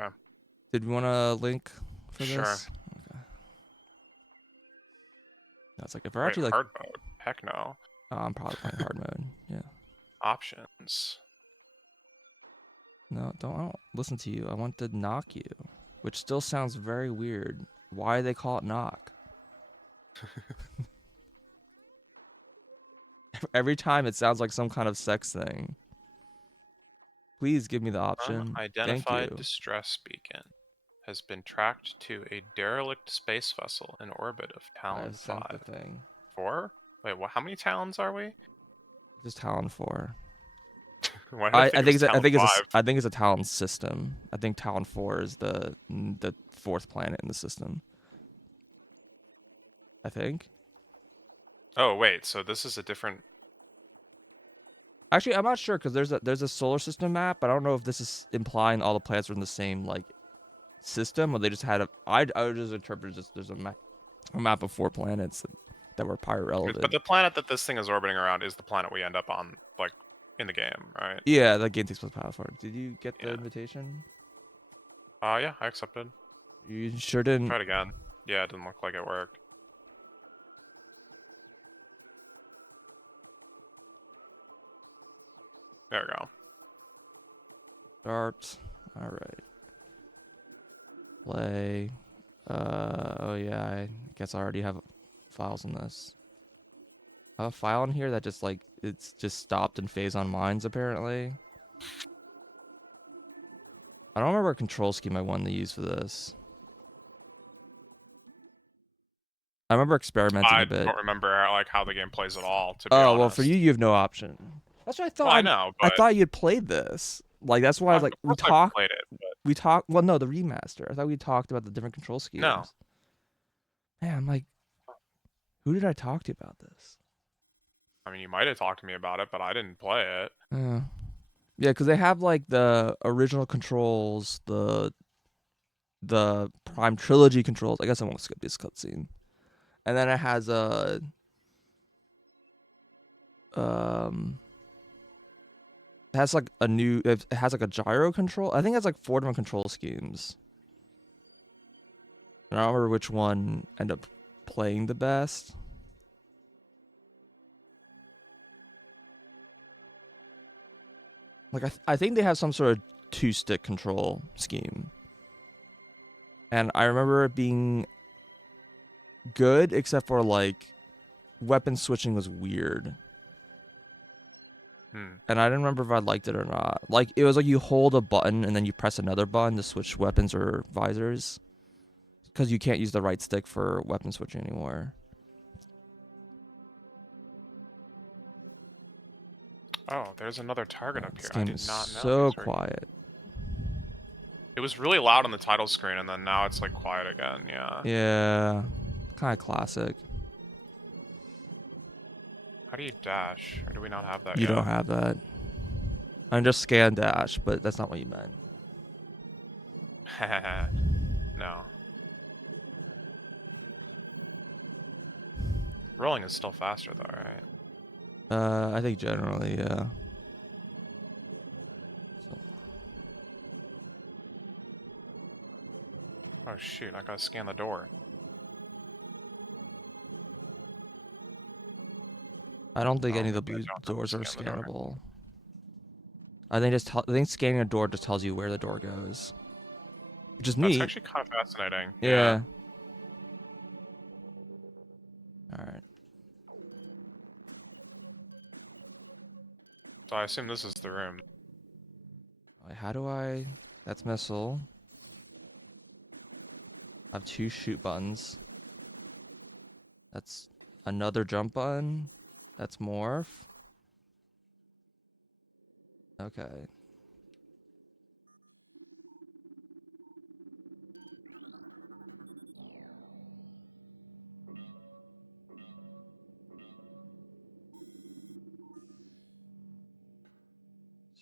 Okay. Did we want a link for Sure. this? Okay. No, it's like if we're Wait, actually like, hard mode? Heck no. oh, I'm probably playing hard mode. Yeah. Options. No, I don't listen to you. I want to knock you, which still sounds very weird. Why do they call it knock? Every time it sounds like some kind of sex thing. Please give me the option. Thank Unidentified you. distress beacon has been tracked to a derelict space vessel in orbit of Talon I've sent 5. the thing. 4? Wait, how many Talons are we? Just Talon 4. Why did I think it was Talon 5? I think it's a Talon system. I think Talon 4 is the fourth planet in the system. I think. Oh wait, so this is a different. Actually, I'm not sure because there's a solar system map, but I don't know if this is implying all the planets are in the same like system, or they just had a. I would just interpret just there's a map of 4 planets that were pirate relevant. But the planet that this thing is orbiting around is the planet we end up on, like, in the game, right? Yeah, that game takes place platform. Did you get the Yeah. invitation? Yeah, I accepted. You sure didn't. Try it again. Yeah, it didn't look like it worked. There we go. Start. All right. Play. Oh yeah, I guess I already have files in this. I have a file in here that just like it's just stopped in phase on mines apparently. I don't remember a control scheme I wanted to use for this. I remember experimenting I a bit. don't remember like how the game plays at all, to be Oh honest. well, for you have no option. That's what I thought. Well, I know, I but thought you had played this. Like that's why I was like, of course I've played it, but we talked. Well, no, the remaster. I thought we talked about the different control schemes. no. Man, I'm like, who did I talk to about this? I mean, you might have talked to me about it, but I didn't play it. Yeah, because they have like the original controls, the Prime Trilogy controls. I guess I won't skip this cutscene. And then it has a it has like a new it has like a gyro control. I think it's like 4 different control schemes. And I don't remember which one ended up playing the best. Like I think they have some sort of 2-stick control scheme. And I remember it being good, except for like weapon switching was weird. And I didn't remember if I liked it or not. Like it was like you hold a button and then you press another button to switch weapons or visors. Because you can't use the right stick for weapon switching anymore. Oh, there's another target up here. This I game did is not know. so quiet. It was really loud on the title screen, and then now it's like quiet again. Yeah. Yeah, kind of classic. How do you dash? Or do we not have that You yet? don't have that. I just scan dash, but that's not what you meant. No. Rolling is still faster though, right? I think generally, yeah. Oh shoot, I gotta scan the door. I don't think Oh, any of the maybe I blue don't have doors to are scan the door. scannable. I think scanning a door just tells you where the door goes, which is neat. That's actually kind of fascinating. Yeah. All right. So I assume this is the room. Wait, how do I? That's missile. I have 2 shoot buttons. That's another jump button. That's morph. Okay.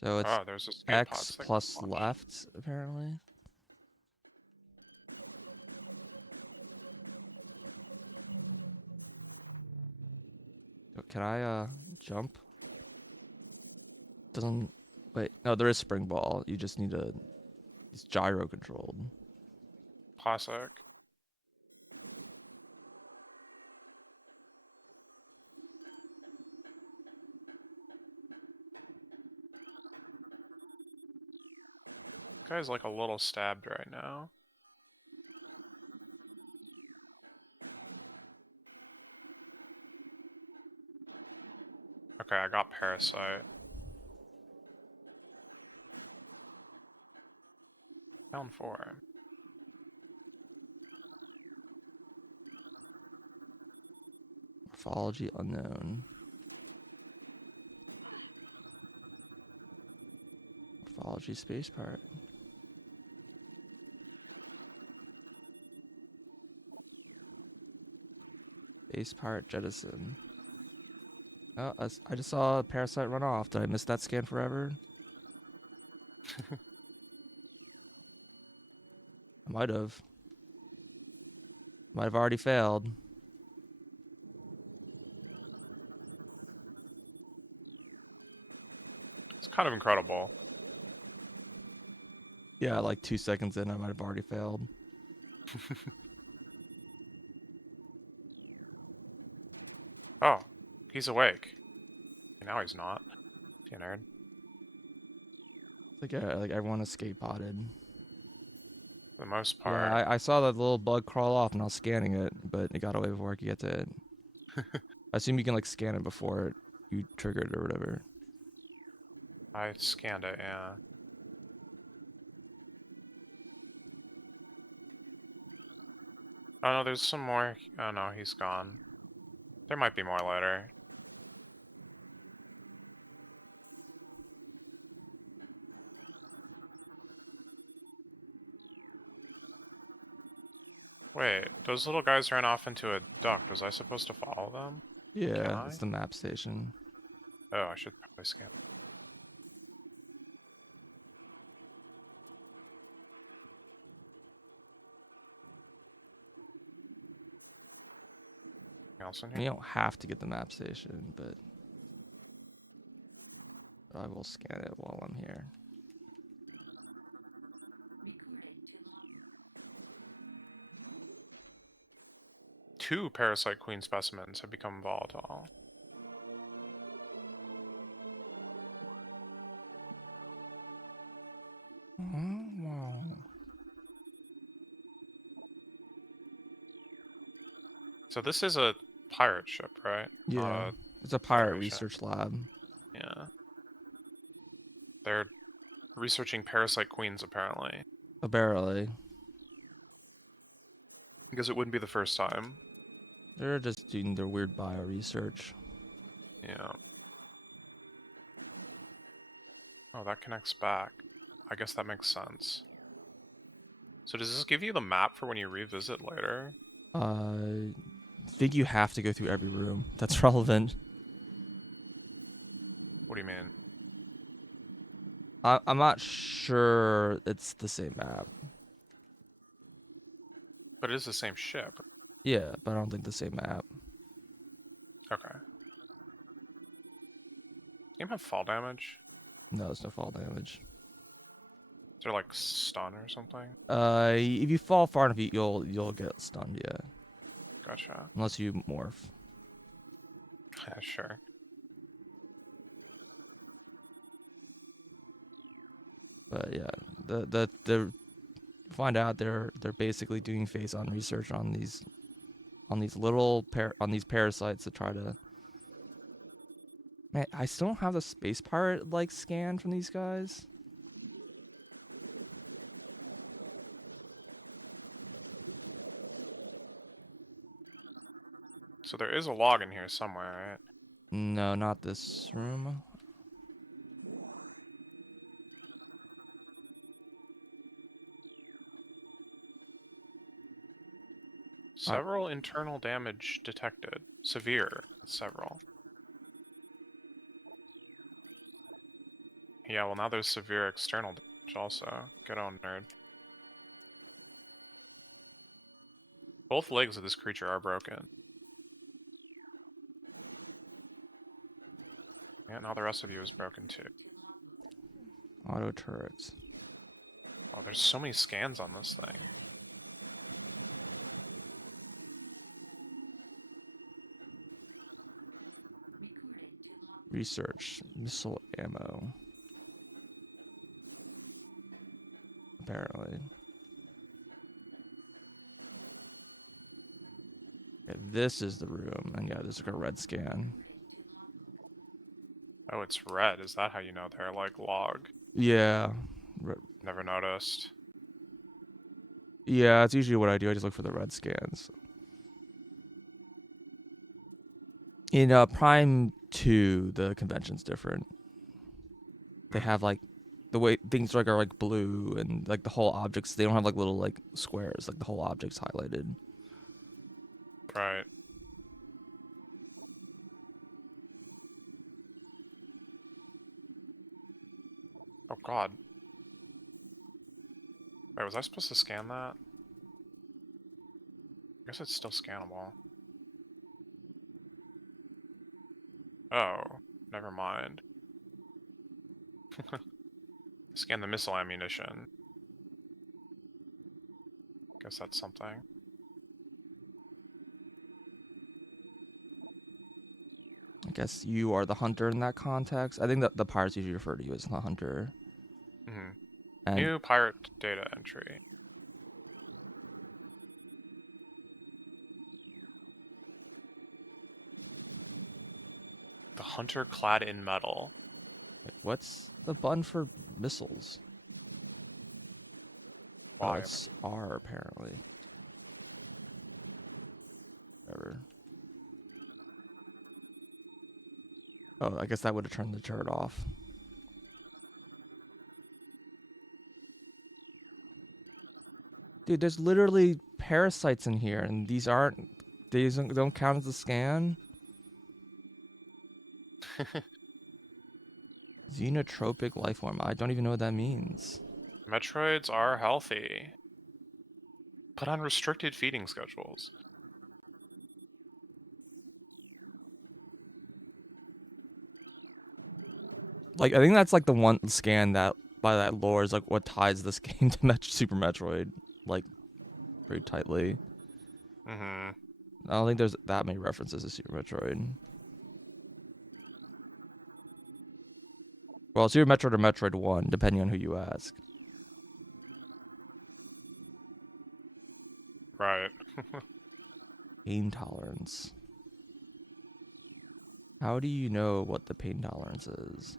So it's There's a skate pod X signal plus launch. left, apparently. Can I jump? Doesn't wait. No, there is spring ball. You just need to It's gyro controlled. Classic. Guy's like a little stabbed right now. Okay, I got Parasite. Down 4. Morphology unknown. Morphology space part. Base part jettison. Oh, I just saw a parasite run off. Did I miss that scan forever? I might have. Might have already failed. It's kind of incredible. Yeah, like 2 seconds in, I might have already failed. Oh, he's awake. Now he's not. You nerd. Like, yeah, like everyone escape potted. For the most Yeah, part. I saw that little bug crawl off and I was scanning it, but it got away before I could get to it. I assume you can like scan it before you trigger it or whatever. I scanned it, yeah. Oh no, there's some more. Oh no, he's gone. There might be more later. Wait, those little guys ran off into a duck. Was I supposed to follow them? Can Yeah, I? it's the map station. Oh, I should probably scan. Anything else in And you here? don't have to get the map station, but I will scan it while I'm here. Recording to logbook. 2 parasite queen specimens have become volatile. So this is a pirate ship, right? Not Yeah, a it's a pirate Federation. research lab. Yeah. They're researching parasite queens, apparently. Barely. Because it wouldn't be the first time. They're just doing their weird bio research. Yeah. Oh, that connects back. I guess that makes sense. So does this give you the map for when you revisit later? I think you have to go through every room that's relevant. What do you mean? I'm not sure it's the same map. But it is the same ship. Yeah, but I don't think the same map. Okay. Game have fall damage? No, it's no fall damage. Is there like stun or something? If you fall far enough, you'll get stunned. Yeah, Gotcha. unless you morph. Yeah, sure. But yeah, the find out they're basically doing phase-on research on these little on these parasites to try to. Man, I still don't have the space pirate like scan from these guys. So there is a log in here somewhere, right? No, not this room. Several internal damage detected. Severe. Several. Yeah, well now there's severe external damage also. Good on, nerd. Both legs of this creature are broken. Yeah, now the rest of you is broken too. To logbook. Auto turrets. Auto There's so many scans on this thing. Recording to log. Research. Missile ammo. Apparently. Okay, this is the room. And yeah, this is a red scan. Recording to logbook. Oh, it's red. Is that how you know they're like log? Yeah. Never noticed. Yeah, that's usually what I do. I just look for the red scans. In Prime 2, the convention's different. They have like the way things are like blue and like the whole objects. They don't have like little like squares. Like the whole object's highlighted. Right. Oh god. Wait, was I supposed to scan that? I guess it's still scannable. Oh, never mind. Scan the missile ammunition. Guess that's something. I guess you are the hunter in that context. I think that the pirates usually refer to you as the hunter. Hmm. And New pirate data entry. The hunter clad in metal. what's the button for missiles? Oh, Why? it's R apparently. Whatever. Oh, I guess that would have turned the turret off. Dude, there's literally parasites in here, and these aren't. These don't count as a scan. Xenotropic life form. I don't even know what that means. Metroids are healthy, but on restricted feeding schedules. Like, I think that's like the one scan that, by that lore, is like what ties this game to Super Metroid, like, very tightly. Mm-hmm. I don't think there's that many references to Super Metroid. Well, Super Metroid or Metroid 1, depending on who you ask. Right. Pain tolerance. How do you know what the pain tolerance is?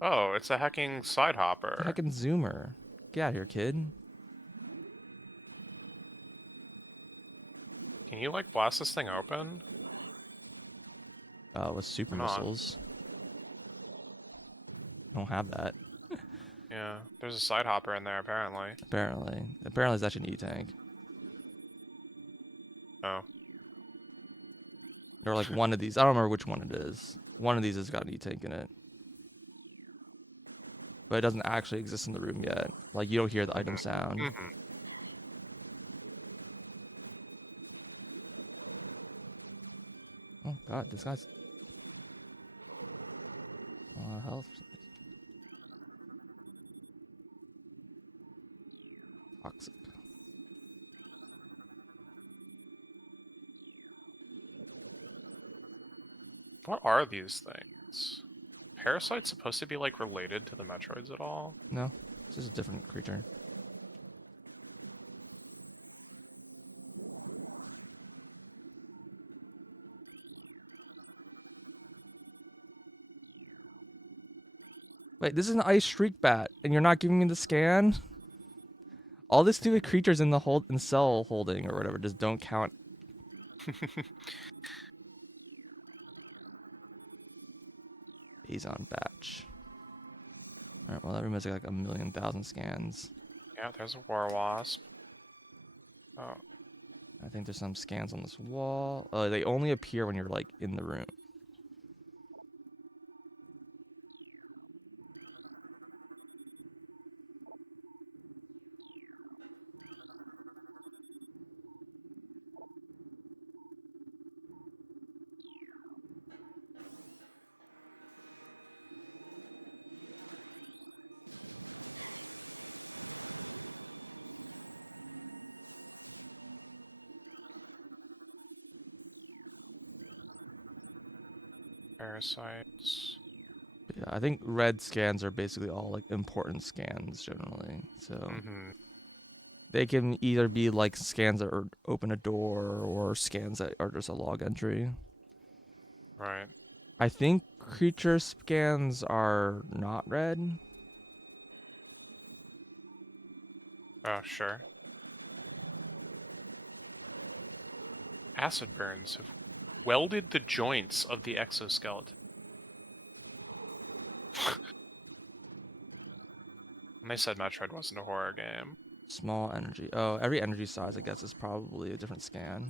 Oh, it's a hacking side hopper. Heckin' Zoomer. Get out of here, kid. Can you like blast this thing open? With super Come on. missiles. I don't have that, Yeah, there's a side hopper in there apparently. apparently. Apparently it's actually an E-tank. Oh. Or like one of these. I don't remember which one it is. One of these has got an E-tank in it. But it doesn't actually exist in the room yet. Like, you don't hear the item sound. Mm-hmm. Oh god, this guy's... help. Toxic. What are these things? Parasites supposed to be like related to the Metroids at all? No, this is a different creature. Wait, this is an ice streak bat, and you're not giving me the scan? All the stupid creatures in the cell holding or whatever just don't count. He's on batch. Alright, well that room has like a million thousand scans. Yeah, there's a war wasp. Oh. I think there's some scans on this wall. They only appear when you're like in the room. parasites. Yeah, I think red scans are basically all like important scans generally. So Mm-hmm. they can either be like scans that open a door or scans that are just a log entry. Right. I think creature scans are not red. Oh, sure. Acid burns have welded the joints of the exoskeleton. And they said Metroid wasn't a horror game. Small energy. Oh, every energy size I guess is probably a different scan.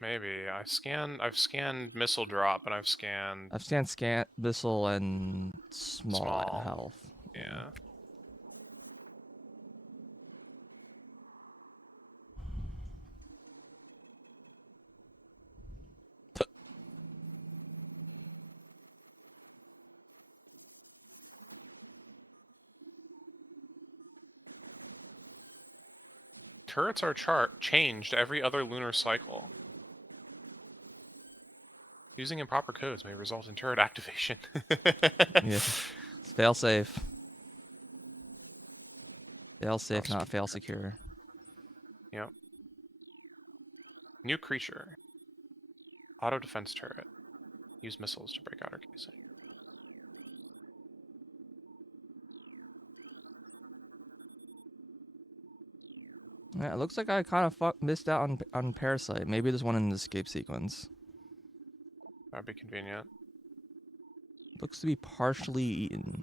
Maybe. I've scanned missile drop and I've scanned I've scanned missile and small small. health. Yeah. Yeah. Turrets are changed every other lunar cycle. Using improper codes may result in turret activation. Yeah. Fail safe. Fail safe, Must not be. fail secure. Yep. New creature. Auto defense turret. Use missiles to break outer casing. Yeah, it looks like I kind of missed out on Parasite. Maybe there's one in the escape sequence. That'd be convenient. Looks to be partially eaten.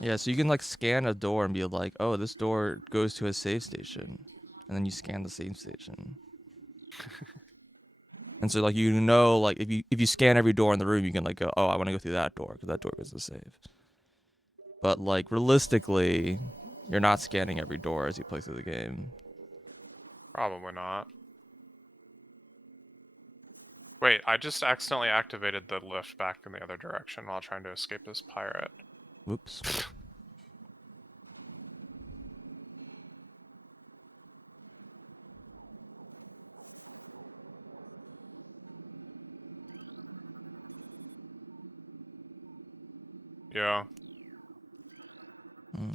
Yeah, so you can like scan a door and be like, oh, this door goes to a save station. And then you scan the save station. And so like you know, like if you scan every door in the room, you can like go, oh, I want to go through that door because that door goes to save. But like realistically, you're not scanning every door as you play through the game. Probably not. Wait, I just accidentally activated the lift back in the other direction while trying to escape this pirate. Whoops. Yeah.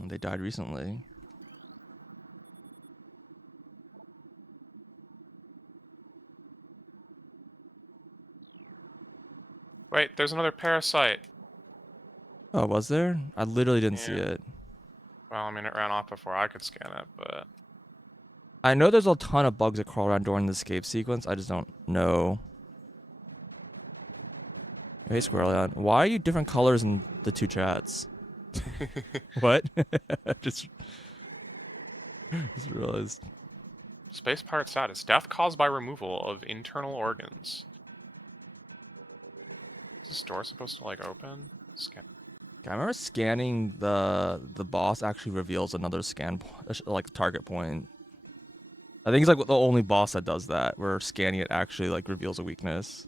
They died recently. Wait, there's another parasite. Oh, was there? I literally didn't see Yeah. it. Well, I mean, it ran off before I could scan it, but... I know there's a ton of bugs that crawl around during the escape sequence. I just don't know. Hey, Squirrelion, why are you different colors in the two chats? What? just realized. Space pirate status. Death caused by removal of internal organs. Is this door supposed to, like, open? Scan. I remember scanning the boss actually reveals another like target point. I think it's like the only boss that does that, where scanning it actually like reveals a weakness.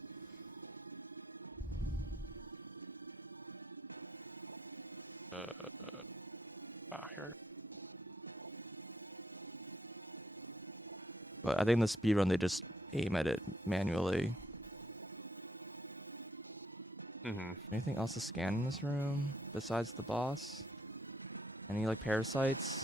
Here. But I think in the speedrun they just aim at it manually. Anything else to scan in this room besides the boss? Any like parasites?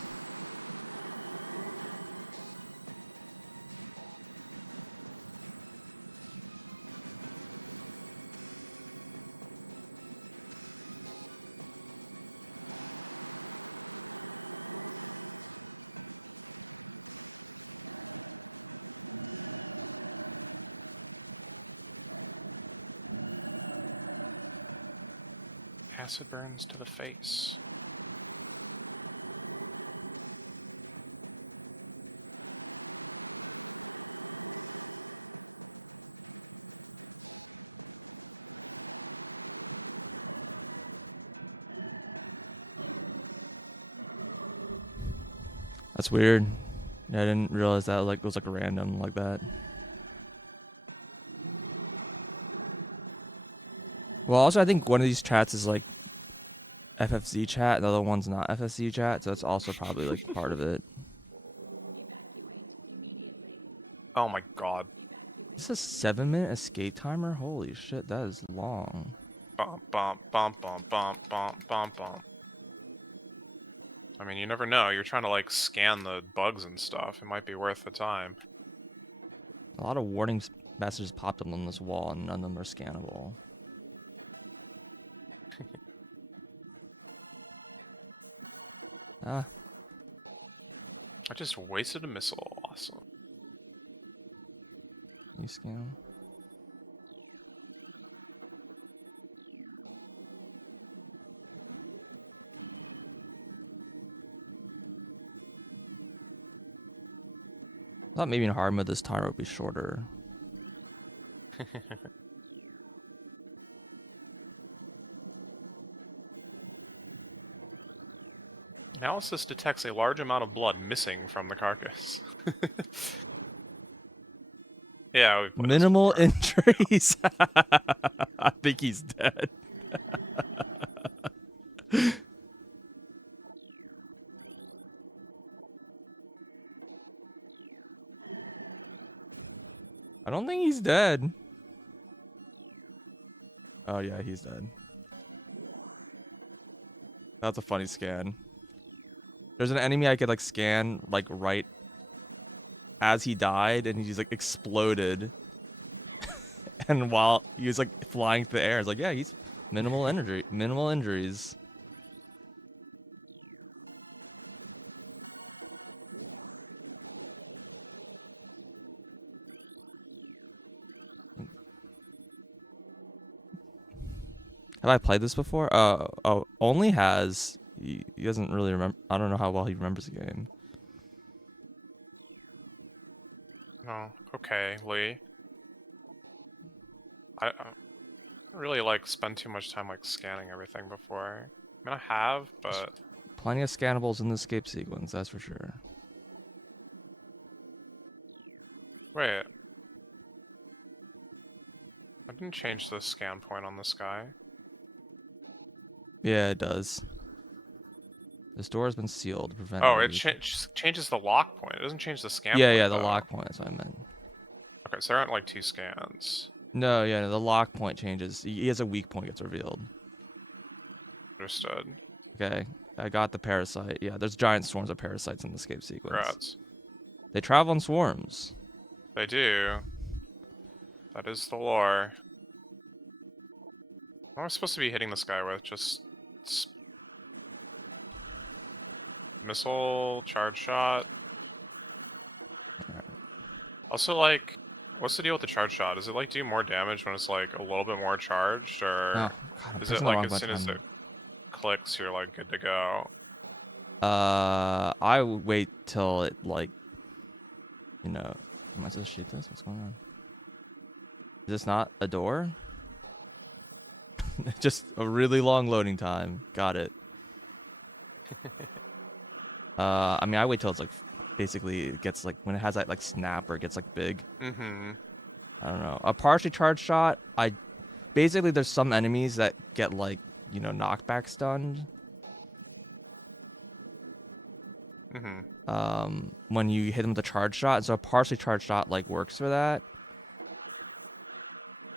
Acid burns to the face. That's weird. Yeah, I didn't realize that like it was like random like that. Well, also I think one of these chats is like FFZ chat, the other one's not FFZ chat, so that's also probably like part of it. Oh my god. This is a 7-minute escape timer? Holy shit, that is long. Bump, bump, bump, bump, bump, bump, bump, bump. I mean, you never know. You're trying to, like, scan the bugs and stuff. It might be worth the time. A lot of warning messages popped up on this wall, and none of them are scannable. Ah, I just wasted a missile. Awesome. you scan. I thought maybe in hard mode this timer would be shorter. Analysis detects a large amount of blood missing from the carcass. Yeah, we've played this Minimal before. injuries. I think he's dead. I don't think he's dead. Oh yeah, he's dead. That's a funny scan. There's an enemy I could like scan like right as he died, and he's like exploded. And while he was like flying through the air, it's like, yeah, he's minimal injuries. Have I played this before? Oh, only has. He doesn't really remember. I don't know how well he remembers the game. Oh, okay, Lee. I don't really like spend too much time like scanning everything before. I mean, I have, but Plenty of scannables in the escape sequence, that's for sure. wait. I didn't change the scan point on this guy. Yeah, it does. This door has been sealed. To prevent Oh, it enemies. changes the lock point. It doesn't change the scan Yeah, point, yeah, the though. lock point is what I meant. Okay, so there aren't like 2 scans. No, yeah, the lock point changes. He has a weak point gets revealed. Understood. Okay, I got the parasite. Yeah, there's giant swarms of parasites in the escape sequence. Congrats. They travel in swarms. They do. That is the lore. What am I supposed to be hitting this guy with? Just missile, charge shot. Also, like, what's the deal with the charge shot? Does it like do more damage when it's like a little bit more charged, or Oh, is it like as soon as it clicks, you're like good to go? I would wait till it like, you know, let's just shoot this. What's going on? Is this not a door? Just a really long loading time. Got it. I mean, I wait till it's like, basically it gets like, when it has that like snap or it gets like big. Mm-hmm. I don't know. A partially charged shot, basically there's some enemies that get like, you know, knockback stunned. Mm-hmm. When you hit them with a charge shot. So a partially charged shot like works for that.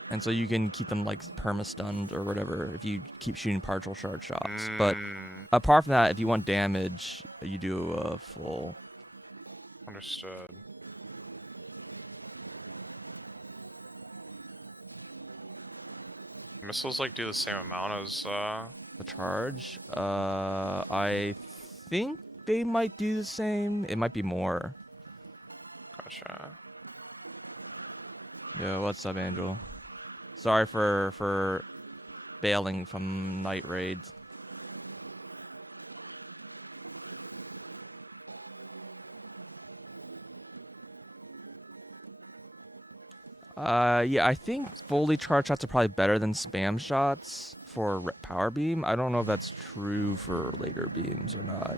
And so you can keep them like perma-stunned or whatever if you keep shooting partial charge shots. But apart from that, if you want damage, you do a full. Understood. Missiles like do the same amount as A charge. I think they might do the same. It might be more. Gotcha. Yeah, what's up, Angel? Sorry for bailing from night raids. Yeah, I think fully charged shots are probably better than spam shots for power beam. I don't know if that's true for later beams or not.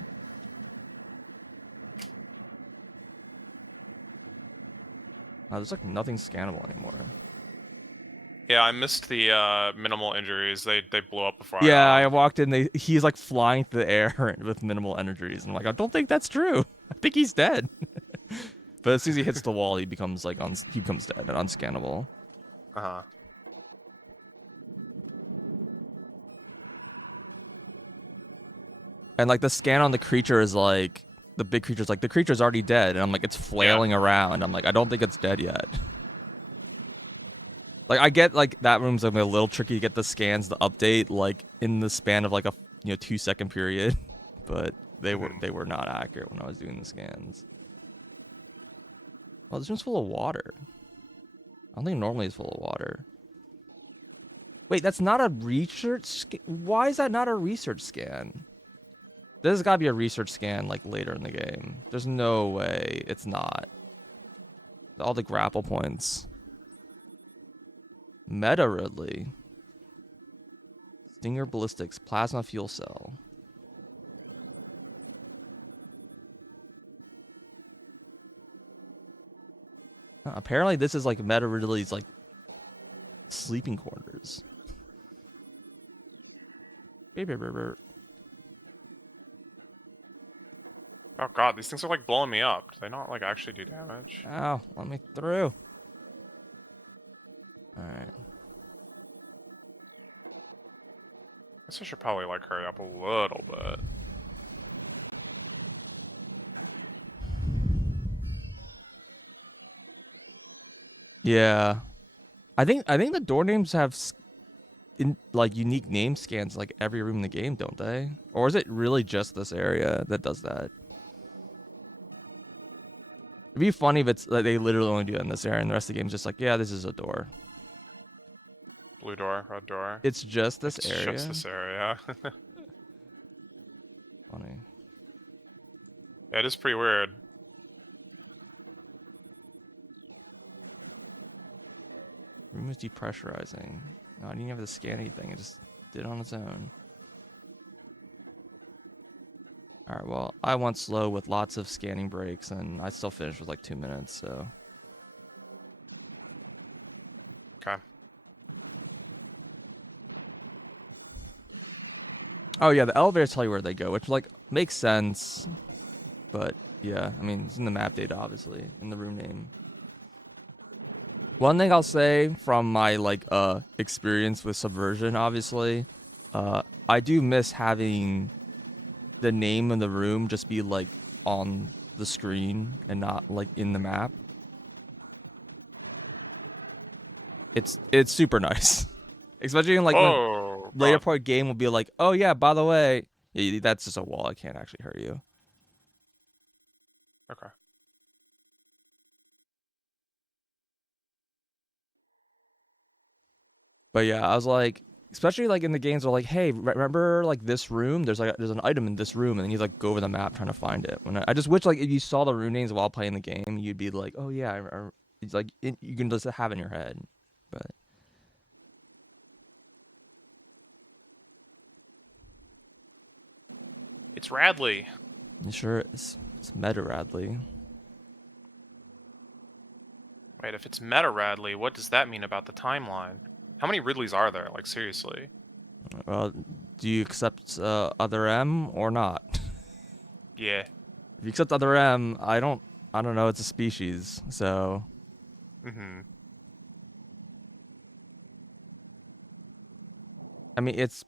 There's like nothing scannable anymore. Yeah, I missed the minimal injuries. They blew up before Yeah, I I walked in. He's like flying through the air with minimal injuries. And I'm like, I don't think that's true. I think he's dead. But as soon as he hits the wall, he becomes like he becomes dead and unscannable. Uh-huh. And like the scan on the creature is like the big creature's like the creature's already dead, and I'm like it's flailing around. I'm like I don't think it's dead yet. Like I get like that room's gonna be a little tricky to get the scans to update like in the span of like a 2-second period, but they were not accurate when I was doing the scans. Oh, this one's full of water. I don't think normally it's full of water. Wait, that's not a research why is that not a research scan? This has got to be a research scan like later in the game. There's no way it's not. All the grapple points. Meta Ridley. Stinger Ballistics, Plasma Fuel Cell. Apparently this is like Meta Ridley's like sleeping quarters. Oh god, these things are like blowing me up. Do they not like actually do damage? Ow, let me through. Alright. Guess I should probably like hurry up a little bit. Yeah. I think the door names have like unique name scans like every room in the game, don't they? Or is it really just this area that does that? It'd be funny if it's like they literally only do it in this area and the rest of the game is just like, yeah, this is a door. Blue door, red door. It's just this It's area? just this area. Funny. It is pretty weird. Room is depressurizing. No, I didn't have to scan anything. I just did it on its own. Alright, well, I went slow with lots of scanning breaks, and I still finished with like 2 minutes, so... Okay. Oh yeah, the elevators tell you where they go, which like makes sense. But yeah, I mean, it's in the map data, obviously, in the room name. One thing I'll say from my like experience with Subversion, obviously, I do miss having the name of the room just be like on the screen and not like in the map. It's super nice, especially in like when later part game will be like, oh yeah, by the way, yeah, that's just a wall. I can't actually hurt you. Okay. But yeah, I was like, especially like in the games where like, hey, remember like this room? There's an item in this room, and then you like go over the map trying to find it. When I just wish like if you saw the room names while playing the game, you'd be like, oh yeah, it's like you can just have it in your head. But It's Radley. it sure is. It's Meta Radley. Wait, if it's Meta Radley, what does that mean about the timeline? How many Ridleys are there? Like, seriously? Well, do you accept other M or not? Yeah. If you accept other M, I don't know. It's a species, so. Mm-hmm. I mean, it's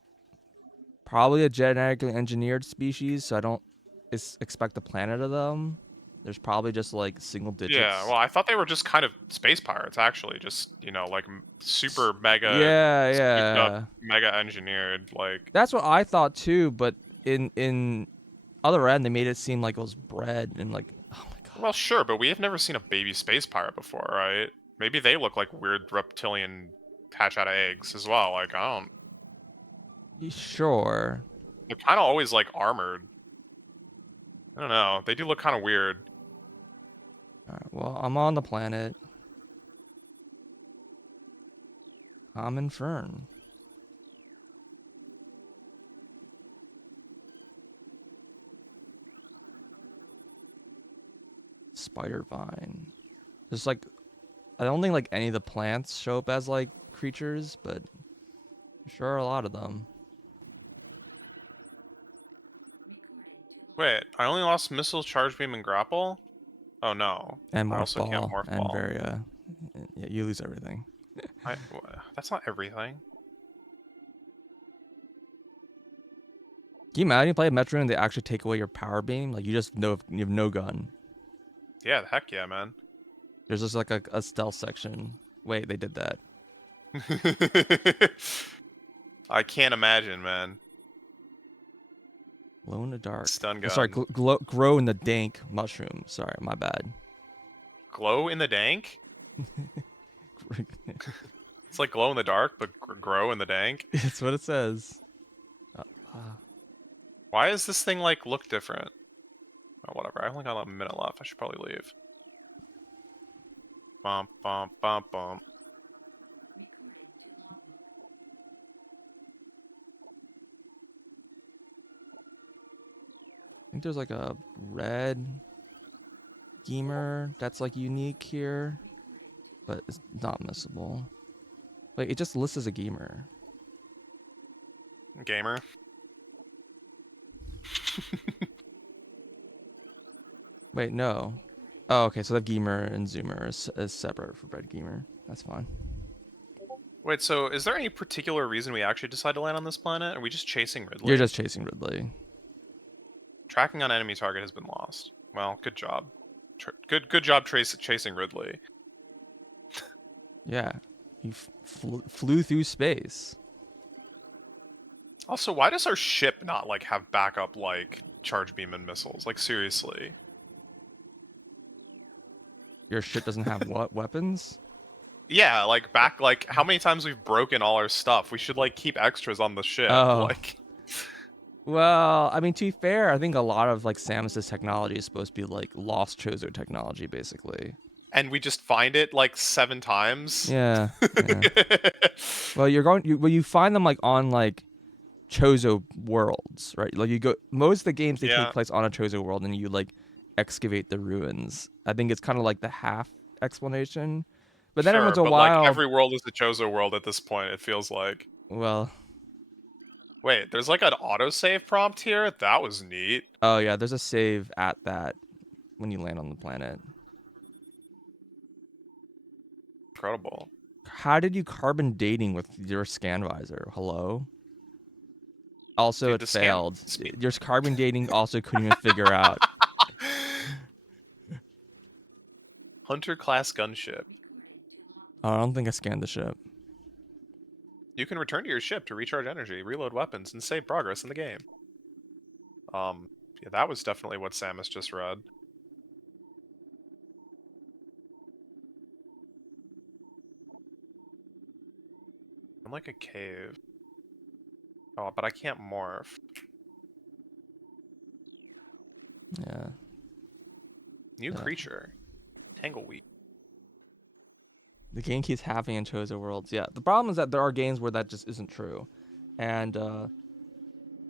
probably a genetically engineered species, so I don't expect a planet of them. There's probably just like single digits. Yeah, well, I thought they were just kind of space pirates, actually. Just, you know, like super mega, souped up, mega engineered, like. That's what I thought too, but in other end, they made it seem like it was bred and like, oh my god. Well, sure, but we have never seen a baby space pirate before, right? Maybe they look like weird reptilian hatch out of eggs as well. Like, I don't. Sure. They're kind of always like armored. I don't know. They do look kind of weird. Alright, well, I'm on the planet. I'm in Fern. Spider vine. There's like, I don't think like any of the plants show up as like creatures, but I'm sure a lot of them. Recorded to log. Wait, I only lost missile, charge beam, and grapple? Oh no. And I morph also can't ball morph and ball. Varia. Yeah, you lose everything. That's not everything. Can you imagine you play a Metroid and they actually take away your power beam? Like you just know you have no gun. Yeah, heck yeah, man. There's just like a stealth section. Wait, they did that. I can't imagine, man. Glow in the dark. Stun Oh, sorry, gun. grow in the dank mushroom. Sorry, my bad. Glow in the dank? It's like glow in the dark, but grow in the dank. It's what it says. Uh, Why does this thing like look different? Oh, whatever. I only got a minute left. I should probably leave. Bump, bump, bump, bump. Recorded to logbook. I think there's like a red Gamer that's like unique here, Recorded to but it's not missable. Like it just lists as a gamer. Gamer. Wait, no. recorded. Oh, okay. So the gamer and zoomer is separate from red gamer. That's fine. Wait, so is there any particular reason we actually decide to land on this planet? Are we just chasing Ridley? You're just chasing Ridley. Tracking on enemy target has been lost. Well, good job. Good job chasing Ridley. Yeah, you flew through space. Also, why does our ship not like have backup like charge beam and missiles? Like seriously. Your ship doesn't have what weapons? Yeah, like how many times we've broken all our stuff? We should like keep extras on the ship. Oh. Like Well, I mean, to be fair, I think a lot of like Samus's technology is supposed to be like lost Chozo technology, basically. and we just find it like 7 times. Yeah. Yeah. Well, you find them like on like Chozo worlds, right? Like you go most of the games they Yeah. take place on a Chozo world, and you like excavate the ruins. I think it's kind of like the half explanation, but then Sure, every once in a but while, like every world is the Chozo world at this point, it feels like. well, Wait, there's like an autosave prompt here? That was neat. oh yeah, there's a save at that when you land on the planet. Incredible. How did you carbon dating with your scan visor? Hello. Also, Dude, it the scan- failed. spe- Your carbon dating also couldn't even figure out. Hunter class gunship. Recorded to logbook. Oh, I don't think I scanned the ship. You can return to your ship to recharge energy, reload weapons, and save progress in the game. Yeah, that was definitely what Samus just read. I'm like a cave. Oh, but I can't morph. Yeah. New Yeah. creature. Tangleweed. The game keeps happening in Chozo worlds. Yeah. The problem is that there are games where that just isn't true, and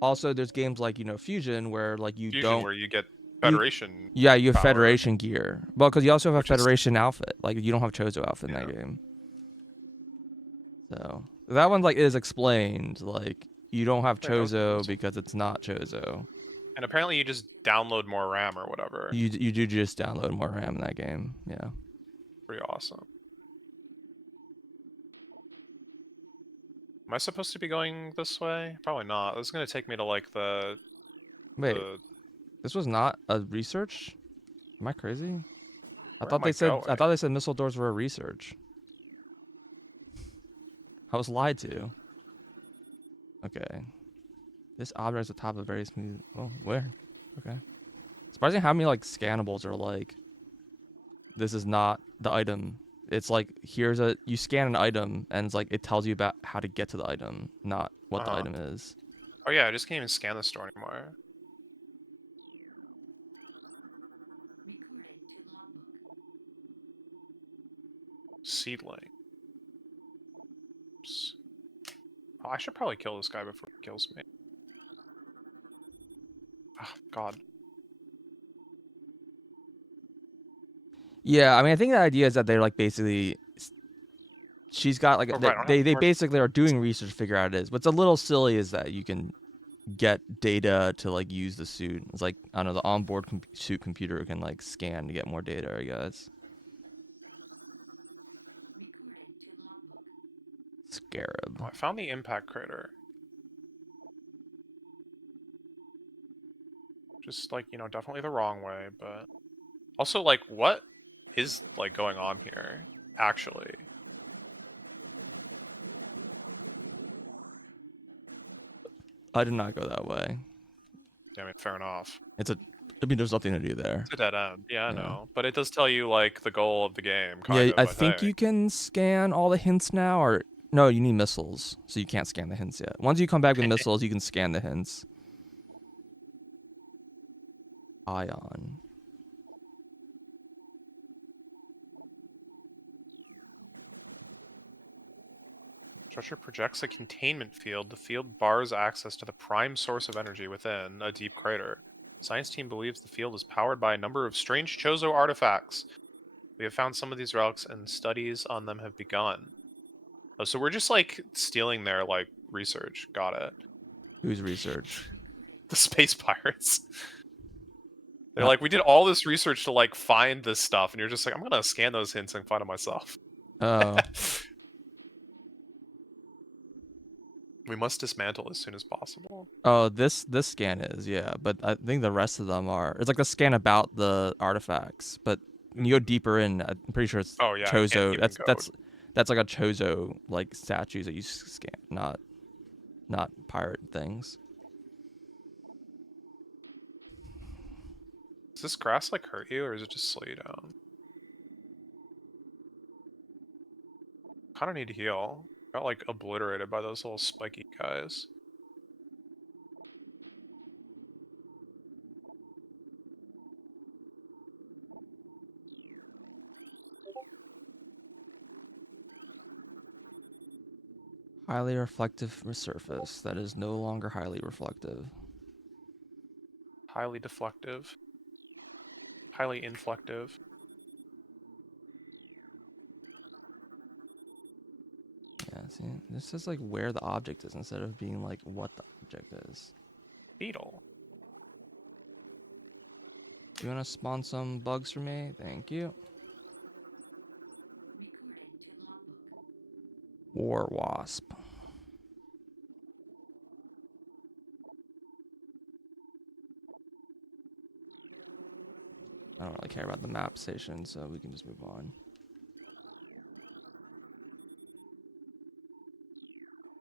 also there's games like Fusion where like you Fusion, don't. where you get Federation. Yeah, you have power. Federation gear. Well, because you also have a Which is- Federation outfit. Like you don't have Chozo outfit in that Yeah. game. So that one like is explained. Like you don't have Wait, okay. Chozo because it's not Chozo. And apparently you just download more RAM or whatever. You do just download more RAM in that game. Yeah. Pretty awesome. Am I supposed to be going this way? Probably not. This is gonna take me to like the... Wait, the this was not a research? Am I crazy? I Where thought am they I said going? they said missile doors were a research. I was lied to. Okay. This object is at the top of the very smooth. Oh, where? Okay. Surprising how many like scannables are like. This is not the item. It's like you scan an item and it's like it tells you about how to get to the item, not what the item is. Oh yeah, I just can't even scan the store anymore. Recorded to logbook. Seedling. Oops. Oh, I should probably kill this guy before he kills me. Oh, God. Yeah, I mean, I think the idea is that they're like basically, she's got like Oh, right, I don't they have they more- basically are doing research to figure out what it is. What's a little silly is that you can get data to like use the suit. It's like I don't know, the onboard suit computer can like scan to get more data, I guess. Recorded to logbook. Scarab. Oh, I found the impact crater. Just like, you know, definitely the wrong way, but also like what is like going on here actually? I did not go that way. I mean, fair enough. It's a. I Recorded mean, to there's nothing to do there. It's a dead end. Yeah, I Yeah. know. But it does tell you like the goal of the game, kind Yeah, of, I I think think. you can scan all the hints now, or no, you need missiles, so you can't scan the hints yet. Once you come back with missiles, you can scan the hints. Ion. Structure projects a containment field. The field bars access to the prime source of energy within a deep crater. Science team believes the field is powered by a number of strange Chozo artifacts. We have found some of these relics and studies on them have begun. Oh, so we're just like stealing their like research. Got it. Who's research? recorded The to space pirates. They're Uh, like, we did all this research to like find this stuff, and you're just like, I'm gonna scan those hints and find it myself. oh, We must dismantle as soon as possible. oh, this scan is, yeah, but I think the rest of them are. It's like the scan about the artifacts, but when you go deeper in, I'm pretty sure it's Oh yeah, I can't Chozo. even go. That's like a Chozo like statues that you scan, not pirate things. Does this grass like hurt you, or is it just slow you down? Kind of need to heal. Got like obliterated by those little spiky guys. Highly reflective surface that is no longer highly reflective. Highly deflective. Highly inflective. Yeah, see, this is like where the object is instead of being like what the object is. Beetle. You wanna spawn some bugs for me? Thank you. recorded to logbook. War wasp. I don't really care about the map station, so we can just move on.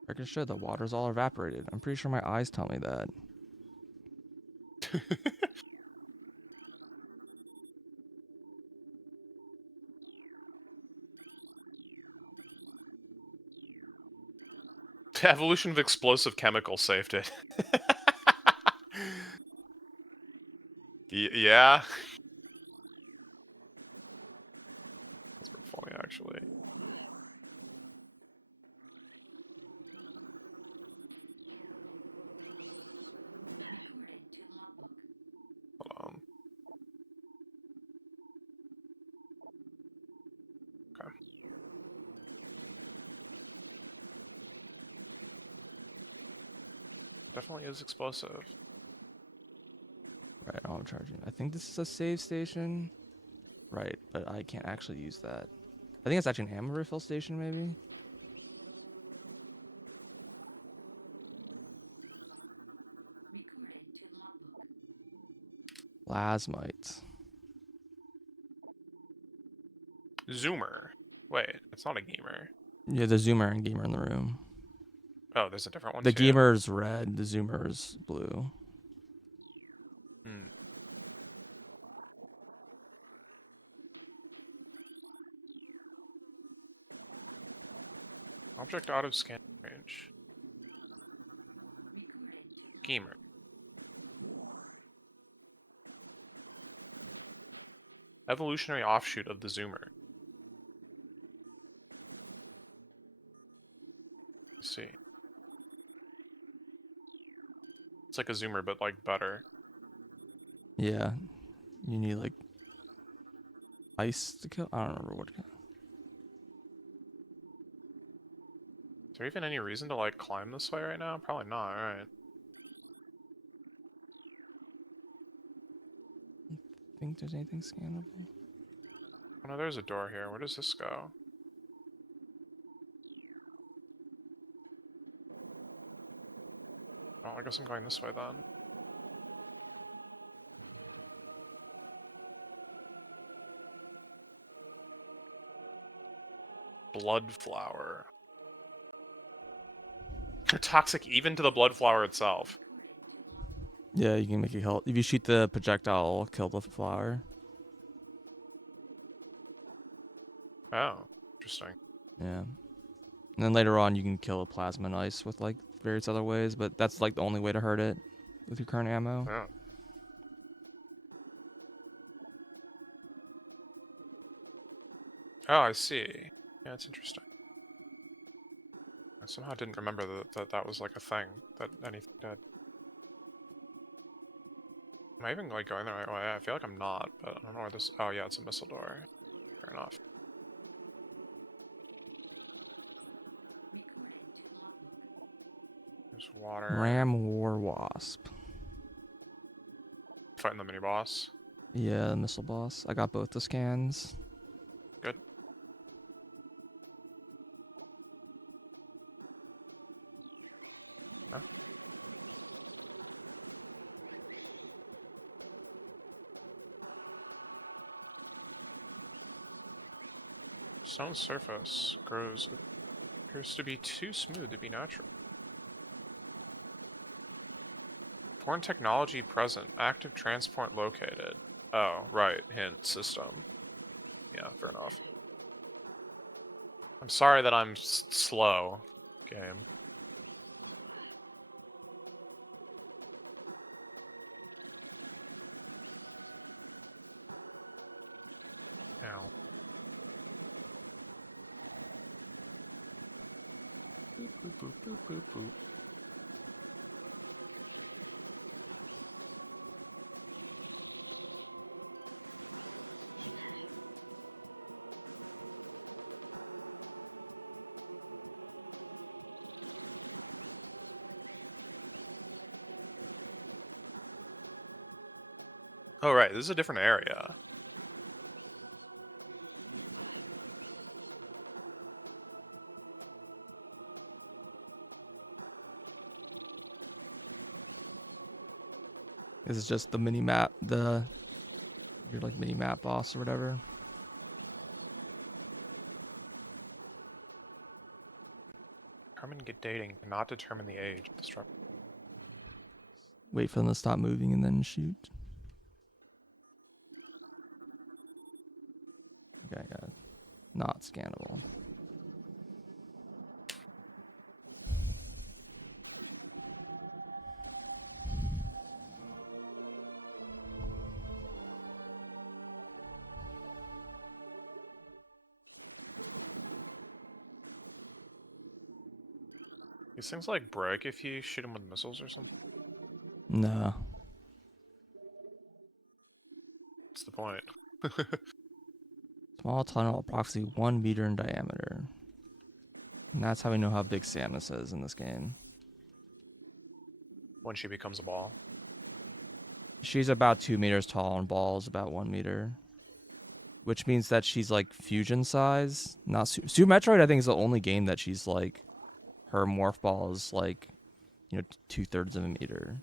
Records show the water's all evaporated. I'm pretty sure my eyes tell me that. Evolution of explosive chemicals saved it. Yeah. It's been funny, actually. Recorded to logbook. Hold on. Okay. Definitely is explosive. Right, I'm charging. I think this is a save station. Right, but I can't actually use that. I think it's actually an ammo refill station, maybe? Recorded to logbook. Plasmite. Zoomer. Wait, it's not a gamer. Yeah, the zoomer and gamer in the room. Oh, there's a different one The too? gamer's red, the zoomer's blue. Hmm. Object out of scan range. Recorded to logbook. Gamer. Evolutionary offshoot of the zoomer. Let's see. It's like a zoomer, but like better. Yeah. You need like ice to kill? I don't remember what. Is there even any reason to like climb this way right now? Probably not, right? think there's anything scannable. Oh no, there's a door here. Where does this go? Oh, I guess I'm going this way then. Blood flower. They're toxic even to the blood flower itself. Recorded to logbook. Yeah, you can make it kill. If you shoot the projectile, it'll kill the flower. Oh, interesting. Yeah. And then later on, you can kill a plasma ice with like various other ways, but that's like the only way to hurt it with your current ammo. Oh. Oh, I see. Yeah, it's interesting. I somehow didn't remember that was like a thing that anything did. Am I even like going the right way? I feel like I'm not, but I don't know where this. Oh yeah, it's a missile door. Fair enough. Recorded to logbook. There's water. Ram War Wasp. Fighting the mini boss. Yeah, the missile boss. I got both the scans. Good. Stone surface grows. Appears to be too smooth to be natural. Foreign technology present. Active transport located. Oh, right. Hint system. Yeah, fair enough. I'm sorry that I'm slow, game. Now. Oh, right. This is a different area. This is just the mini map, the like mini map boss or whatever. Come and get dating. Not determine the age of the struggle. Wait for them to stop moving and then shoot. Okay, got it. Not scannable. These things like break if you shoot them with missiles or something. No. What's the point? Small tunnel approximately 1 meter in diameter. And that's how we know how big Samus is in this game. When she becomes a ball. She's about 2 meters tall and Ball's about 1 meter. Which means that she's like fusion size. Not Super Metroid, I think, is the only game that she's like, her morph ball is like, 2/3 of a meter.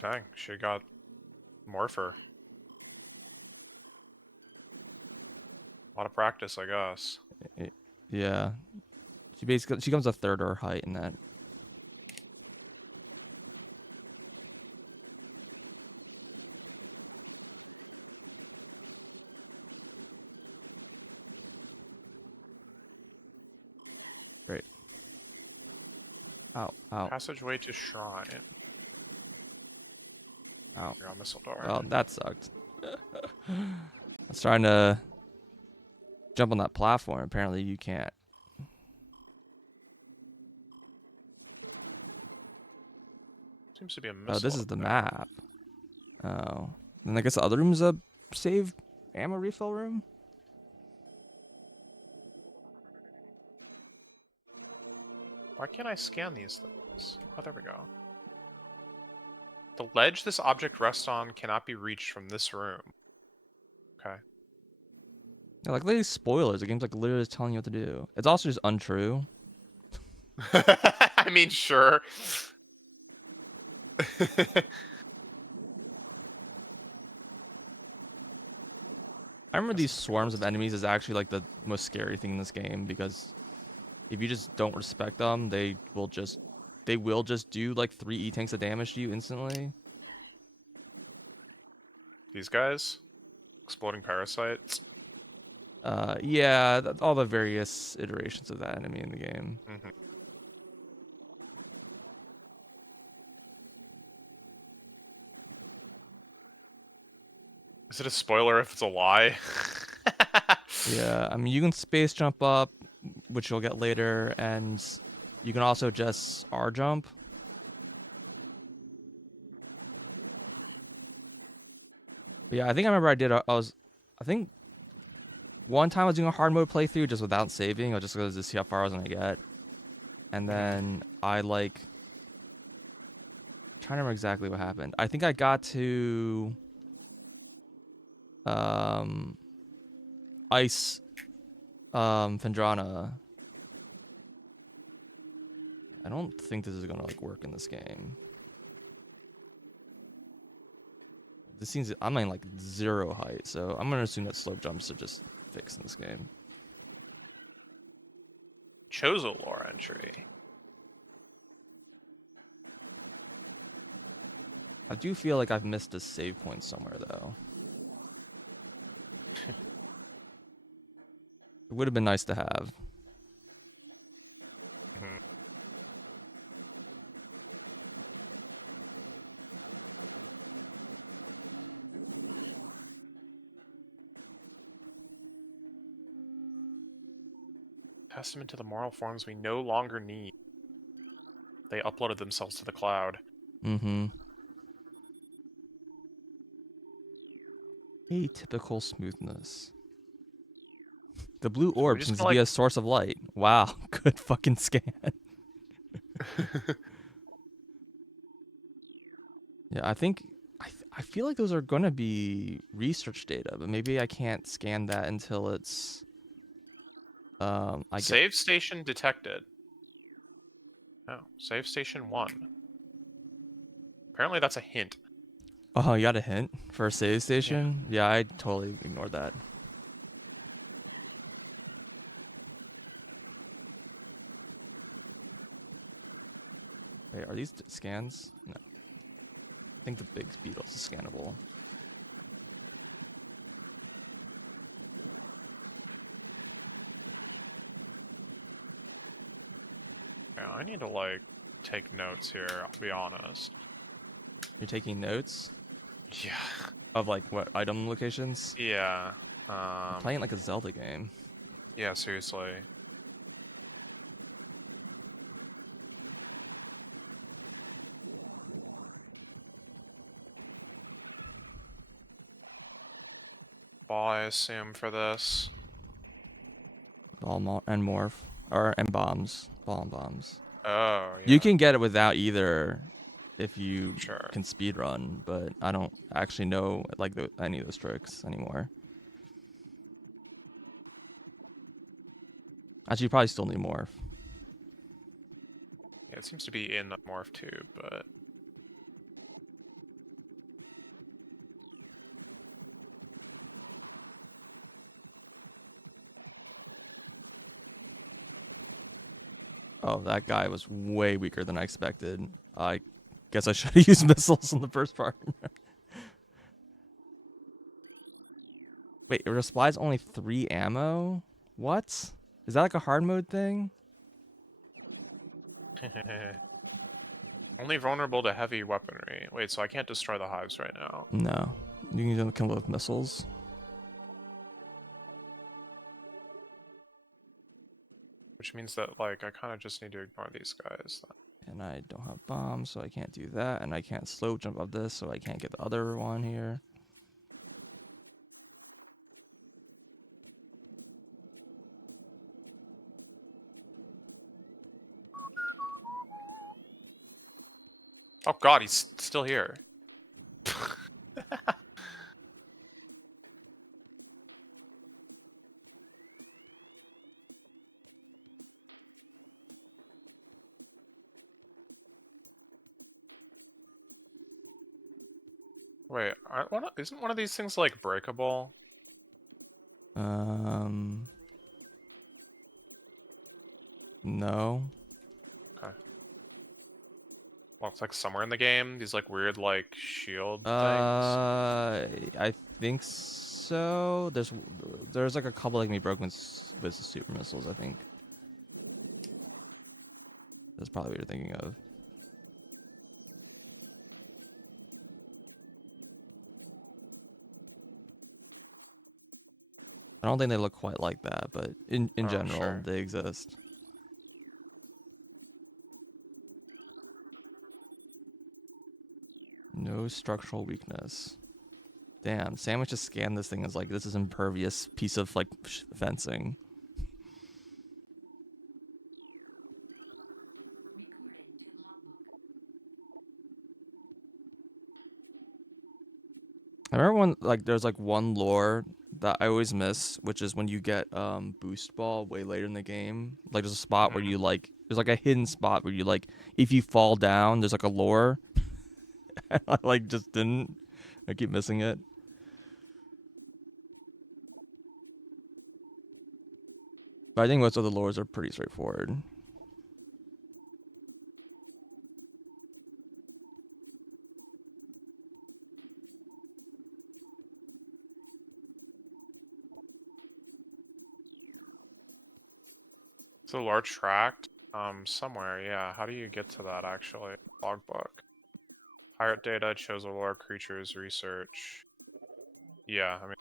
Dang, she got Morpher. A lot of practice, I guess. Yeah. She comes a third her height in that. Great. Ow, ow, Passageway to Shrine. ow. You're on missile door. Well, that sucks. I was trying to jump on that platform. Apparently you can't. Seems to be a missile. Oh, this is up the there. map. Oh. And I guess the other room's a save ammo refill room? Why can't I scan these things? Oh, there we go. The ledge this object rests on cannot be reached from this room. Okay. Yeah, like literally spoilers. The game's like literally just telling you what to do. It's also just untrue. I mean, sure. I remember these swarms of enemies is actually like the most scary thing in this game because if you just don't respect them, they will just do like 3 E-tanks of damage to you instantly. These guys? Exploding parasites? Yeah, all the various iterations of that enemy in the game. Mhm. Is it a spoiler if it's a lie? Yeah, I mean you can space jump up, which you'll get later, and you can also just R jump. But yeah, I think I remember I think one time I was doing a hard mode playthrough just without saving, or just to see how far I was gonna get. And then I like, I'm trying to remember exactly what happened. I think I got to Ice Fendrana. I don't think this is gonna like work in this game. This seems I'm in like 0 height, so I'm gonna assume that slow jumps are just fixed in this game. Chose a lore entry. I do feel like I've missed a save point somewhere though. It would have been nice to have. Testament to the moral forms we no longer need. They uploaded themselves to the cloud. Mm-hmm. Atypical smoothness. The blue Are we orb just seems to gonna be like... a source of light. Wow, good fucking scan. Yeah, I feel like those are gonna be research data, but maybe I can't scan that until it's I get. Save station detected. Oh, save station 1. Apparently that's a hint. Oh, you got a hint for a save Yeah. station? Yeah, I totally ignored that. Hey, are these scans? No. I think the big beetle is scannable. Yeah, I need to, like, take notes here, I'll be honest. You're taking notes Yeah. of like what item locations? Yeah. I'm playing like a Zelda game. Yeah, seriously. Ball, I assume, for this. And morph. And bombs. Ball and bombs. Oh, yeah. You can get it without either if you Sure. can speed run, but I don't actually know like any of those tricks anymore. Actually, you probably still need morph. Yeah, it seems to be in the morph too, but... Oh, that guy was way weaker than I expected. I guess I should have used missiles in the first part. Wait, it supplies only 3 ammo? What? Is that like a hard mode thing? Only vulnerable to heavy weaponry. Wait, so I can't destroy the hives right now. No. You can kill with missiles. Which means that, like, I kind of just need to ignore these guys, then. And I don't have bombs, so I can't do that. And I can't slow jump up this, so I can't get the other one here. Oh god, he's still here. Wait, isn't one of these things like breakable? No. Okay. Well, it's like somewhere in the game. These like weird like shield things. I think so. There's like a couple like maybe broken business super missiles. I think that's probably what you're thinking of. I don't think they look quite like that, but in Oh, general, sure. they exist. No structural weakness. Damn, Sandwich just scanned this thing as like, this is impervious piece of like fencing. Recording to logbook. I remember when like there's like one lore that I always miss, which is when you get boost ball way later in the game. Like there's a spot where you like there's like a hidden spot where you like if you fall down, there's like a lore. I like just didn't. I keep missing it. But I think most of the lores are pretty straightforward. It's a large tract. Somewhere, yeah. How do you get to that actually? Logbook. Pirate data, chose a lore, creatures, research. Yeah, I mean,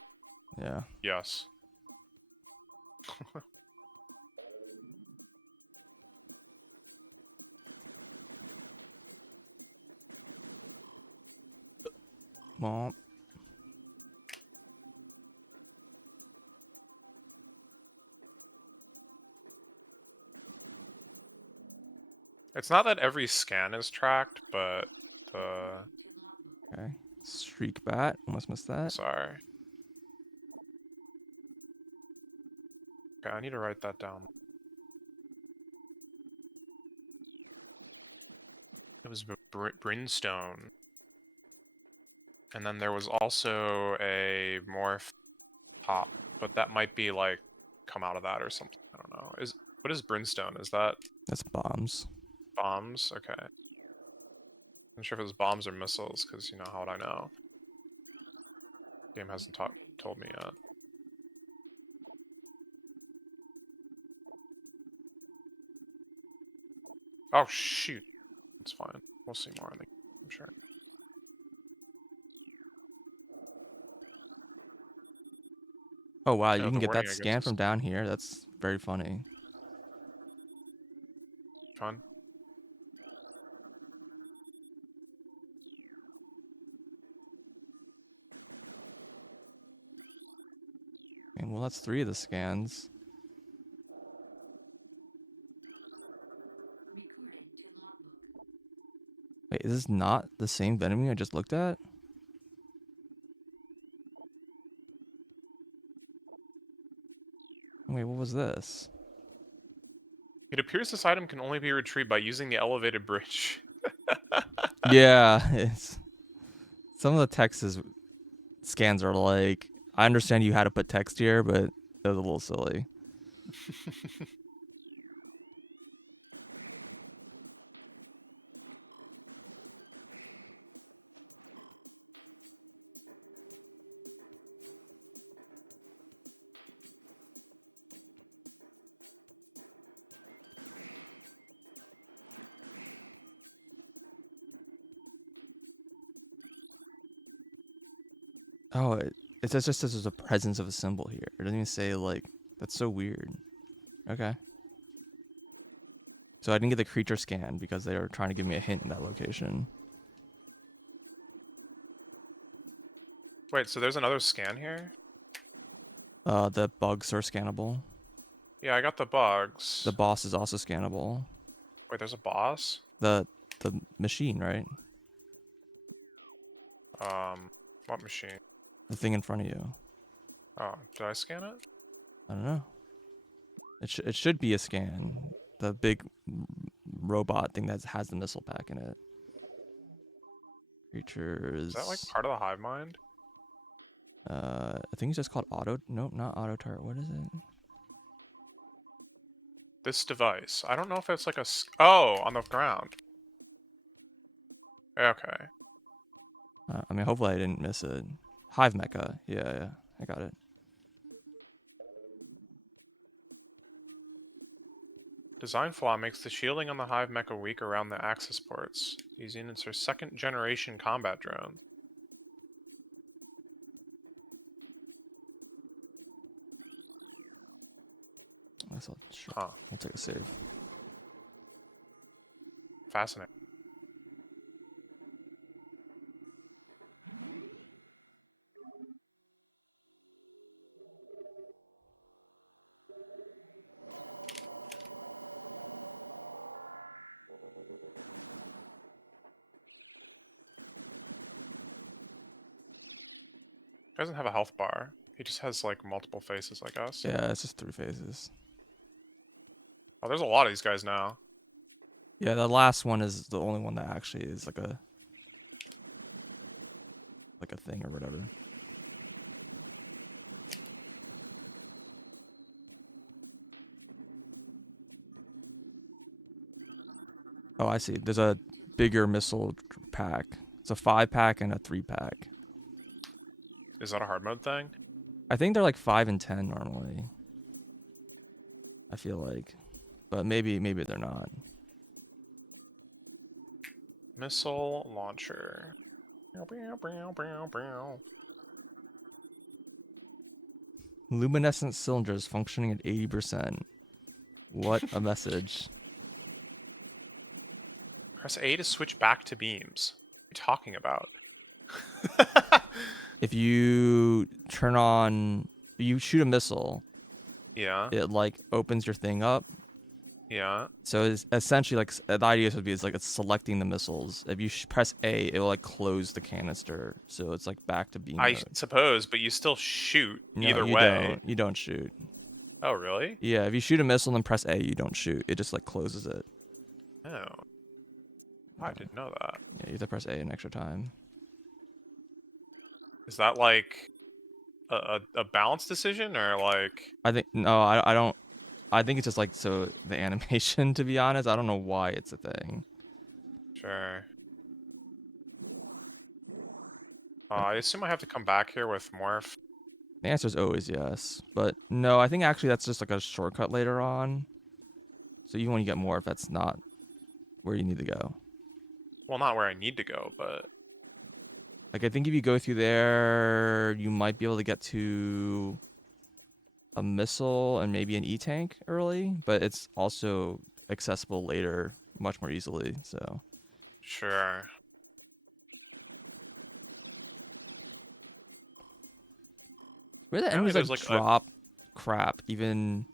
Yeah. yes. Well, It's not that every scan is tracked, but Recording to logbook. okay. Streak bat. Almost missed that. sorry. Okay, I need to write that down. It was Brimstone. And then there was also a morph pop, but that might be like come out of that or something. I don't know. What is Brimstone? Is that That's bombs. bombs? Okay. I'm not sure if it was bombs or missiles, because you know how would I know? Game hasn't told me yet. Oh shoot. It's fine. We'll see more in the game, I'm sure. Oh wow, Yeah, you can the get warning, that I guess, scan is from down here. That's very funny. fun. Okay, well, that's 3 of the scans. Recording to logbook. Wait, is this not the same enemy I just looked at? Wait, what was this? It appears this item can only be retrieved by using the elevated bridge. Yeah, it's some of the scans are like, I understand you had to put text here, but it was a little silly. Oh, it says just says there's a presence of a symbol here. It doesn't even say like, that's so weird. Okay. So I didn't get the creature scan because they were trying to give me a hint in that location. Wait, so there's another scan here? The bugs are scannable. Yeah, I got the bugs. The boss is also scannable. Wait, there's a boss? The machine, right? What machine? The thing in front of you. Oh, did I scan it? I don't know. It should be a scan. The big robot thing that has the missile pack in it. Is that like Creatures. part of the hive mind? I think it's just called auto. Nope, not auto tart. What is it? This device. I don't know if it's like oh, on the ground. Okay. I mean, hopefully I didn't miss it. Hive mecha. Yeah, I got it. Design flaw makes the shielding on the hive mecha weak around the access ports. Using its second generation combat drone. I'll take a save. Fascinating. He doesn't have a health bar. He just has like multiple faces like us. Yeah, it's just 3 phases. Oh, there's a lot of these guys now. Yeah, the last one is the only one that actually is like a thing or whatever. Oh, I see. There's a bigger missile pack. It's a 5-pack and a 3-pack. Is that a hard mode thing? I think they're like 5 and 10 normally. I feel like, but maybe they're not. Missile launcher. Luminescent cylinders functioning at 80%. What a message. Press A to switch back to beams. What are you talking about? If you turn on, you shoot a missile, Yeah. it like opens your thing up. Yeah. So it's essentially like the idea would be is like it's selecting the missiles. If you press A, it will like close the canister, so it's like back to beam I mode. suppose, but you still shoot No, either you way. You don't shoot. Oh, really? Yeah, if you shoot a missile and press A, you don't shoot. It just like closes it. No. I didn't know that. Yeah, you have to press A an extra time. Is that like a balance decision or like? I think no, I don't. I think it's just like so the animation. To be honest, I don't know why it's a thing. Sure. I assume I have to come back here with Morph. The answer is always yes, but no, I think actually that's just like a shortcut later on. So even when you get more, if that's not where you need to go. Well, not where I need to go, but Like I think if you go through there, you might be able to get to a missile and maybe an E-tank early, but it's also accessible later much more easily. So sure. where the Apparently enemies there's, like like, drop crap even.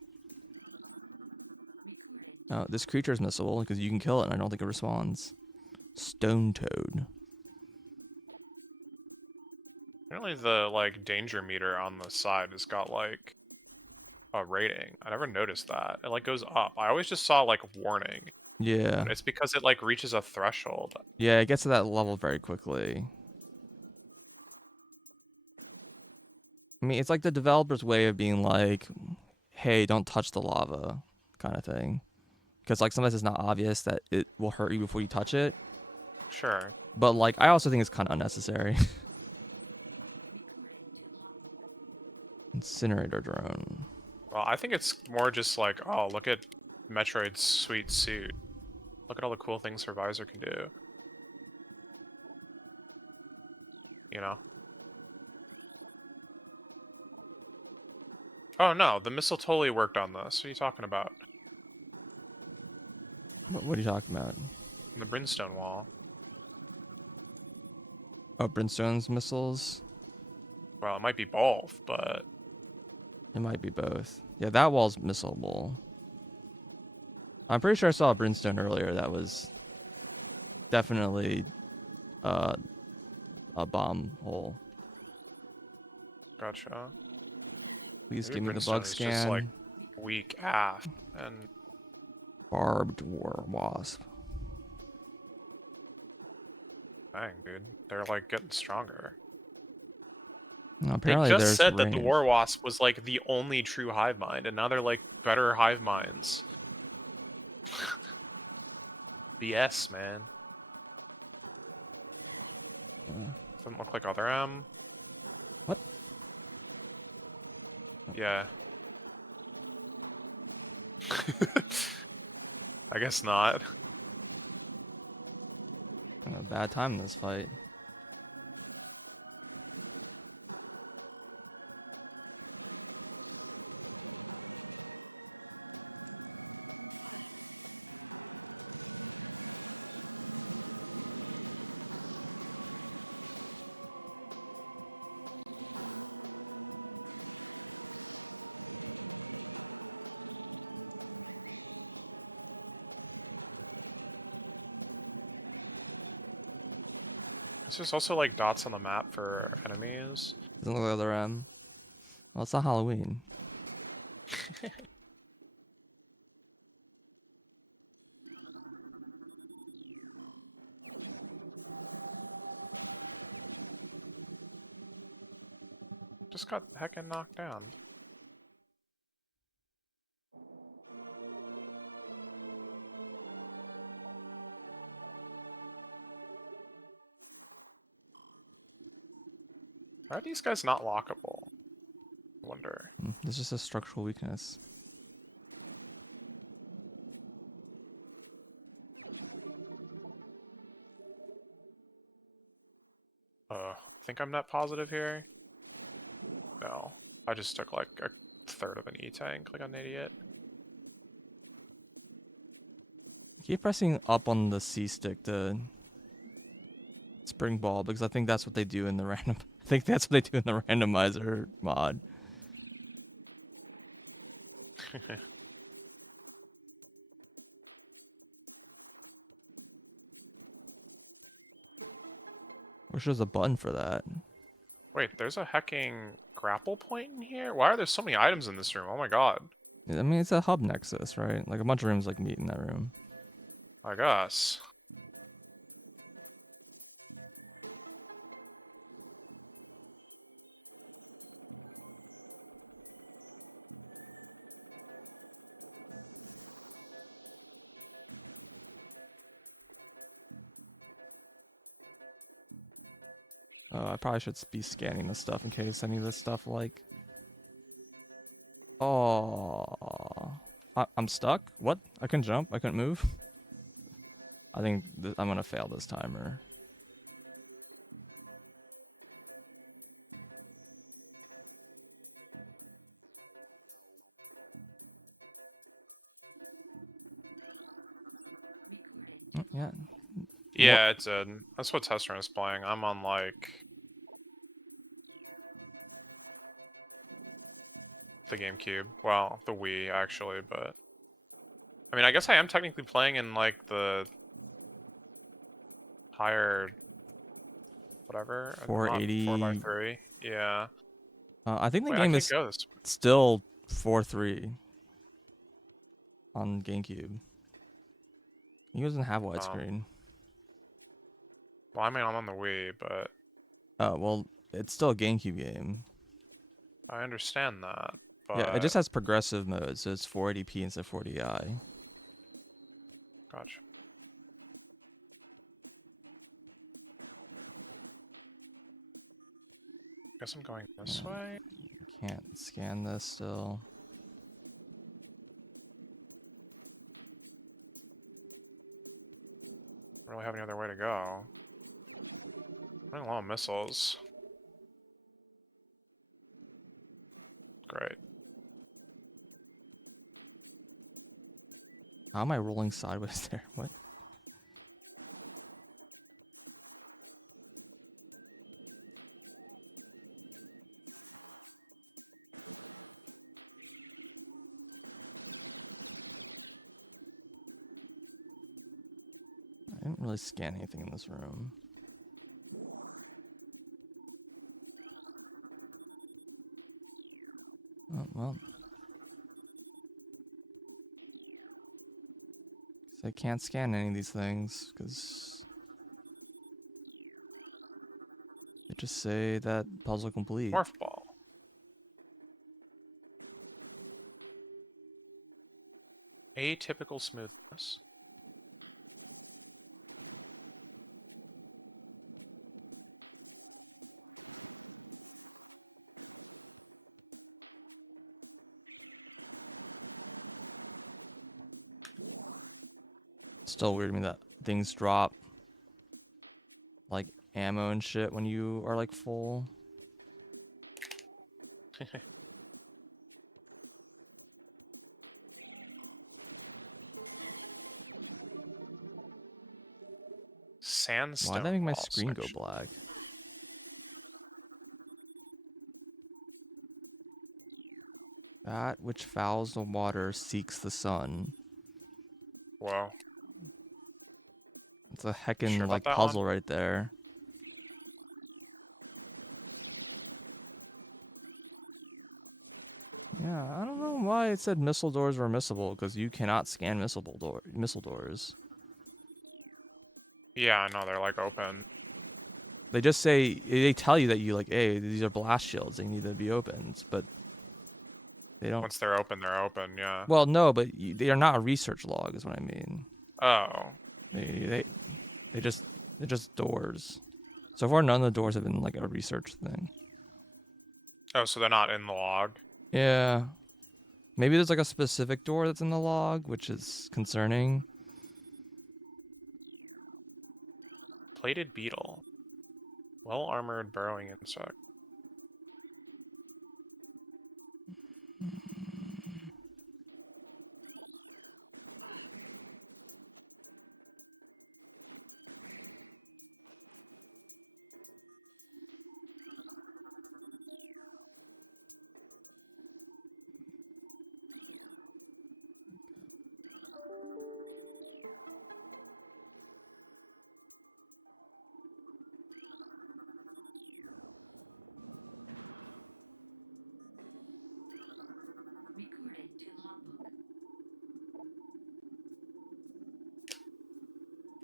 Recording. Oh, this creature is missable because you can kill it and I don't think it responds. Stone Toad. Apparently the like danger meter on the side has got like a rating. I never noticed that. It like goes up. I always just saw like warning. Yeah. It's because it like reaches a threshold. Yeah, it gets to that level very quickly. I mean, it's like the developer's way of being like, hey, don't touch the lava kind of thing. Because like sometimes it's not obvious that it will hurt you before you touch it. Sure. But like, I also think it's kind of unnecessary. Recording to logbook. Incinerator drone. Well, I think it's more just like, oh, look at Metroid's sweet suit. Look at all the cool things her visor can do. You know? Oh no, the missile totally worked on this. What are you talking about? What are you talking about? The brimstone wall. Oh, Brimstone's missiles? Well, it might be both, but It might be both. Yeah, that wall's missile-able. I'm pretty sure I saw a Brimstone earlier that was definitely a bomb hole. Gotcha. Please Maybe give me the Brimstone bug is just like scan. weak AF, and Barbed war wasp. dang, dude, they're like getting stronger. No, They apparently just there's said that the range. War Wasp was like the only true hive mind, and now they're like better hive minds. BS, man. Doesn't look like other M. What? Yeah. I guess not. No, bad time in this fight. There's also like dots on the map for enemies. Doesn't look like other M. Well, it's not Halloween. Just got heckin' knocked down. Why are these guys not lockable? I wonder. It's just a structural weakness. Think I'm net positive here? No. I just took like a third of an E-tank, like an idiot. Keep pressing up on the C stick to spring ball because I think that's what they do in the random. I think that's what they do in the randomizer mod. Wish there was a button for that. Wait, there's a hecking grapple point in here? Why are there so many items in this room? Oh my god. I mean, it's a hub nexus, right? Like a bunch of rooms like meet in that room. I guess. I probably should be scanning this stuff in case any of this stuff like. Oh, I'm stuck. What? I couldn't jump. I couldn't move. I think I'm gonna fail this timer. Recording Oh, to yeah. logbook. Yeah, it did. That's what Tester is playing. I'm on like the GameCube. Well, the Wii actually, but I mean, I guess I am technically playing in like the higher whatever, not 480. 4x3. Yeah. I think the Wait, I game can't is go this. still 4:3 on GameCube. He doesn't have widescreen. Well, I mean, I'm on the Wii, but Oh well, it's still a GameCube game. I understand that. But Yeah, it just has progressive mode, so it's 480p instead of 40i. gotcha. Guess I'm going this way. Can't scan this still. Don't really have any other way to go. I'm getting a lot of missiles. Great. How am I rolling sideways there? What? I didn't really scan anything in this room. Well, I can't scan any of these things because they just say that puzzle complete. Morph ball. Atypical smoothness. Still weird to me that things drop like ammo and shit when you are like full. Sandstone. Why'd that make my ball screen go section. black? That which fouls the water seeks the sun. Whoa. It's a Sure heckin' about like that puzzle one? right there. Yeah, I don't know why it said missile doors were missable, because you cannot scan missile doors. Yeah, no, they're like open. They just say, they tell you that you like, hey, these are blast shields, they need to be opened, but they don't. Once they're open, yeah. Well, no, but they are not a research log, is what I mean. Oh. They just, they're just doors. So far, none of the doors have been like a research thing. Oh, so they're not in the log? Yeah. Maybe there's like a specific door that's in the log, which is concerning. Plated beetle. Well-armored burrowing insect. Recording to logbook.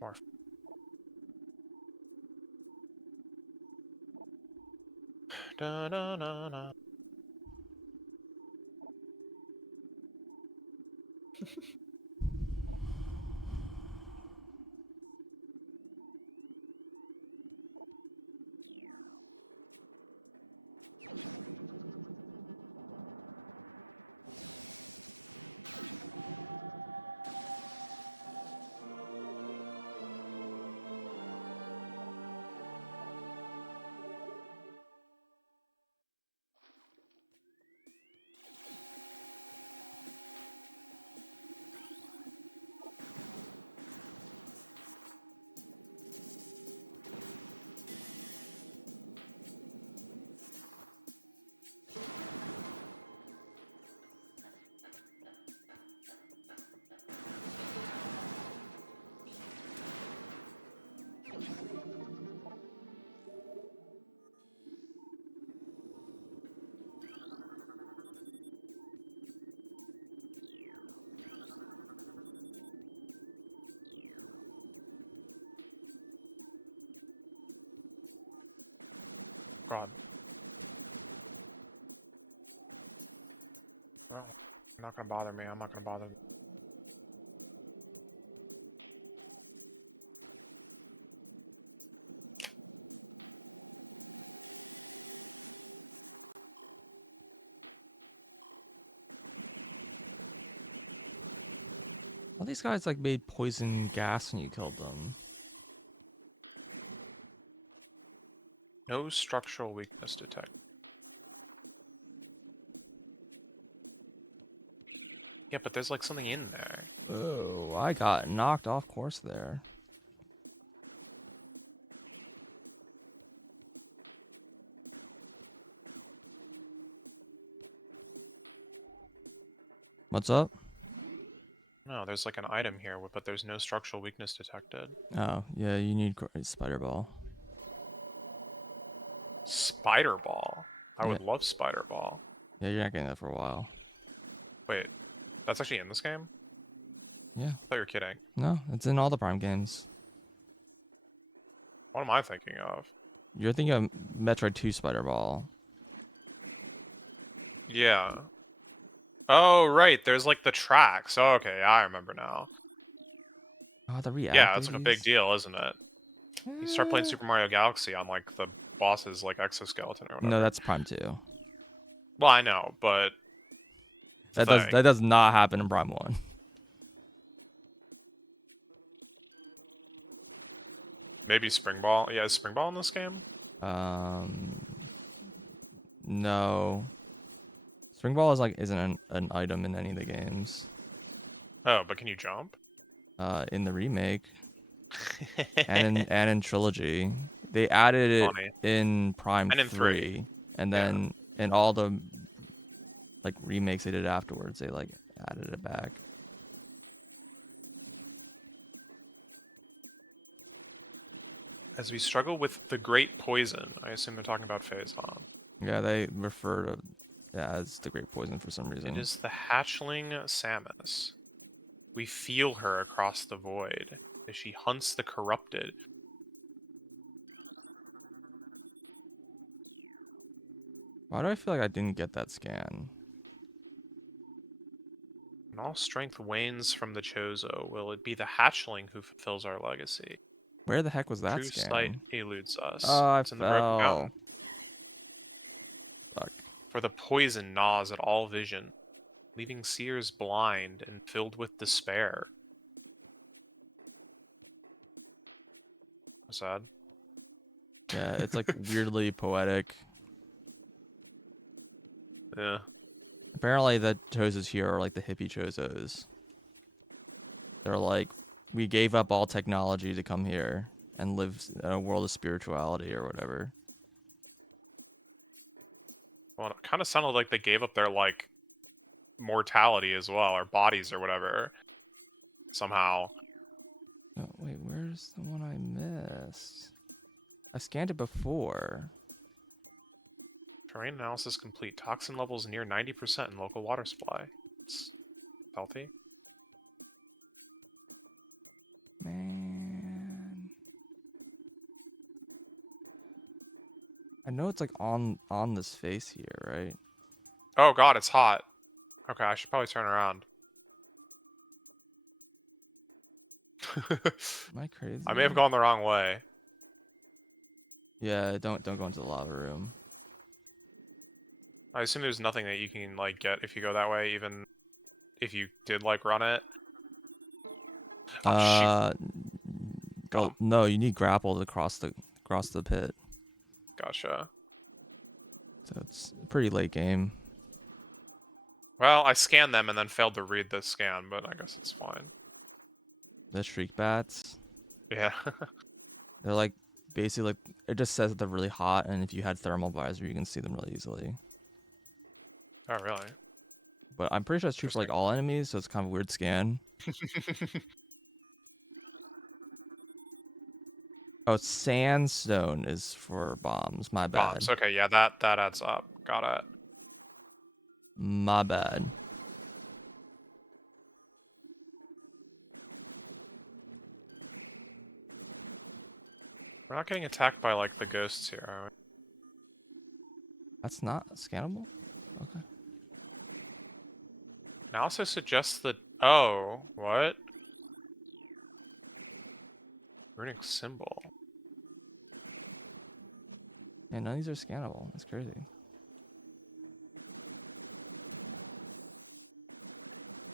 Morph. Da da da da. Rod. No, not gonna bother me. I'm not gonna bother them. All these guys like made poison gas when you killed them. No structural weakness detected. Yeah, but there's like something in there. Oh, I got knocked off course there. What's up? No, there's like an item here, but there's no structural weakness detected. Oh, yeah, you need spider ball. Spider ball. I Yeah. would love spider ball. Yeah, you're not getting that for a while. Wait, that's actually in this game? Yeah. I thought you were kidding. No, it's in all the Prime games. What am I thinking of? You're thinking of Metroid 2 Spider Ball. Yeah. Oh, right. There's like the tracks. Oh, okay, I remember now. Oh, the Yeah, it's reactivate like a big these? deal, isn't it? You start playing Eh. Super Mario Galaxy on like the boss's like exoskeleton or No, whatever. that's Prime 2. Well, I know, but the That thing. does not happen in Prime 1. Maybe Spring Ball. Yeah, is Spring Ball in this game? Um, no. Spring Ball isn't an item in any of the games. Oh, but can you jump? In the remake and in Trilogy, they added it Funny. in Prime And in 3. 3, and Yeah. then in all the like remakes they did afterwards, they like added it back. As we struggle with the Great Poison. I assume they're talking about Phase, huh? Yeah, they refer to it as the Great Poison for some reason. It is the hatchling Samus. We feel her across the void as she hunts the corrupted. Why do I feel like I didn't get that scan? When all strength wanes from the Chozo, will it be the hatchling who fulfills our legacy? Where the heck was that True sight scan? eludes us. Oh, I It's in the Broken Mountain. fell. Fuck. For the poison gnaws at all vision, leaving seers blind and filled with despair. Sad. Yeah, it's like weirdly poetic. Yeah. Apparently, the Chozos here are like the hippie Chozos. They're like, we gave up all technology to come here and live in a world of spirituality or whatever. Well, it kind of sounded like they gave up their, like, mortality as well, or bodies or whatever. Somehow. Oh, wait, where's the one I missed? I scanned it before. Terrain analysis complete. Toxin levels near 90% in local water supply. It's healthy. Man. I know it's like on this face here, right? Oh god, it's hot. Okay, I should probably turn around. Am I crazy? I may have gone the wrong way. Yeah, don't go into the lava room. I assume there's nothing that you can, like, get if you go that way, even if you did, like, run it. Oh, shoot. Well, no, you need grapple to cross the pit. Gotcha. So it's a pretty late game. Well, I scanned them and then failed to read the scan, but I guess it's fine. The shriek bats, Yeah. they're like basically like it just says that they're really hot, and if you had thermal visor, you can see them really easily. Oh, really? But I'm pretty sure it's true for like all enemies, so it's kind of a weird scan. Oh, sandstone is for bombs. My bad. Bombs. Okay, yeah, that adds up. Got it. My bad. We're not getting attacked by, like, the ghosts here, are we? That's not scannable? Analysis suggests that... Oh, what? Runic symbol. Yeah, none of these are scannable. That's crazy.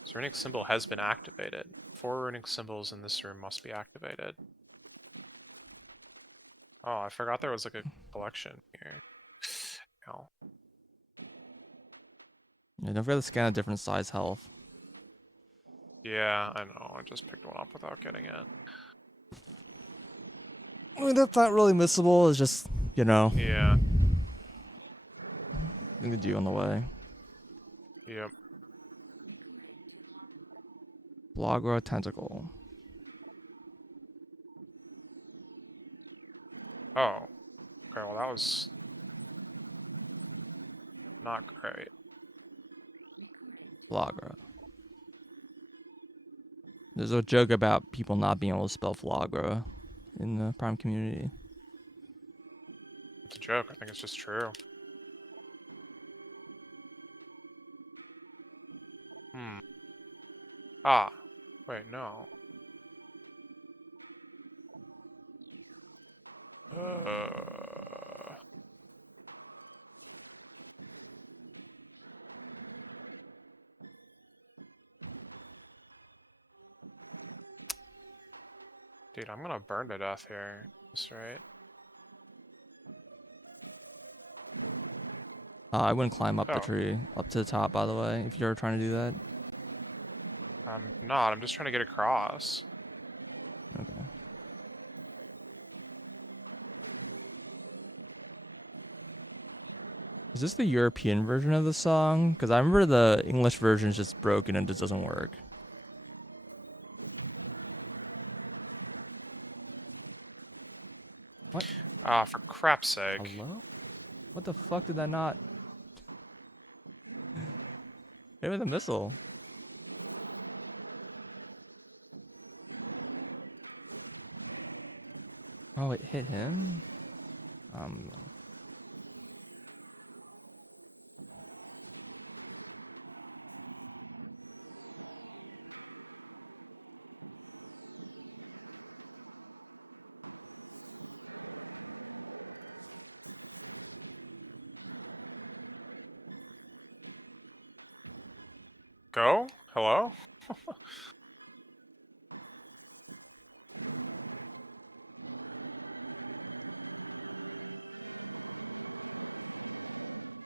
This runic symbol has been activated. 4 runic symbols in this room must be activated. Oh, I forgot there was, like, a collection here. Ow. Yeah, don't forget to scan a different size health. Yeah, I know. I just picked one up without getting it. I mean, that's not really missable. It's just, you know, Yeah. you can do on the way. Yep. According to logbook. Blagra tentacle. Oh. Okay, well that was... not great. Flagra. There's a joke about people not being able to spell Flagra in the Prime community. It's a joke. I think it's just true. Hmm. Ah. Wait, no. Dude, I'm gonna burn to death here. That's right. I wouldn't climb up the Oh. tree, up to the top, by the way, if you're trying to do that. I'm not. I'm just trying to get across. Is this the European version of the song? Because I remember the English version is just broken and just doesn't work. What? Ah, for crap's sake. Hello? What the fuck did that not? Hit with a missile. Oh, it hit him? Go? Hello?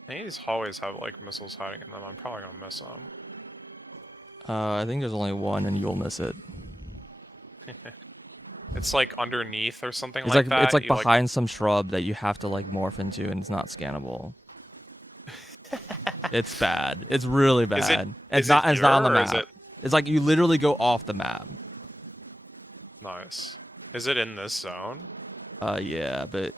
Any of these hallways have like missiles hiding in them. I'm probably gonna miss them. I think there's only one and you'll miss it. It's like underneath or something It's like like that. it's like You, behind some shrub that you have to like morph into and it's not scannable. It's bad. It's really bad. Is it- And is it's it not on the here, or is map. it- It's like you literally go off the map. Nice. Is it in this zone? Yeah, but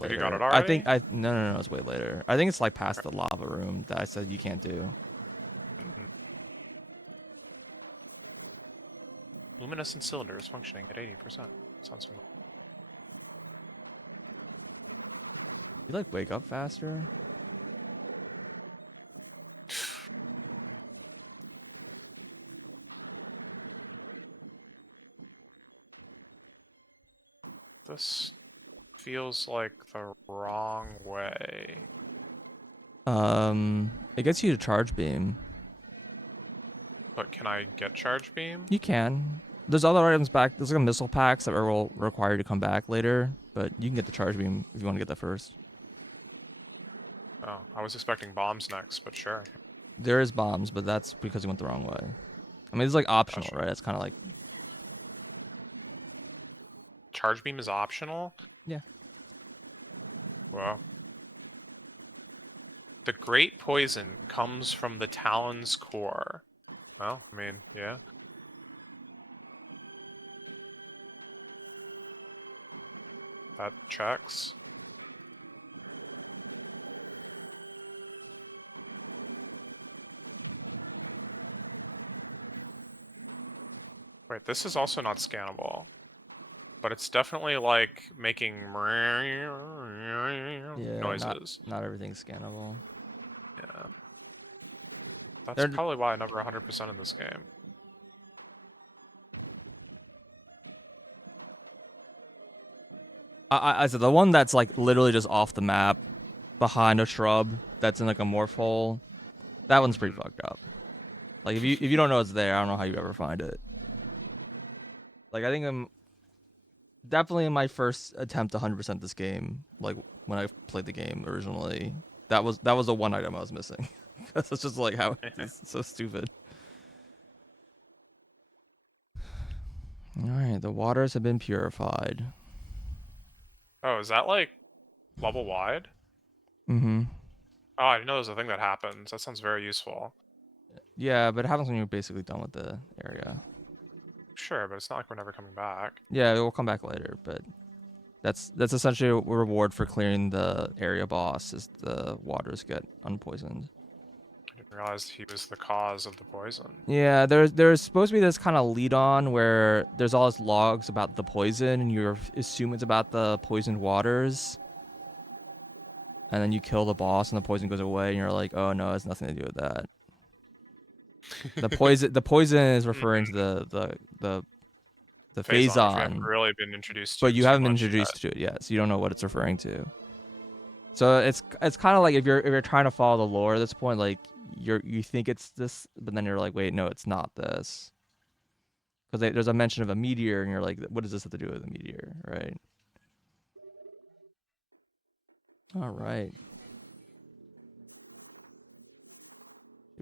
Have you got later. it already? No, it's way later. I think it's like past the lava room that I said you can't do. Luminescent cylinder is functioning at 80%. Sounds good. You like wake up faster? This feels like the wrong way. It gets you to charge beam. But can I get charge beam? You can. There's other items back. There's like a missile packs that will require you to come back later, but you can get the charge beam if you want to get that first. Oh, I was expecting bombs next, but sure. There is bombs, but that's because you went the wrong way. I mean, it's like optional, Gotcha. right? It's kind of like, Charge beam is optional? yeah. Wow. The great poison comes from the Talon's core. Well, I mean, yeah. That checks. Wait, this is also not scannable. But it's definitely like making Yeah, noises. not everything's scannable. Yeah. That's They're- probably why I never 100% in this game. I said the one that's like literally just off the map, behind a shrub that's in like a morph hole. That one's pretty fucked up. Like if you don't know it's there, I don't know how you ever find it. Like I think I'm definitely in my first attempt to 100% this game. Like when I played the game originally, that was the one item I was missing. That's just like how it's so stupid. All right, the waters have been purified. Oh, is that like level wide? Mm-hmm. Oh, I didn't know there was a thing that happens. That sounds very useful. Yeah, but it happens when you're basically done with the area. Sure, but it's not like we're never coming back. Yeah, it will come back later, but that's essentially a reward for clearing the area boss is the waters get unpoisoned. Realized he was the cause of the poison. Yeah, there's supposed to be this kind of lead on where there's all these logs about the poison, and you assume it's about the poisoned waters. And then you kill the boss, and the poison goes away, and you're like, oh no, it has nothing to do with that. The poison is referring to the Phazon, which we haven't Phazon, really been introduced to but you too haven't been much introduced yet. to it yet, so you don't know what it's referring to. So it's kind of like if you're trying to follow the lore at this point, like you think it's this, but then you're like, wait, no, it's not this, because there's a mention of a meteor, and you're like, what does this have to do with a meteor, right? All right.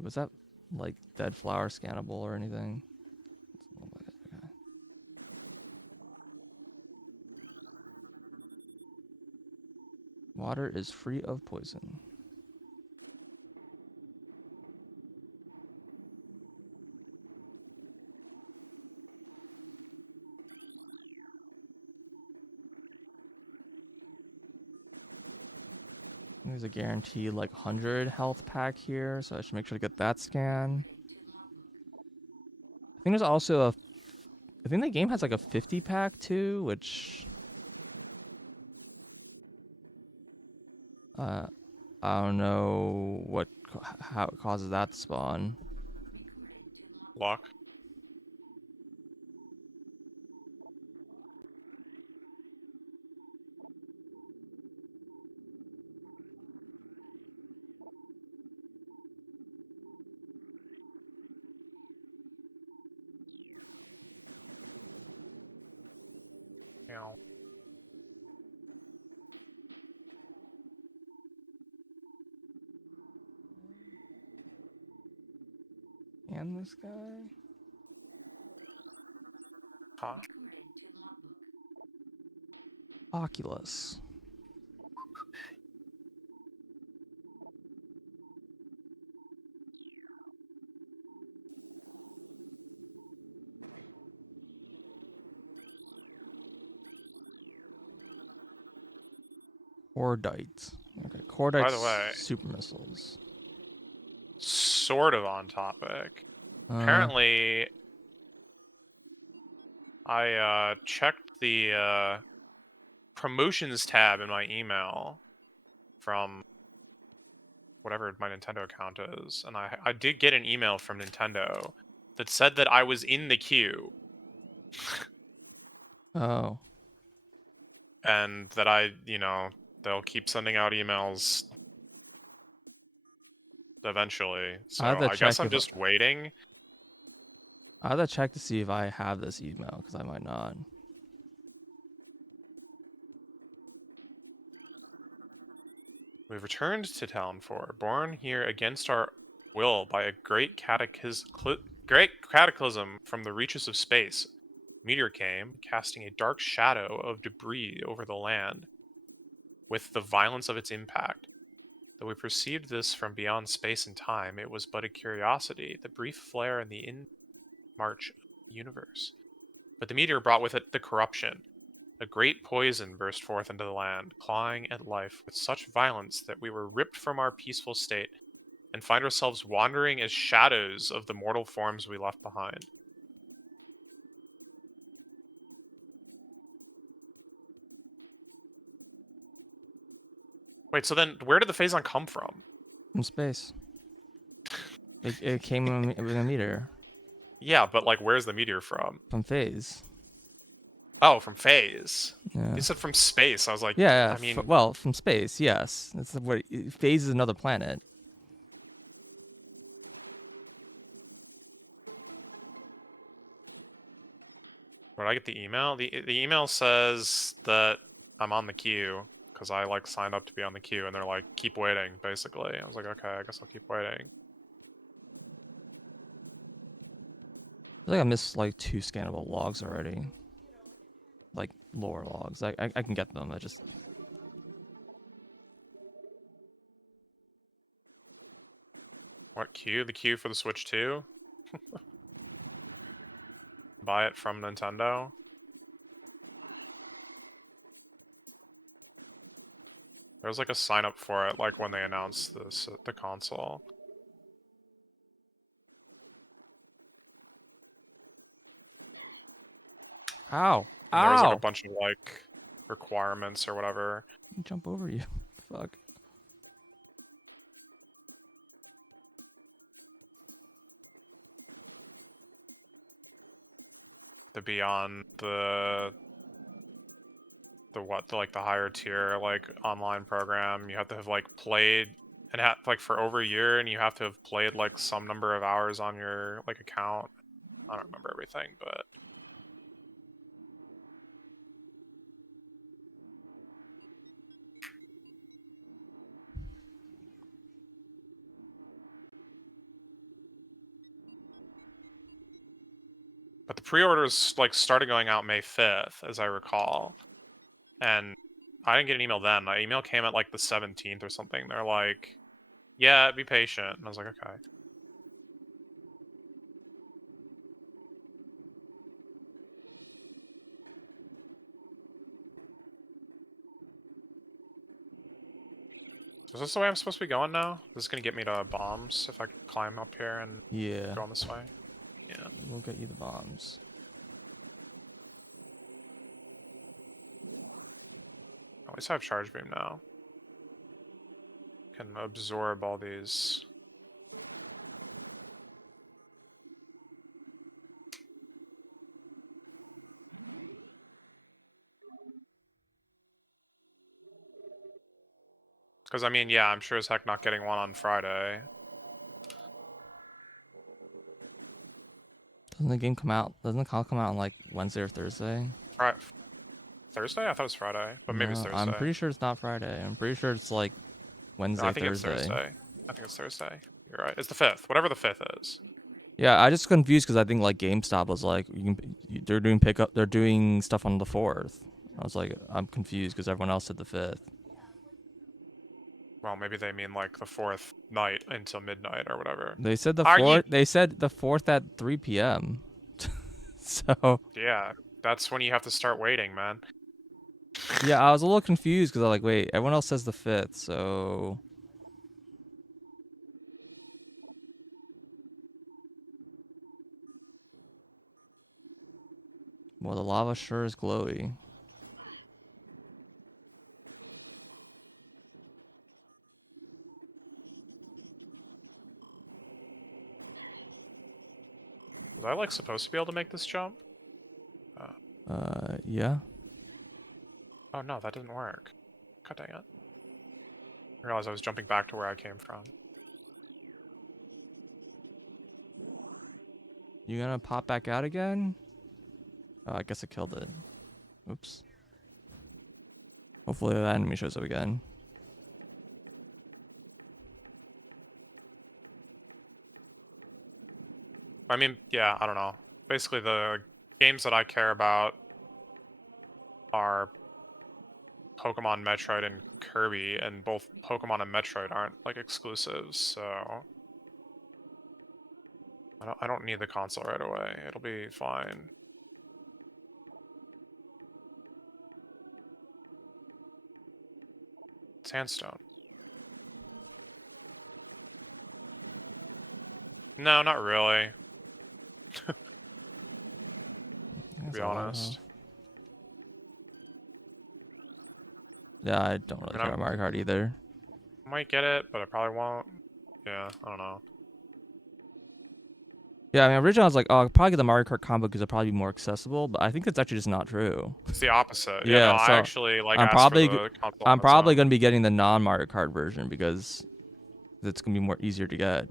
Was that like dead flower scannable or anything? Water is free of poison. There's a guaranteed like 100 health pack here, so I should make sure to get that scan. Recording to logbook. I think there's also I think the game has like a 50 pack too, which uh, I don't know how it causes that to spawn. Recording to logbook. Lock. Meow. And this guy? Huh. Recording to logbook. Oculus. Cordite. Okay, By Cordite the way, super missiles. sort of on topic. Uh, Apparently, I checked the promotions tab in my email from whatever my Nintendo account is, and I did get an email from Nintendo that said that I was in the queue oh. and that they'll keep sending out emails eventually. I have So to I guess check I'm if just waiting. I have to check to see if I have this email, because I might not. We returned to Town 4, born here against our will by a great cataclysm from the reaches of space. Meteor came, casting a dark shadow of debris over the land. With the violence of its impact, though we perceived this from beyond space and time, it was but a curiosity, the brief flare in the in-march of the universe. But the meteor brought with it the corruption. A great poison burst forth into the land, clawing at life with such violence that we were ripped from our peaceful state and find ourselves wandering as shadows of the mortal forms we left behind. Wait, so then where did the Phazon come from? From space. It came with a meteor. Yeah, but like, where's the meteor from? From phase. Oh, from Phase. Yeah. You said from space. I was like, Yeah, I mean, well, from space, yes. That's what phase is, another planet. where did I get the email? The email says that I'm on the queue because I like signed up to be on the queue, and they're like, keep waiting, basically. I was like, okay, I guess I'll keep waiting. I feel like I missed like 2 scannable logs already. Like lore logs. I can get them. I just What queue? The queue for the Switch 2? Buy it from Nintendo? There was like a sign up for it, like when they announced this the console. Ow! And there was like a Ow! bunch of like requirements or whatever. Jump over you. Fuck. To be on the higher tier like online program, you have to have like played and like for over a year, and you have to have played like some number of hours on your like account. I don't remember everything, but the pre-orders like started going out May 5th, as I recall, and I didn't get an email then. My email came at like the 17th or something. They're like, "Yeah, be patient," and I was like, "Okay." Is this the way I'm supposed to be going now? This is gonna get me to bombs if I climb up here and Yeah. go this way. Yeah. We'll get you the bombs. At least I have charge beam now. Can absorb all these. Because I mean, yeah, I'm sure as heck not getting one on Friday. Doesn't the game come out? Doesn't the call come out on like Wednesday or Thursday? Right. Thursday? I thought it was Friday, but maybe it's No, I'm Thursday. pretty sure it's not Friday. I'm pretty sure it's like No, Wednesday, I think it's Thursday. Thursday. I think it's Thursday. You're right. It's the 5th. Whatever the 5th is. Yeah, I just confused because I think like GameStop was like they're doing pickup, they're doing stuff on the 4th. I was like, I'm confused because everyone else said the 5th. Well, maybe they mean like the 4th night until midnight or whatever. They said the Are you? 4th. They said the 4th at 3 p.m. So Yeah, that's when you have to start waiting, man. yeah, I was a little confused because I'm like, wait, everyone else says the 5th, so well, the lava sure is glowy. Was I like supposed to be able to make this jump? Yeah. Oh no, that didn't work. God dang it. I realized I was jumping back to where I came from. You gonna pop back out again? Oh, I guess I killed it. Oops. Hopefully that enemy shows up again. I mean, yeah, I don't know. Basically, the games that I care about are Pokemon, Metroid, and Kirby, and both Pokemon and Metroid aren't like exclusives, so I don't need the console right away. It'll be fine. Sandstone. No, not really. To That's be a lot, honest. Yeah, I don't really I mean, care about Mario Kart either. I might get it, but I probably won't. Yeah, I don't know. Yeah, I mean, originally I was like, oh, I'll probably get the Mario Kart combo because it'll probably be more accessible, but I think that's actually just not true. It's the opposite. Yeah, no, Yeah, I so actually like I'm asked for probably the console I'm on its probably own. gonna be getting the non-Mario Kart version because it's gonna be more easier to get.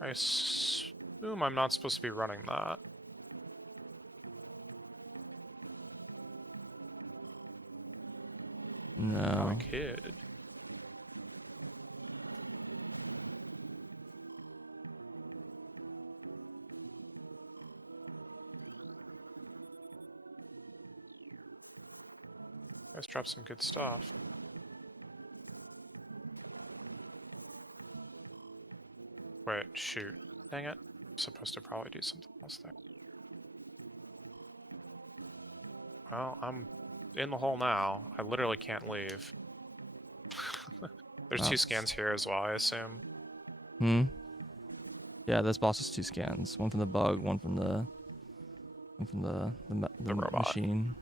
I assume I'm not supposed to be running that. No. I'm a kid. Let's drop some good stuff. Wait, shoot. Dang it. I'm supposed to probably do something else there. Well, I'm in the hole now. I literally can't leave. There's Oh. 2 scans here as well, I assume. Hmm. Yeah, this boss is 2 scans. One from the bug, one from the The robot. machine.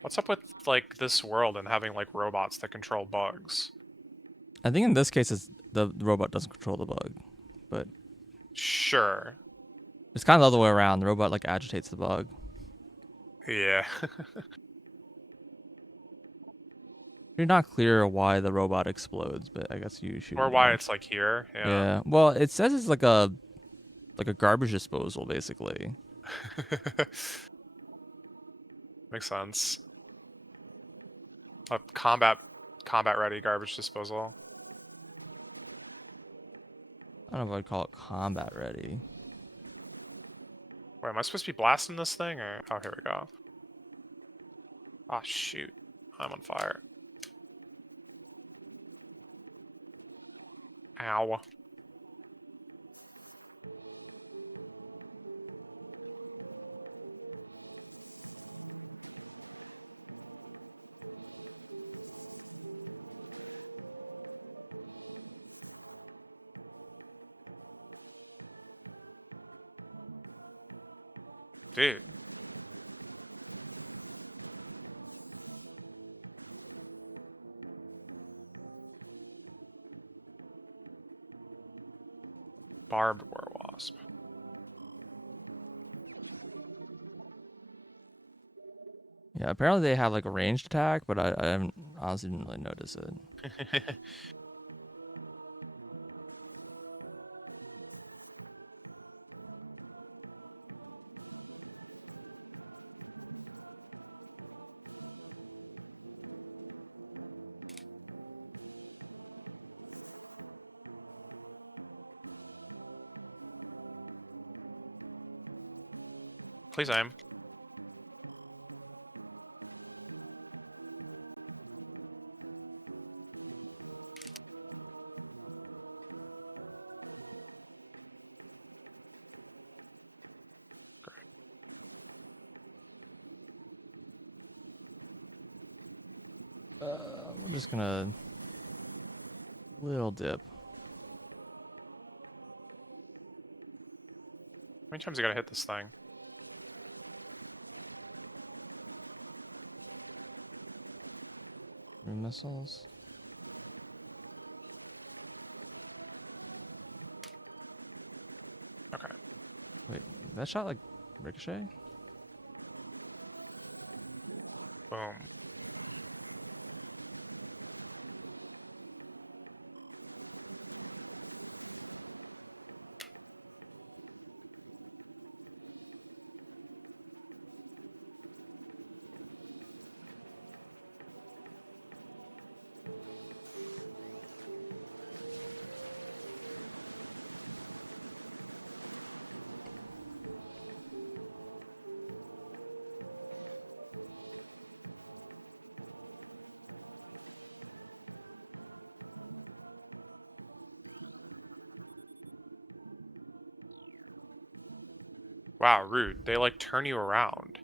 What's up with like this world and having like robots that control bugs? I think in this case, the robot doesn't control the bug, but Sure. it's kind of the other way around. The robot like agitates the bug. Yeah. You're not clear why the robot explodes, but I guess you should Or why know. it's like here. Yeah. Yeah. Well, it says it's like a garbage disposal, basically. Makes sense. A combat ready garbage disposal. I don't know if I'd call it combat ready. Wait, am I supposed to be blasting this thing or oh here we go. Ah shoot. I'm on fire. Ow. Dude. Barbed war wasp. Yeah. Apparently they have like a ranged attack, but I haven't honestly didn't really notice it. Please aim. I'm just gonna little dip. How many times I gotta hit this thing? Missiles. Okay. Wait, that shot like ricochet? Boom. Wow, rude. They like turn you around.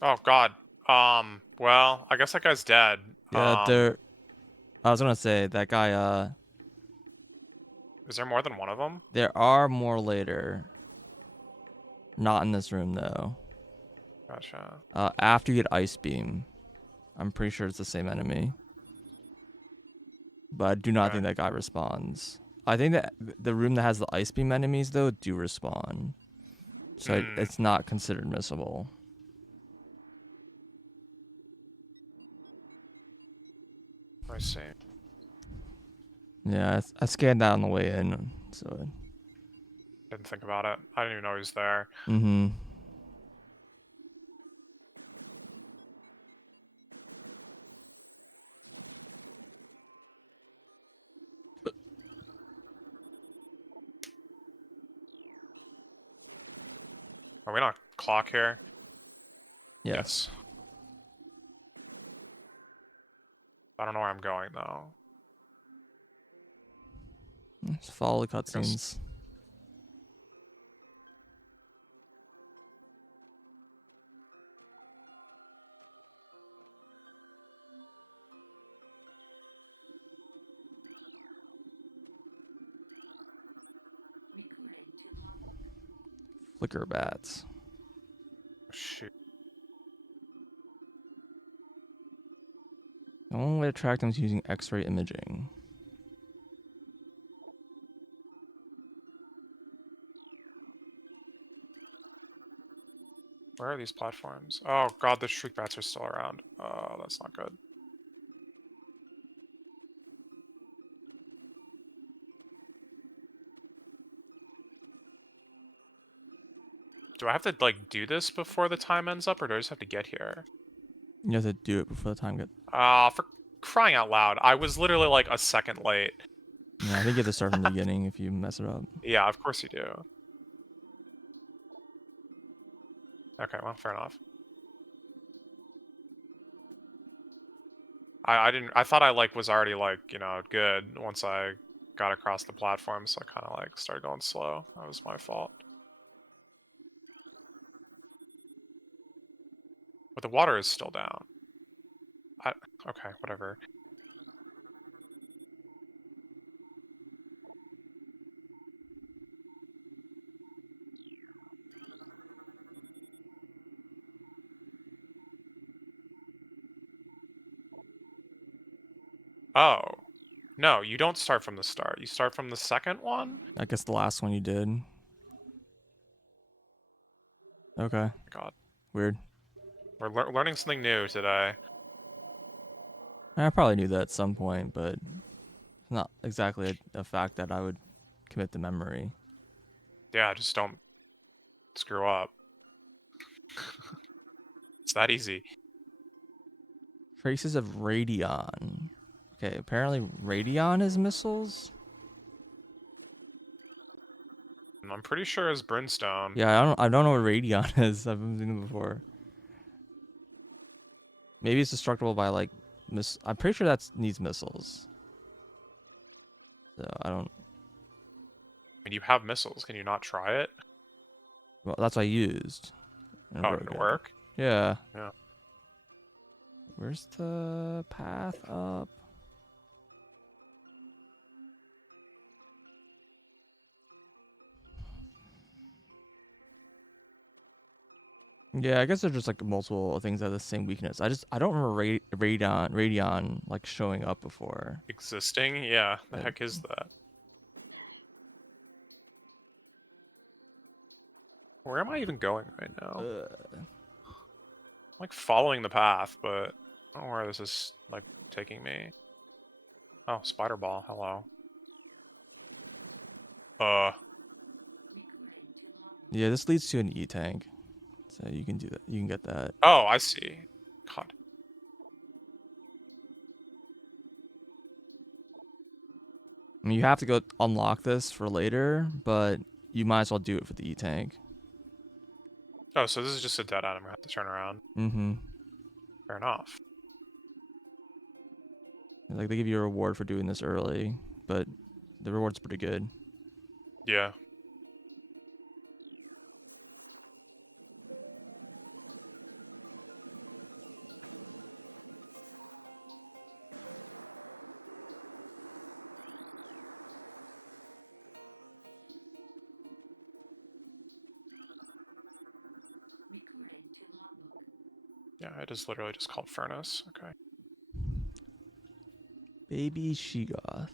Oh god. Well, I guess that guy's dead. Yeah, I was gonna say that guy. Is there more than one of them? There are more later. Not in this room though. Gotcha. After you get ice beam, I'm pretty sure it's the same enemy. But I do not Okay. think that guy responds. I think that the room that has the ice beam enemies though do respawn, so it's not considered missable. I see. Yeah, I scanned that on the way in. So. Didn't think about it. I didn't even know he was there. Mm-hmm. Are we not clock here? Yes. I don't know where I'm going though. Just follow the Guess- cutscenes. Recorded to logbook. Flicker bats. Shoot. The only way to track them is using X-ray imaging. Where are these platforms? Oh god, the shriek bats are still around. Oh, that's not good. Do I have to, like, do this before the time ends up, or do I just have to get here? You have to do it before the time gets. For crying out loud. I was literally, like, a second late. Yeah, I think you have to start from the beginning if you mess it up. Yeah, of course you do. Okay, well, fair enough. I thought I, like, was already, like, you know, good once I got across the platform, so I kind of, like, started going slow. That was my fault. But the water is still down. Okay, whatever. Oh. No, you don't start from the start. You start from the second one? I guess the last one you did. Okay. God. Weird. We're learning something new today. I probably knew that at some point, but not exactly a fact that I would commit to memory. Yeah, just don't screw up. It's that easy. Traces of radion. Okay, apparently radion is missiles. I'm pretty sure it's brimstone. Yeah, I don't know what radion is. I've never seen it before. Maybe it's destructible by like I'm pretty sure that needs missiles. So I don't. I mean, you have missiles. Can you not try it? Well, that's what I used. And it Oh, broke did it it. work? Yeah. Yeah. Where's the path up? Yeah, I guess there's just like multiple things that have the same weakness. I don't remember radion like showing up before. Existing? Yeah. The Yeah. heck is that? Where am I even going right now? I'm, like, following the path, but I don't know where this is, like, taking me. Oh, spider ball. Hello. Recorded to logbook. Yeah, this leads to an E tank, so you can do that. You can get that. Oh, I see. God. I mean, you have to go unlock this for later, but you might as well do it for the E tank. Oh, so this is just a dead end. I'm gonna have to turn around. Mm-hmm. Fair enough. Like they give you a reward for doing this early, but the reward's pretty good. Yeah. Recorded to logbook. Yeah, it is literally just called furnace. Okay. Baby Sheegoth.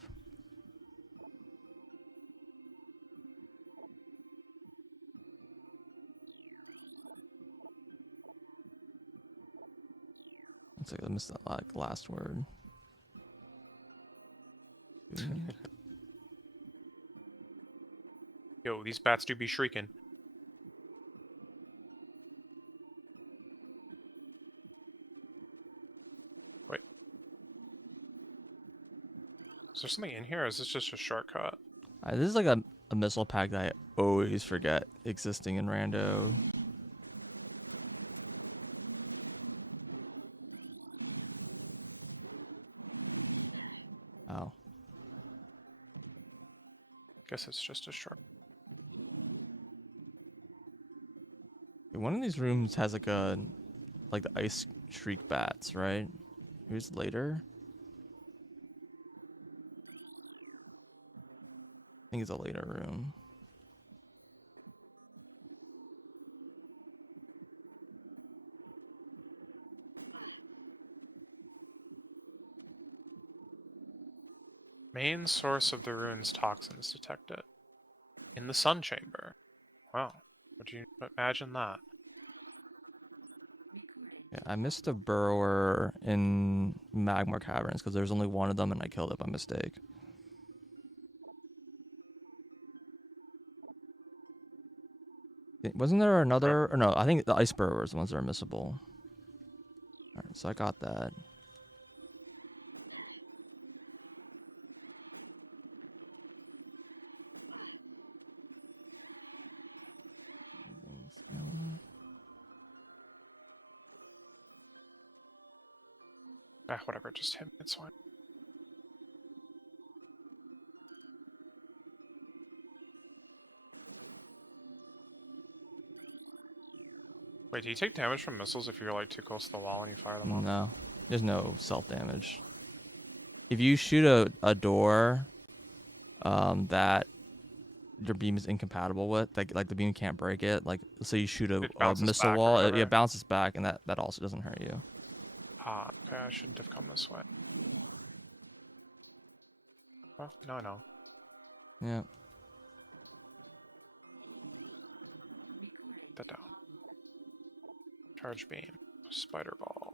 It's like I missed that last word. Yo, these bats do be shrieking. Wait. Is there something in here, or is this just a shortcut? This is like a missile pack that I always forget existing in Rando. Oh. Guess it's just a short. One of these rooms has like the ice shriek bats, right? Maybe it's later. I think it's a later room. Main source of the rune's toxins detected. In the sun chamber. Wow. Would you imagine that? Recording Yeah, to I missed a logbook. burrower in Magma Caverns because there's only one of them and I killed it by mistake. Wasn't there another? Or no, I think the ice burrowers, the ones that are missable. Alright, so I got that. Ah, whatever, just hit me, it's fine. Wait, do you take damage from missiles if you're like too close to the wall and you fire them off? No, there's no self damage. If you shoot a door, that your beam is incompatible with, like the beam can't break it. Like, so you shoot It a bounces missile back or wall, whatever. it bounces back, and that also doesn't hurt you. Ah, okay, I shouldn't have come this way. Oh, no, I know. Yeah. Recording That to down. logbook. Charge beam. Spider ball.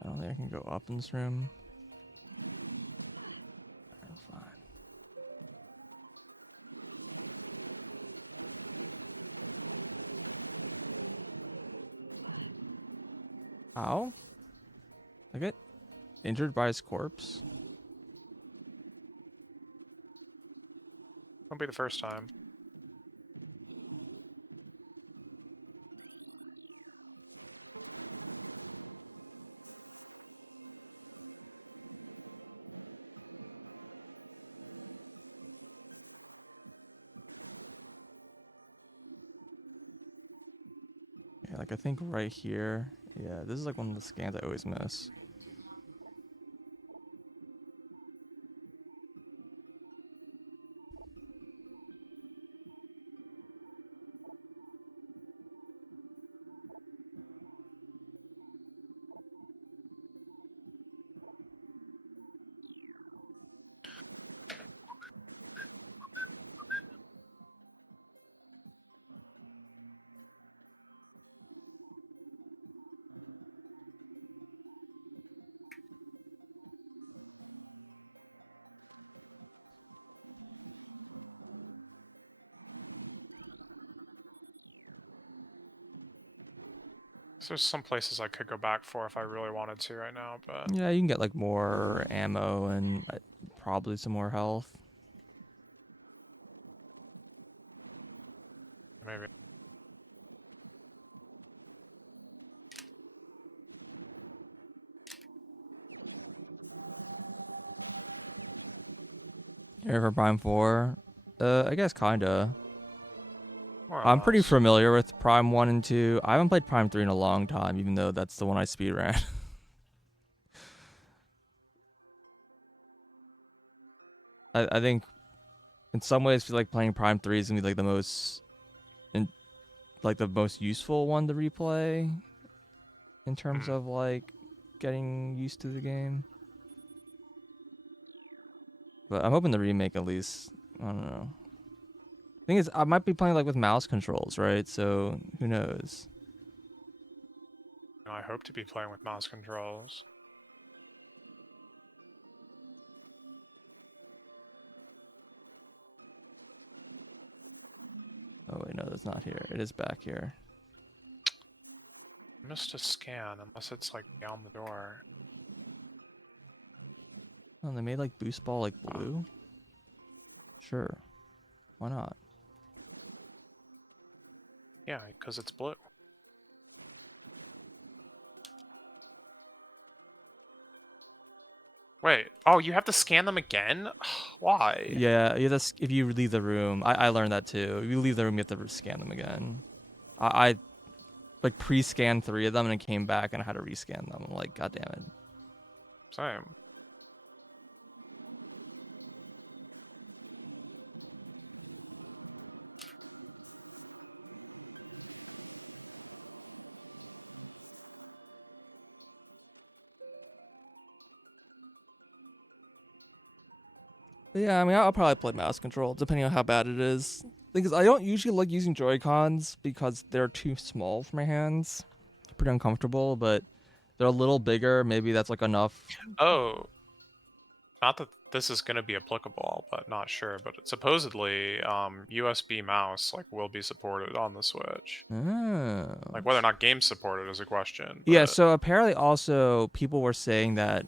I don't think I can go up in this room. Ow? I get injured by his corpse? Won't be the first time. Yeah, like I think right here. Yeah, this is like one of the scans I always miss. Recording to logbook. So there's some places I could go back for if I really wanted to right now, but Yeah, you can get like more ammo and probably some more health. maybe. Here for Prime 4? I guess kinda. More or I'm pretty less. familiar with Prime 1 and 2. I haven't played Prime 3 in a long time, even though that's the one I speedran. I think in some ways, I feel like playing Prime 3 is gonna be like in, the most useful one to replay in terms Hmm. of like getting used to the game. But I'm hoping the remake at least. I don't know. Thing is, I might be playing like with mouse controls, right? So who knows? I hope to be playing with mouse controls. Oh wait, no, that's not here. It is back here. I missed a scan, unless it's like down the door. Oh, they made like boost ball like blue. Sure, why not? Yeah, because it's blue. Wait, oh, you have to scan them again? Why? Yeah, if you leave the room, I learned that too. If you leave the room, you have to scan them again. I like pre-scanned 3 of them and it came back and I had to rescan them. I'm like, god damn it. Same. But yeah, I mean, I'll probably play mouse control depending on how bad it is. Because I don't usually like using Joy-Cons because they're too small for my hands. Pretty uncomfortable, but they're a little bigger. Maybe that's like enough. Oh, not that this is going to be applicable, but not sure. But supposedly, USB mouse like will be supported on the Switch. Oh. Like whether or not games supported is a question. Yeah, But so apparently also people were saying that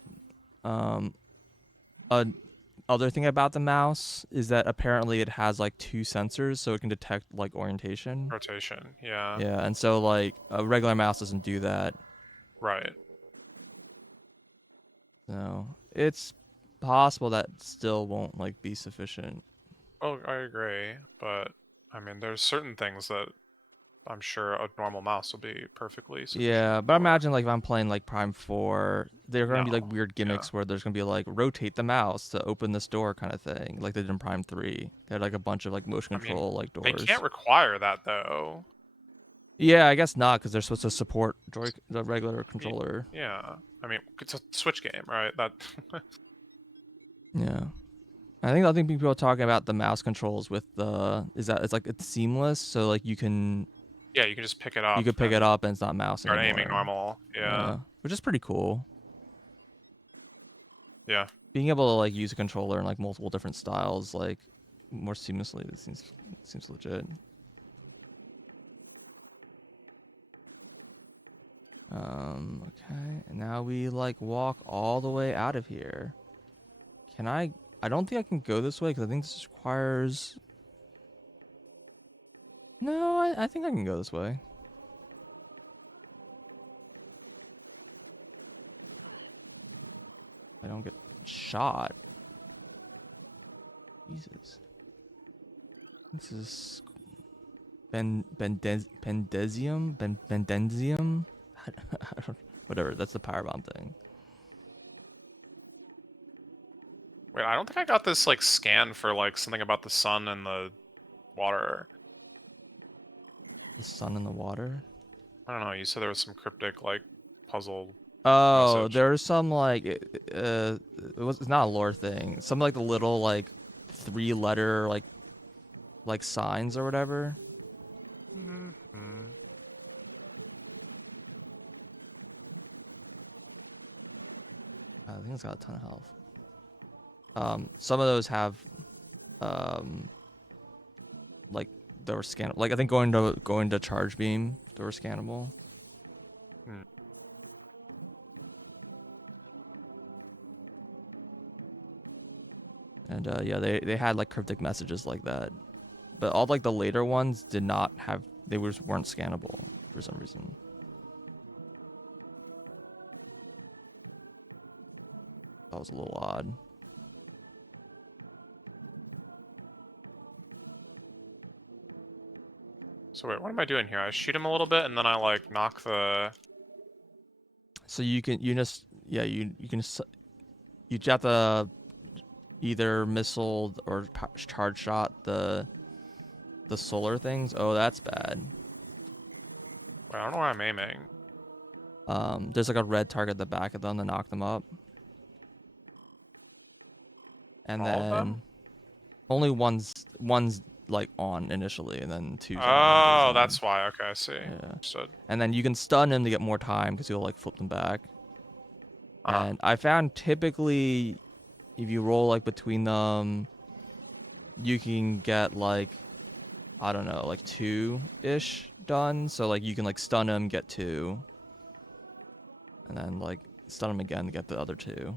a other thing about the mouse is that apparently it has like 2 sensors so it can detect like orientation. rotation, yeah, Yeah, and so like a regular mouse doesn't do that. right. So it's possible that still won't like be sufficient. Oh, I agree, but I mean, there's certain things that I'm sure a normal mouse will be perfectly sufficient Yeah, but I for. imagine like if I'm playing like Prime 4, there are gonna be like No, weird yeah. gimmicks where there's gonna be like rotate the mouse to open this door kind of thing, like they did in Prime 3. They had like a bunch of like motion I mean, control like they can't doors. require that though. Yeah, I guess not because they're supposed to support the regular Y- controller. Yeah, I mean, it's a Switch game, right? That. Yeah. I think people are talking about the mouse controls with the is that it's like it's seamless, so like Yeah, you can just pick it you up could pick it and up and it's not mouse start aiming anymore. normal. Yeah, Yeah, which is pretty cool. yeah. Being able to like use a controller in like multiple different styles like more seamlessly, this seems legit. Okay, now we like walk all the way out of here. Can I? I don't think I can go this way because I think this requires. No, I think I can go this way. I don't get shot. Jesus. This is Bendenzium? Whatever, that's the power bomb thing. Wait, I don't think I got this like scan for like something about the sun and the water. The sun in the water. I don't know. You said there was some cryptic like puzzle Oh, message. there's some like it's not a lore thing. Some like the little like 3-letter like signs or whatever. I think it's got a ton of health. Some of those have um like they were scannable. Like I think going to charge beam, they were scannable. Hmm. And yeah, they had like cryptic messages like that. But all like the later ones did not have they just weren't scannable for some reason. That was a little odd. So wait, what am I doing here? I shoot him a little bit and then I like knock the. So you just you can just you have to either missile or charge shot the solar things. Oh, that's bad. Wait, I don't know where I'm aiming. There's like a red target at the back of them to knock them up, and All of them? then only one's like on initially, and then two's on when it goes Oh, on. that's why. Okay, I see. Yeah. Understood. And then you can stun him to get more time because he'll like flip them back. Uh-huh. And I found typically if you roll like between them, you can get like, I don't know, like 2-ish done. So like you can like stun him, get 2, and then like stun him again to get the other 2.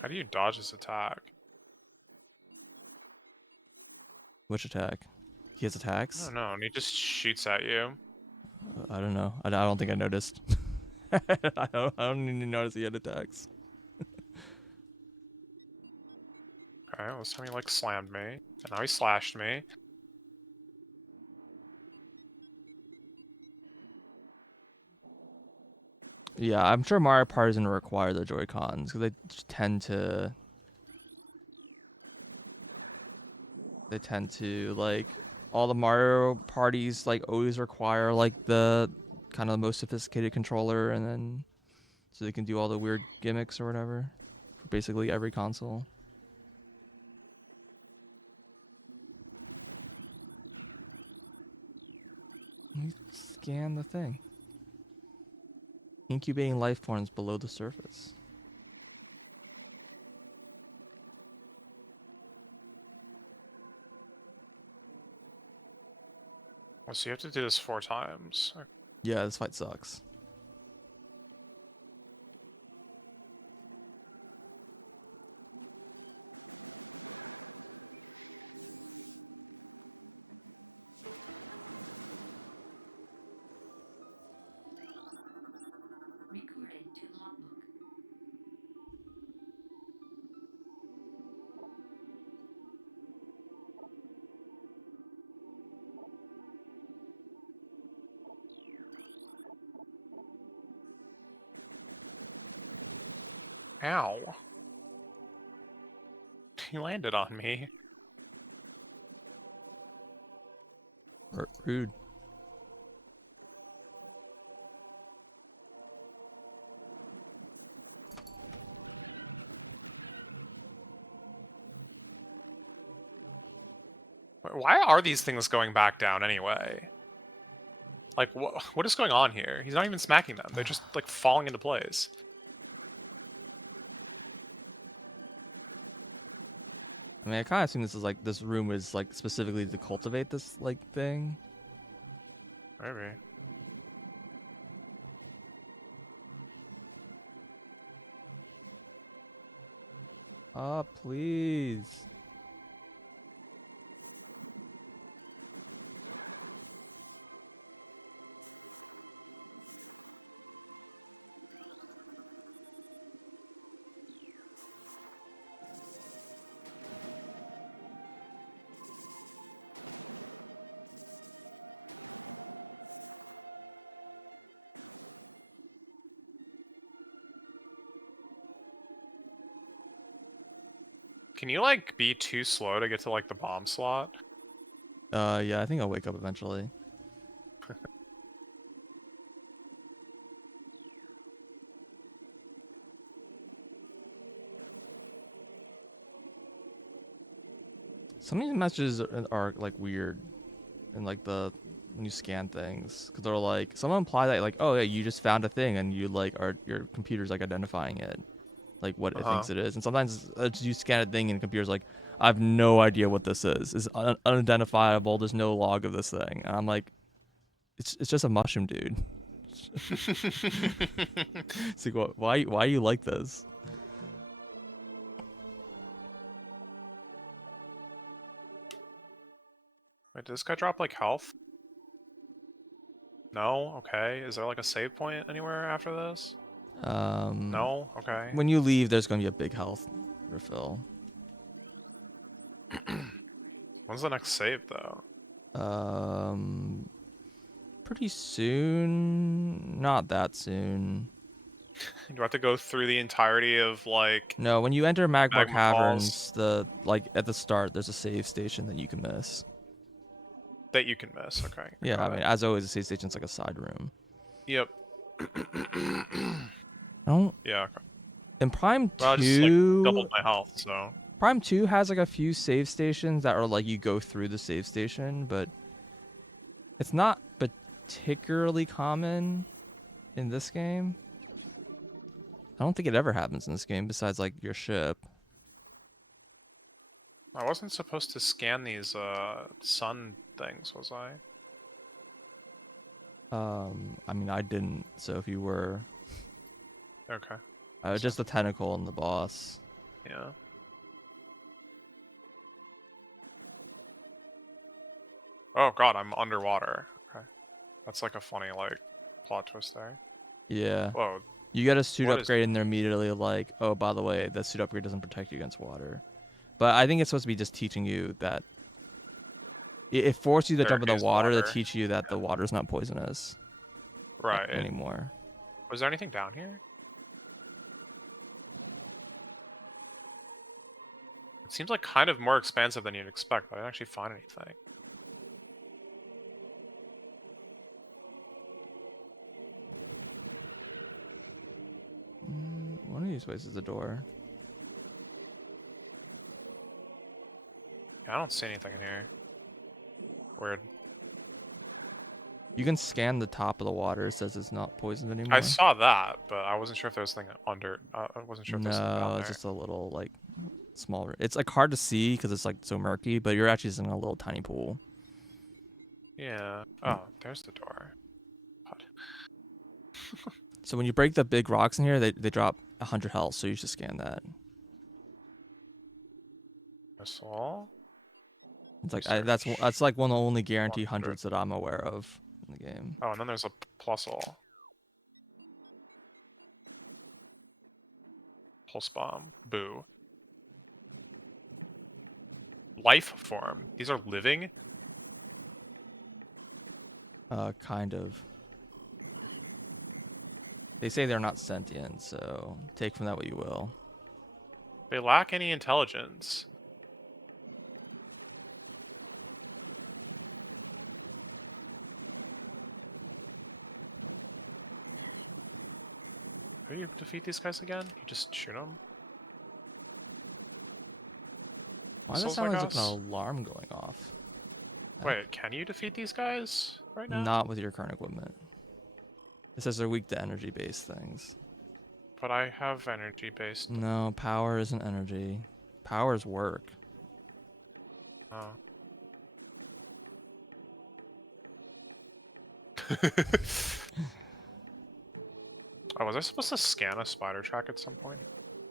How do you dodge this attack? Which attack? He has I attacks? don't know. And he just shoots at you. I don't know. I don't think I noticed. I don't even notice he had attacks. Okay, well, this time he like slammed me, and now he slashed me. Yeah, I'm sure Mario Party doesn't require the Joy-Cons because they tend to like all the Mario parties like always require like the kind of the most sophisticated controller, and then so they can do all the weird gimmicks or whatever. Basically every console. Scan the thing. Incubating life forms below the surface. Oh, so you have to do this 4 times. Yeah, this fight sucks. Recording to logbook. Ow. He landed on me. Rude. Why are these things going back down anyway? Like, what is going on here? He's not even smacking them. They're just, like, falling into place. I mean, I kind of assume this room is like specifically to cultivate this like thing. Maybe. Oh, please. Can you, like, be too slow to get to, like, the bomb slot? Yeah, I think I'll wake up eventually. Some of these messages are like weird, and like the new scan things, because they're like some imply that like, oh yeah, you just found a thing and you like are your computer's like identifying it, like what it Uh-huh. thinks it is, and sometimes you scan a thing and the computer's like, I have no idea what this is. It's unidentifiable. There's no log of this thing, and I'm like, it's just a mushroom, dude. It's like, why you like this? Wait, did this guy drop, like, health? No? Okay. Is there, like, a save point anywhere after this? Um, No? Okay. when you leave, there's gonna be a big health refill. When's the next save, though? Um, pretty soon. Not that soon. Do I have to go through the entirety of like No, when you enter Magma Magma Falls Caverns, at the start, there's a save station that you can miss. that you can miss? Okay, I Yeah, I got mean, it. as always, the save station's like a side room. Yep. I don't. Yeah. Okay. In Prime Well, I just like doubled 2, my health, so Prime 2 has like a few save stations that are like you go through the save station, but it's not particularly common in this game. I don't think it ever happens in this game besides like your ship. I wasn't supposed to scan these sun things, was I? I mean, I didn't. So if you were, Okay. just the tentacle and the boss. Yeah. Oh god, I'm underwater. Okay. That's like a funny like plot twist there. Yeah. Whoa. You get a suit What is upgrade and they're immediately like, oh, by the way, that suit upgrade doesn't protect you against water. But I think it's supposed to be just teaching you that it forces you to there jump in the is water to water. teach you that the water's not poisonous Right. anymore. Was there anything down here? It seems like kind of more expansive than you'd expect, but I didn't actually find anything. One of these ways is a door. I don't see anything here. Weird. You can scan the top of the water. It says it's not poisoned anymore. I saw that, but I wasn't sure if there was something under. I wasn't sure if there was something down No, there. it's just a little like small. It's like hard to see because it's like so murky, but you're actually just in a little tiny pool. Yeah. Oh, there's the door. God. So when you break the big rocks in here, they drop 100 health. So you should scan that. Missile. It's like Research. that's like one of the only guaranteed 100. hundreds that I'm aware of in the game. Oh, and then there's a plusle. Pulse bomb. Boo. Life form. These are living? Kind of. They say they're not sentient, so take from that what you will. They lack any intelligence. How do you defeat these guys again? Just shoot them? Why does it Missiles, sound I like there's guess? an alarm going off? Wait, can you defeat these guys right now? Not with your current equipment. It says they're weak to energy-based things. But I have energy based. No, power isn't energy. Power is work. Oh. Oh, was I supposed to scan a spider track at some point?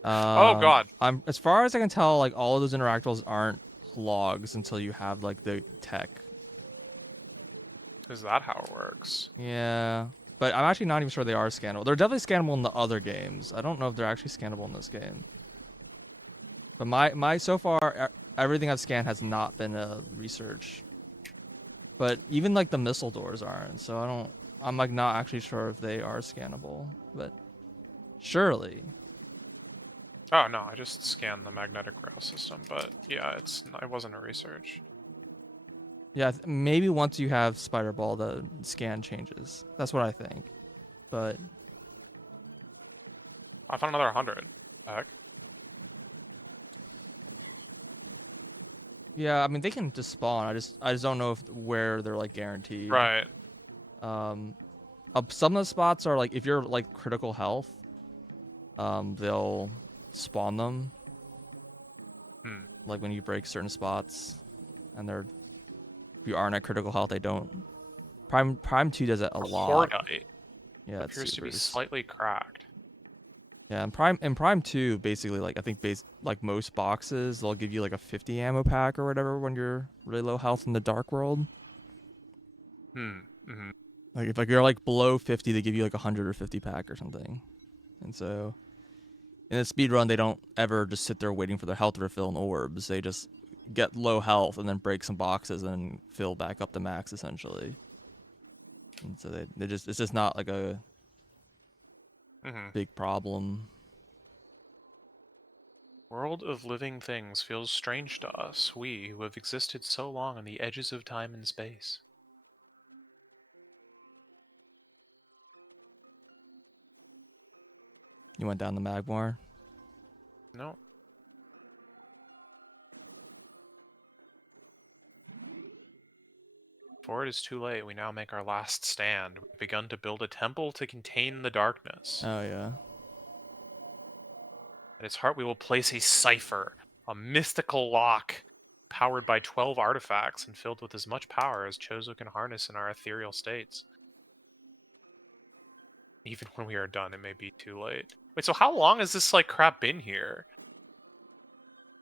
Oh god. I'm as far as I can tell, like all of those interactables aren't logs until you have like the tech. Is that how it works? Yeah, but I'm actually not even sure they are scannable. They're definitely scannable in the other games. I don't know if they're actually scannable in this game. But my so far everything I've scanned has not been a research. But even like the missile doors aren't. So I'm like not actually sure if they are scannable. But surely. Oh no, I just scanned the magnetic rim system, but yeah, it wasn't a research. Yeah, maybe once you have Spider Ball, the scan changes. That's what I think. But I found another 100. Heck. yeah, I mean they can just spawn. I just don't know where they're like guaranteed. Right. Some of the spots are like if you're like critical health, they'll spawn them. Hmm. Like when you break certain spots, and if you aren't at critical health, they don't. Prime 2 does it a lot. Cordite Yeah, it's appears to be supers. slightly cracked. Yeah, in Prime 2, basically, like I think like most boxes, they'll give you like a 50 ammo pack or whatever when you're really low health in the Dark World. Mm-hmm. Like if you're like below 50, they give you like a 100 or 50 pack or something. And so in a speed run, they don't ever just sit there waiting for their health to refill in orbs. They just get low health and then break some boxes and fill back up to max essentially. And so it's just not like a big problem. World of living things feels strange to us, we who have existed so long on the edges of time and space. You went down the Magmar. No. Before it is too late, we now make our last stand. We've begun to build a temple to contain the darkness. Oh yeah. At its heart we will place a cipher, a mystical lock, powered by 12 artifacts and filled with as much power as Chozo can harness in our ethereal states. Even when we are done, it may be too late. Wait, so how long has this, like, crap been here?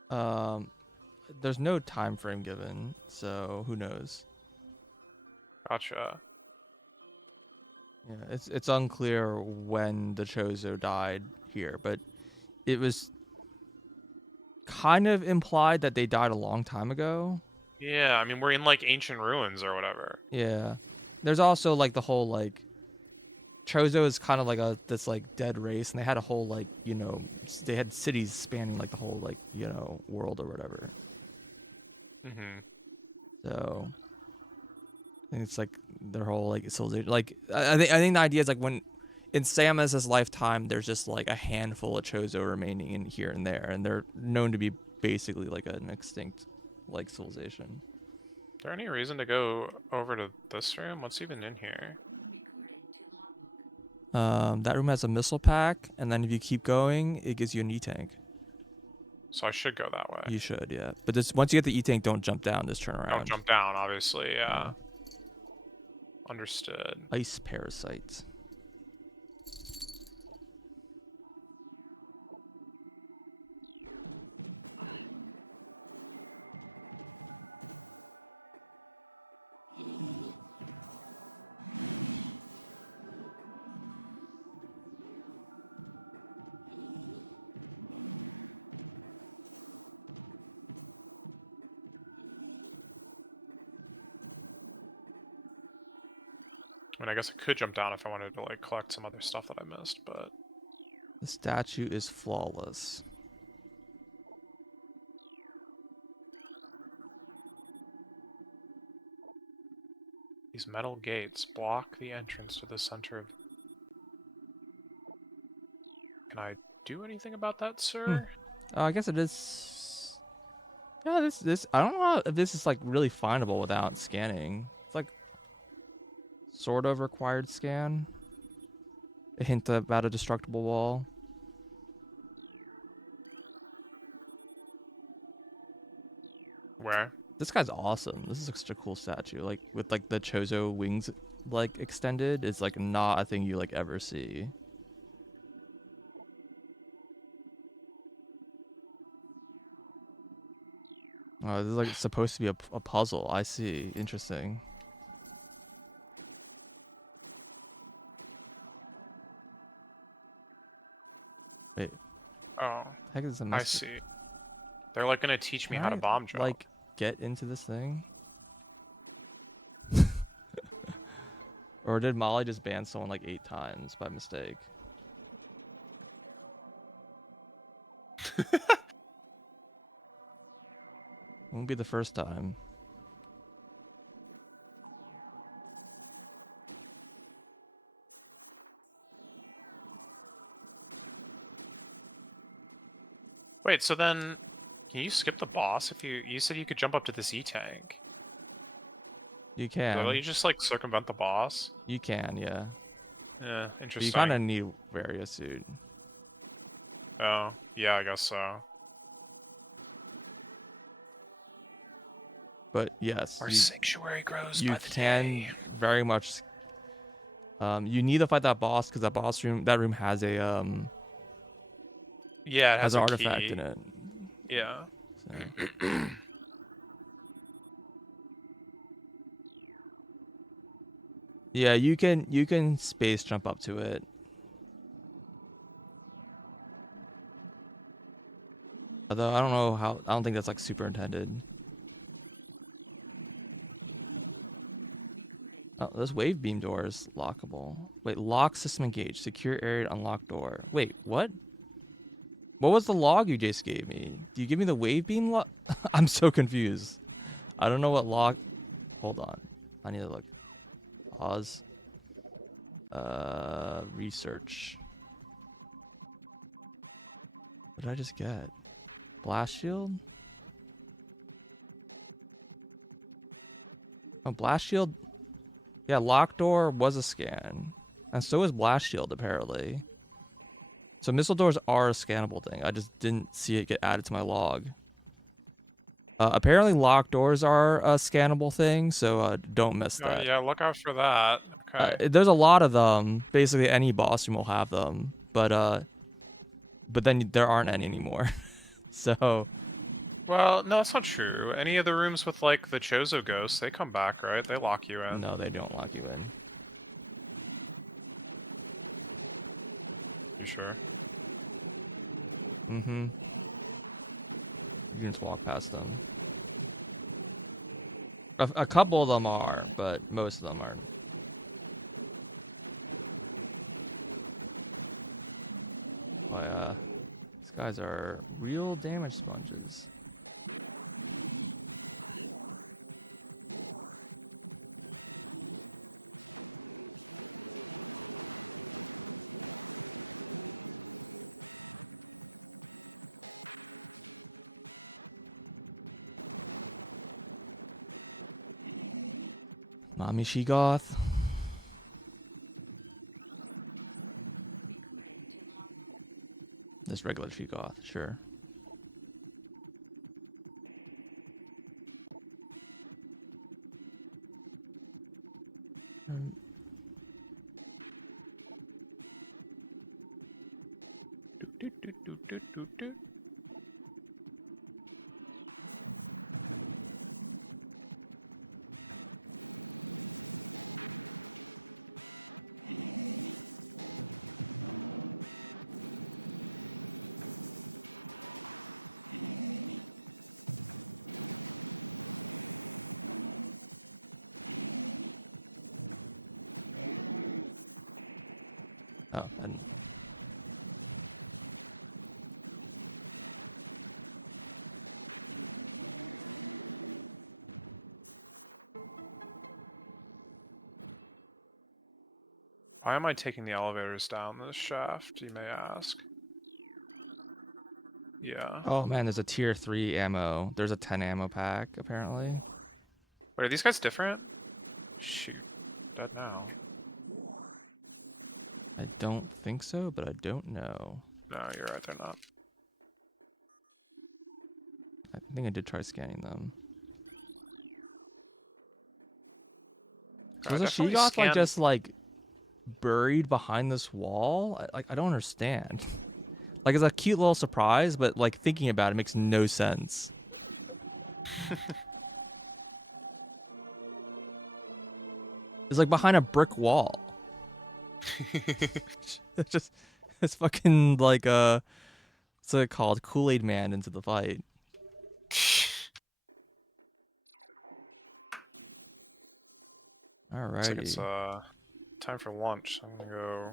There's no time frame given, so who knows? Gotcha. Yeah, it's unclear when the Chozo died here, but it was kind of implied that they died a long time ago. Yeah, I mean, we're in, like, ancient ruins or whatever. Yeah. There's also like the whole like Chozo is kind of like this like dead race, and they had a whole like they had cities spanning like the whole like world or whatever. Mm-hmm. So I think it's like their whole like civilization. Like I think the idea is like when in Samus's lifetime, there's just like a handful of Chozo remaining in here and there, and they're known to be basically like an extinct like civilization. Is there any reason to go over to this room? What's even in here? Recorded to logbook. That room has a missile pack, and then if you keep going, it gives you an E-tank. So I should go that way. You should, yeah. But this once you get the E-tank, don't jump down. Just turn around. Don't jump down, obviously, yeah. Understood. Ice parasites. I mean, I guess I could jump down if I wanted to, like, collect some other stuff that I missed, but... The statue is flawless. These metal gates block the entrance to the center of... Can I do anything about that, sir? I guess it is. Yeah, this. I don't know if this is like really findable without scanning. It's like sort of required scan. A hint about a destructible wall. Where? This guy's awesome. This is like such a cool statue. Like with like the Chozo wings like extended. It's like not a thing you like ever see. Oh, this is like supposed to be a puzzle. I see. Interesting. Wait, Oh, I think it's a I mess. see. They're, like, gonna teach me Can how to I, bomb jump. like get into this thing? Or did Molly just ban someone like 8 times by mistake? It won't be the first time. Wait, so then... Can you skip the boss if you... You said you could jump up to this E-tank. You So you can. just, like, circumvent the boss? You can, yeah. Yeah, But interesting. you kind of need Varia suit. Oh, yeah, I guess so. But yes, Our sanctuary grows you by the can day. very much. You need to fight that boss because that room has a Yeah, it has an a artifact key. in it. Yeah. So. Yeah, you can space jump up to it. Although I don't know how. I don't think that's like super intended. Recorded Oh, this wave beam door is lockable. Wait, lock system engaged. Secure area to unlock door. Wait, what? What was the log you just gave me? Do you give me the wave beam log? I'm so confused. I don't know what log. Hold on. I need to look. Pause. Research. What did I just get? Blast shield? Oh, blast shield. Yeah, lock door was a scan. And so is blast shield, apparently. So missile doors are a scannable thing. I just didn't see it get added to my log. Apparently lock doors are a scannable thing, so don't miss Oh, that. yeah, look out for that. Okay. There's a lot of them. Basically, any boss room will have them, but then there aren't any anymore. So Well, no, that's not true. Any of the rooms with, like, the Chozo ghosts, they come back, right? They lock you in. no, they don't lock you in. I'm sure. Mm-hmm. You can just walk past them. A couple of them are, but most of them aren't. Boy, these guys are real damage sponges. Mommy Shegoth. Recording to logbook. This regular Shegoth, sure. Do, do, do, do, do, do. Oh, Why am I taking the elevators down this shaft, you may ask? Yeah. oh man, there's a tier 3 ammo. There's a 10 ammo pack, apparently. Wait, are these guys different? Shoot. Dead now. I don't think so, but I don't know. No, you're right, they're not. I think I did try scanning them. So I is a definitely Shegoth like scanned- just like buried behind this wall? I don't understand. Like it's a cute little surprise, but like thinking about it makes no sense. It's like behind a brick wall. It's just it's fucking like what's it called? Kool-Aid Man into the fight. Looks like Alrighty. it's time for lunch. I'm gonna go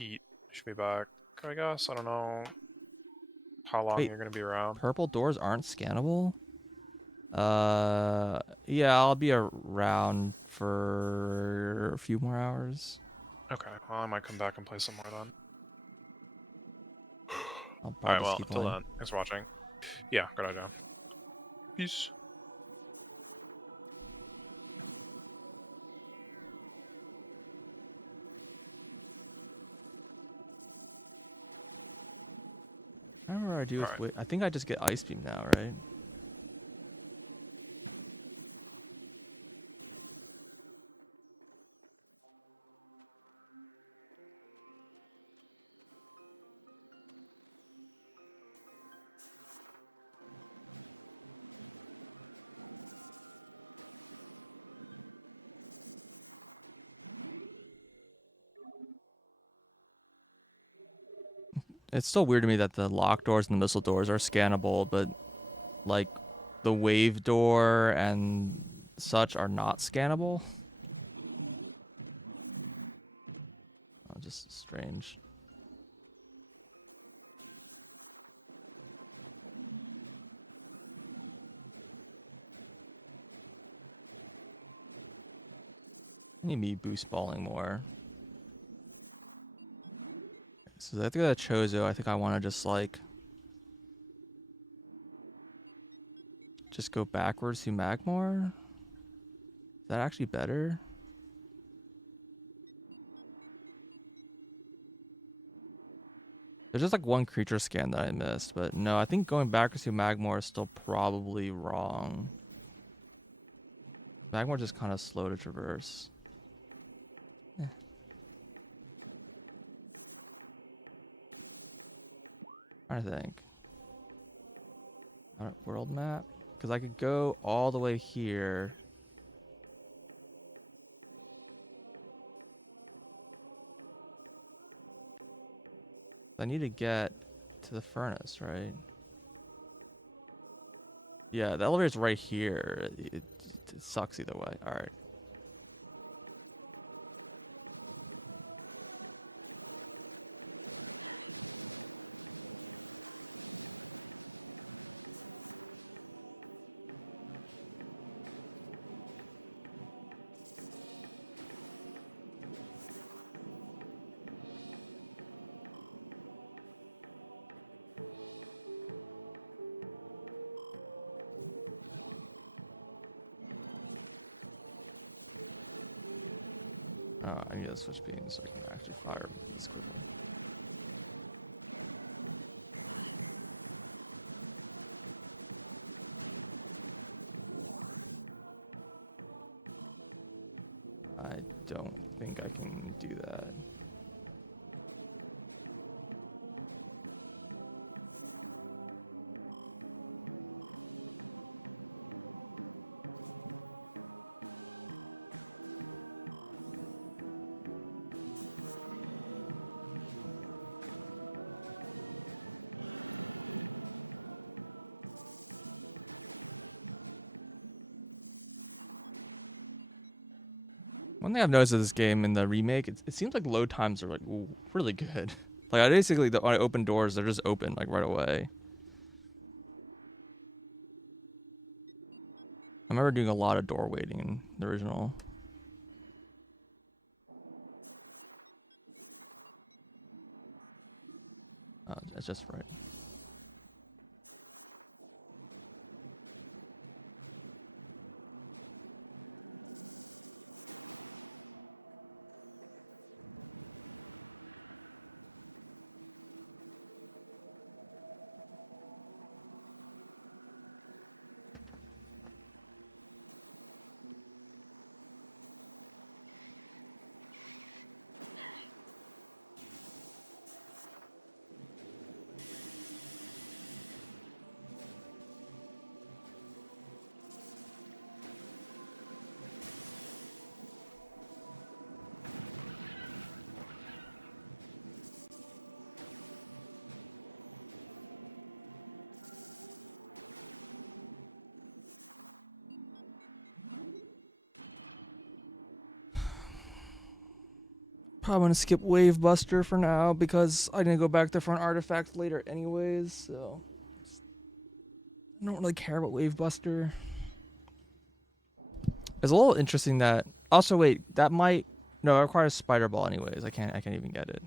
eat. Should be back, I guess. I don't know how long Wait. you're gonna be around. Purple doors aren't scannable? Yeah, I'll be around for a few more hours. Okay, well I might come back and play some more then. I'll probably Alright, just well, keep until playing. then, thanks for watching. Yeah, good idea. Peace. I don't know what I do with Alright. I think I just get ice beam now, right? It's still weird to me that the lock doors and the missile doors are scannable, but like the wave door and such are not scannable. just strange. I need me boost balling more. So I think that Chozo, I think I want to just like just go backwards to Magmar. Is that actually better? There's just like one creature scan that I missed, but no, I think going backwards to Magmar is still probably wrong. Magmar's just kind of slow to traverse. Eh. Trying to think. World map? Because I could go all the way here. I need to get to the furnace, right? Yeah, the elevator's right here. It sucks either way. All right. I need to switch beams. Active fire, please. I don't think I can do that. One thing I've noticed of this game in the remake, it seems like load times are like really good. Like I basically, when I open doors, they're just open like right away. I remember doing a lot of door waiting in the original. That's just right. Probably gonna skip Wave Buster for now because I didn't go back there for an artifact later anyways, so I don't really care about Wave Buster. It's a little interesting that also wait, that might no, it requires Spider Ball anyways. I can't even get it.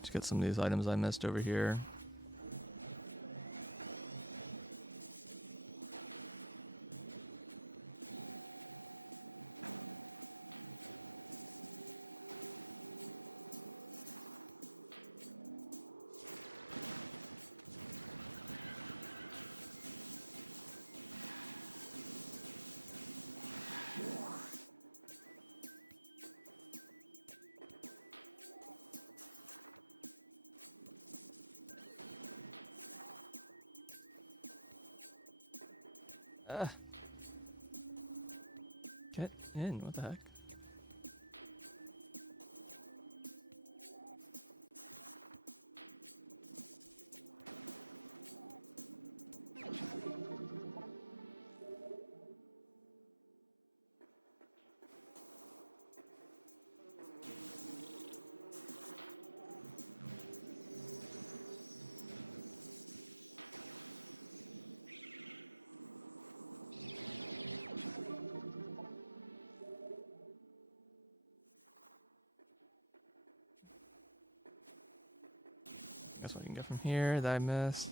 Just get some of these items I missed over here. Get in. What the heck? Guess I can go from here that I missed.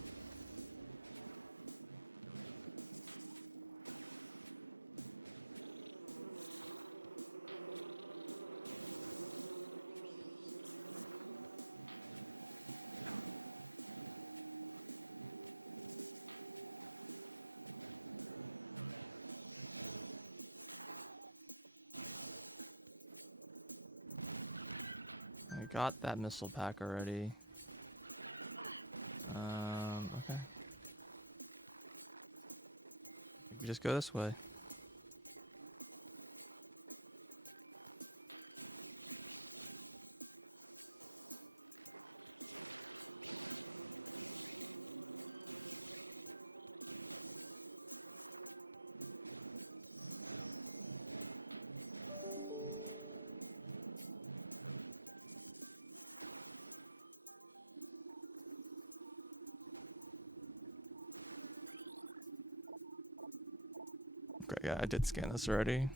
I got that missile pack already. Okay. We just go this way. Okay, yeah, I did scan this already.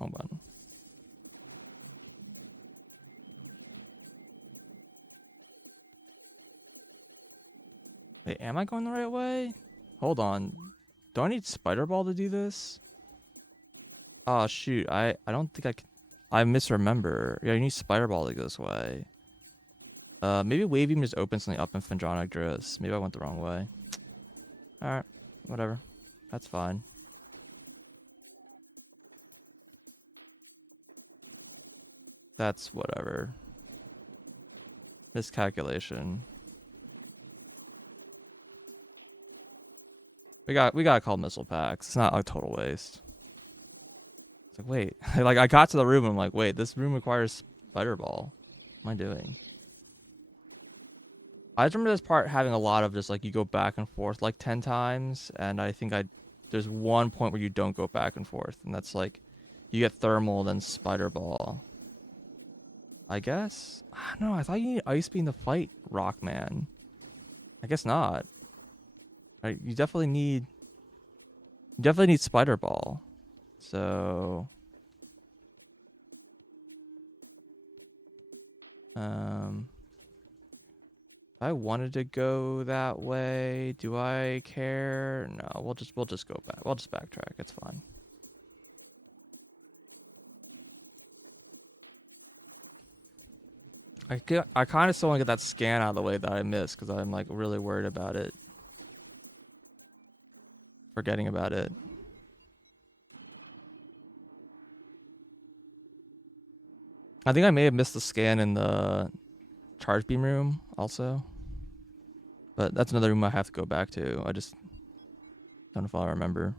Wrong button. Wait, am I going the right way? Hold on. Do I need Spider Ball to do this? Oh shoot, I don't think I can. I misremember. Yeah, you need Spider Ball to go this way. Maybe Wave Beam just opens something up in Phendronic Driss. Maybe I went the wrong way. Alright, whatever. That's fine. That's whatever. Miscalculation. We gotta call missile packs. It's not a total waste. It's like, wait. Like, I got to the room and I'm like, wait, this room requires Spider Ball. What am I doing? I just remember this part having a lot of just like you go back and forth like 10 times, and I think there's one point where you don't go back and forth, and that's like you get thermal then Spider Ball. I guess? No, I thought you need Ice Beam to fight Rockman. I guess not. Right, you definitely need Spider Ball. So if I wanted to go that way, do I care? No, we'll just go back. We'll just backtrack. It's fine. I kind of still want to get that scan out of the way that I missed because I'm like really worried about it. Forgetting about it. I think I may have missed the scan in the charge beam room also. But that's another room I have to go back to. I just don't know if I'll remember.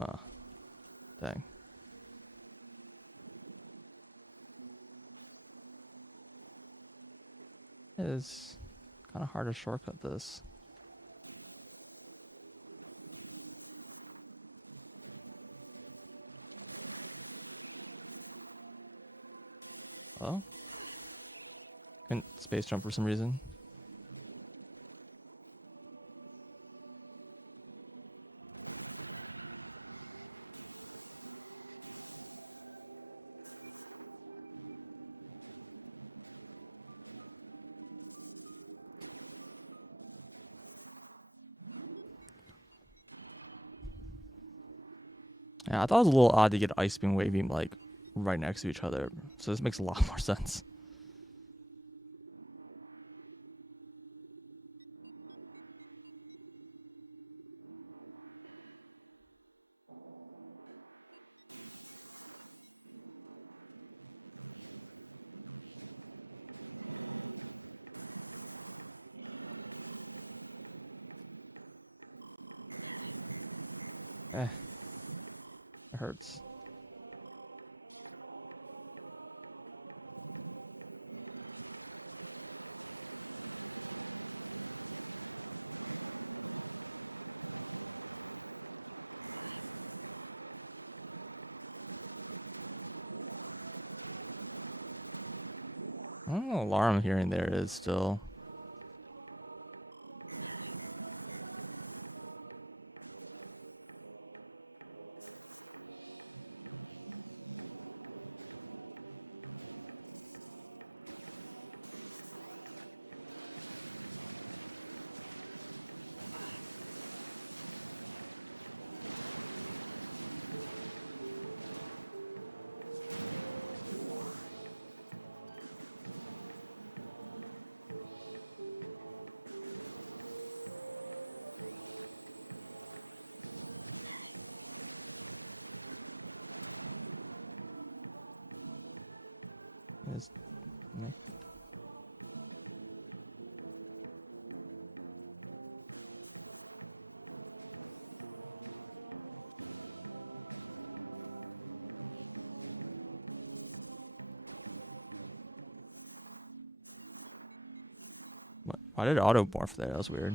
Ah, dang. It is kind of hard to shortcut this. Oh, couldn't space jump for some reason. Yeah, I thought it was a little odd to get ice beam, wave beam like right next to each other. So this makes a lot more sense. Eh, it hurts. I don't know what alarm I'm hearing there is still. It's- Why did it auto morph there? That was weird.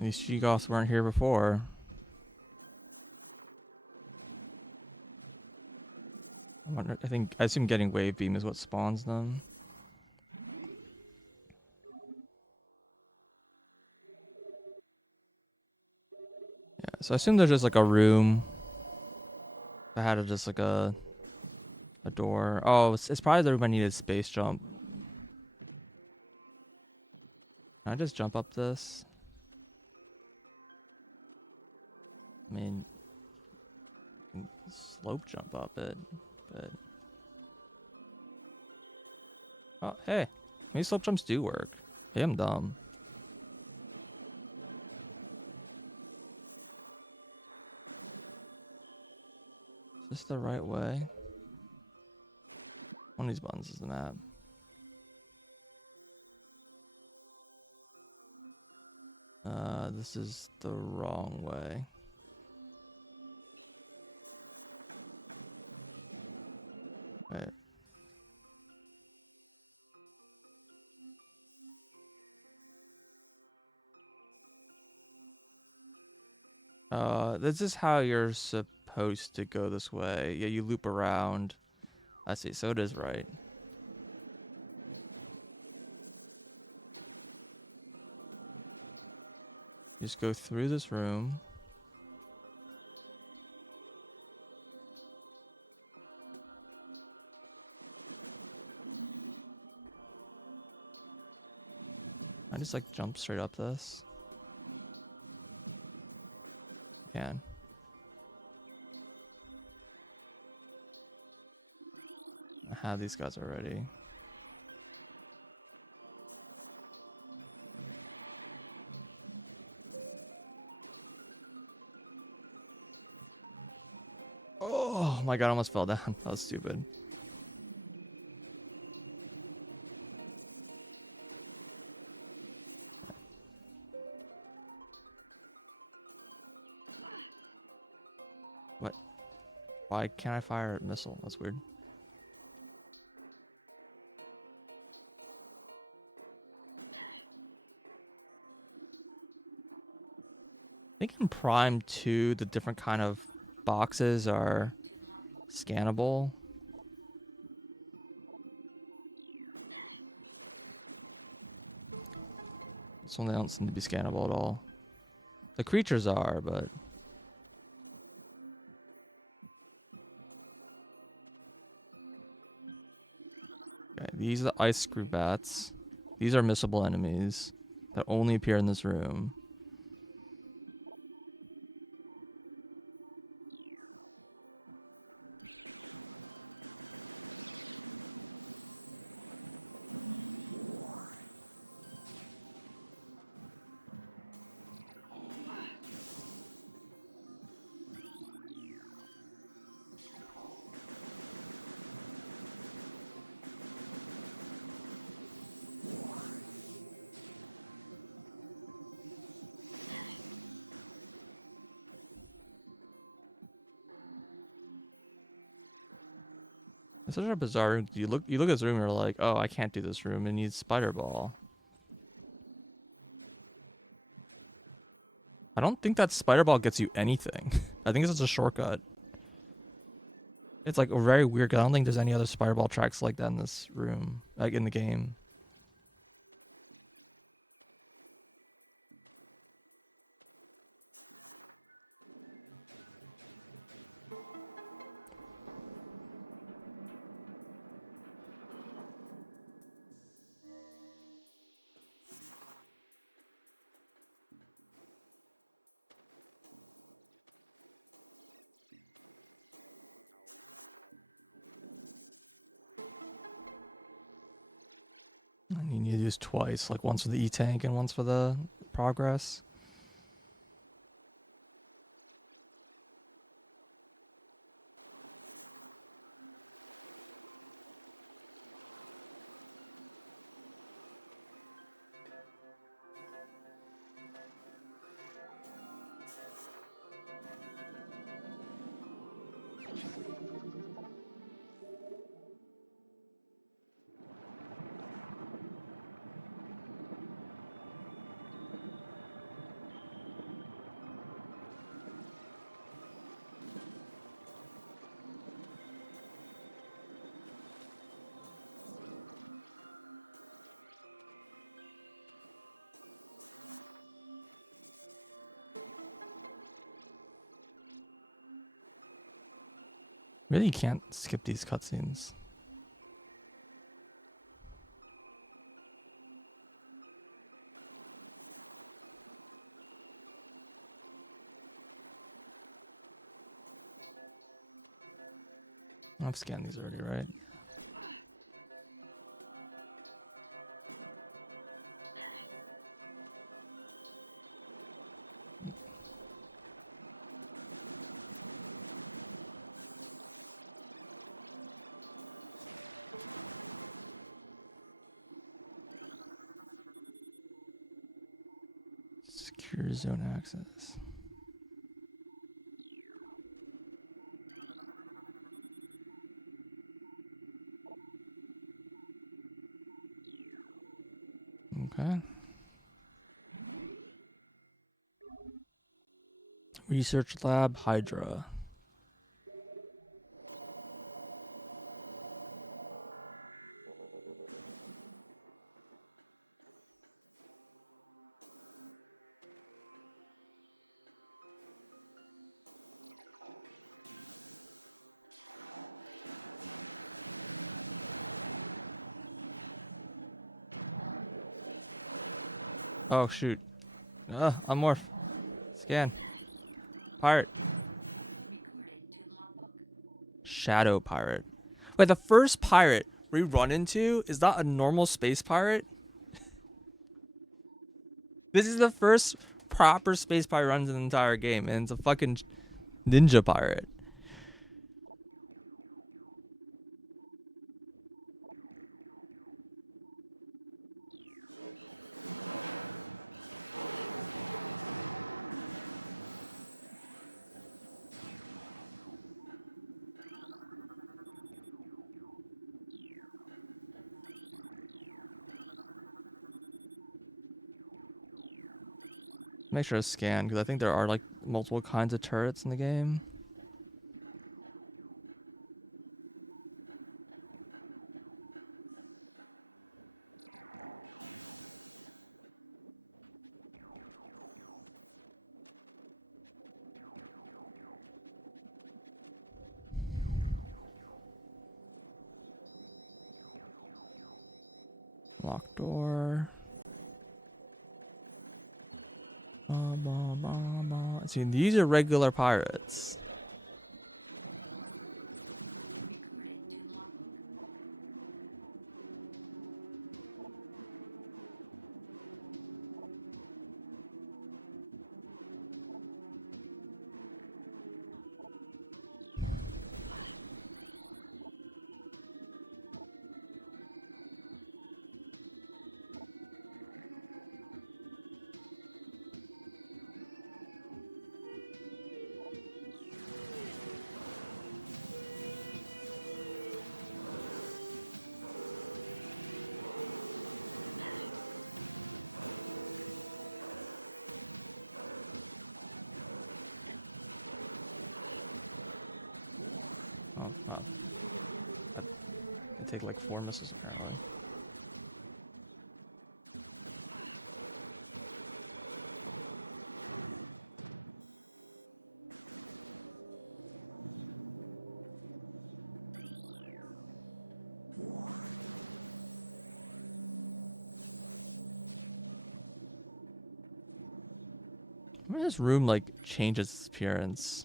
These Sheegoths weren't here before. I assume getting wave beam is what spawns them. Yeah, so I assume there's just like a room that had just like a door. Oh, it's probably the room I needed space jump. Can I just jump up this? I mean, slope jump up it. Good. Oh, hey. Maybe slope jumps do work. Hey, I'm dumb. Is this the right way? One of these buttons is the map. This is the wrong way. Right. This is how you're supposed supposed to go this way. Yeah, you loop around. I see, so it is right. Just go through this room. I just like jump straight up this. Can. I have these guys already. Oh my god, I almost fell down. That was stupid. What? Why can't I fire a missile? That's weird. I think in Prime 2, the different kind of boxes are scannable. This one they don't seem to be scannable at all. The creatures are, but... Okay, these are the ice screw bats. These are missable enemies that only appear in this room. It's such a bizarre room. You look at this room and you're like, oh, I can't do this room. It needs spider ball. I don't think that spider ball gets you anything. I think it's just a shortcut. It's like very weird 'cause I don't think there's any other spider ball tracks like that in this room, like in the game. And you need to use twice, like once for the E-tank and once for the progress. Really, you can't skip these cutscenes. I've scanned these already, right? Secure zone access. Okay. Research lab Hydra. Oh shoot. Unmorph. Scan. Pirate. Recorded to logbook. Shadow pirate. Wait, the first pirate we run into is not a normal space pirate. This is the first proper space pirate runs in the entire game, and it's a fucking ninja pirate. Make sure to scan, because I think there are like multiple kinds of turrets in the game. Locked door. See, these are regular pirates. Recorded to logbook. Oh, I take like 4 misses. Apparently. Why this room like changes its appearance?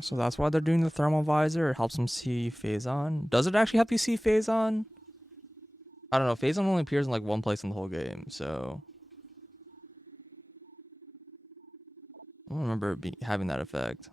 So that's why they're doing the thermal visor. It helps them see Phazon. Does it actually help you see Phazon? I don't know. Phazon only appears in like one place in the whole game, so I don't remember it having that effect.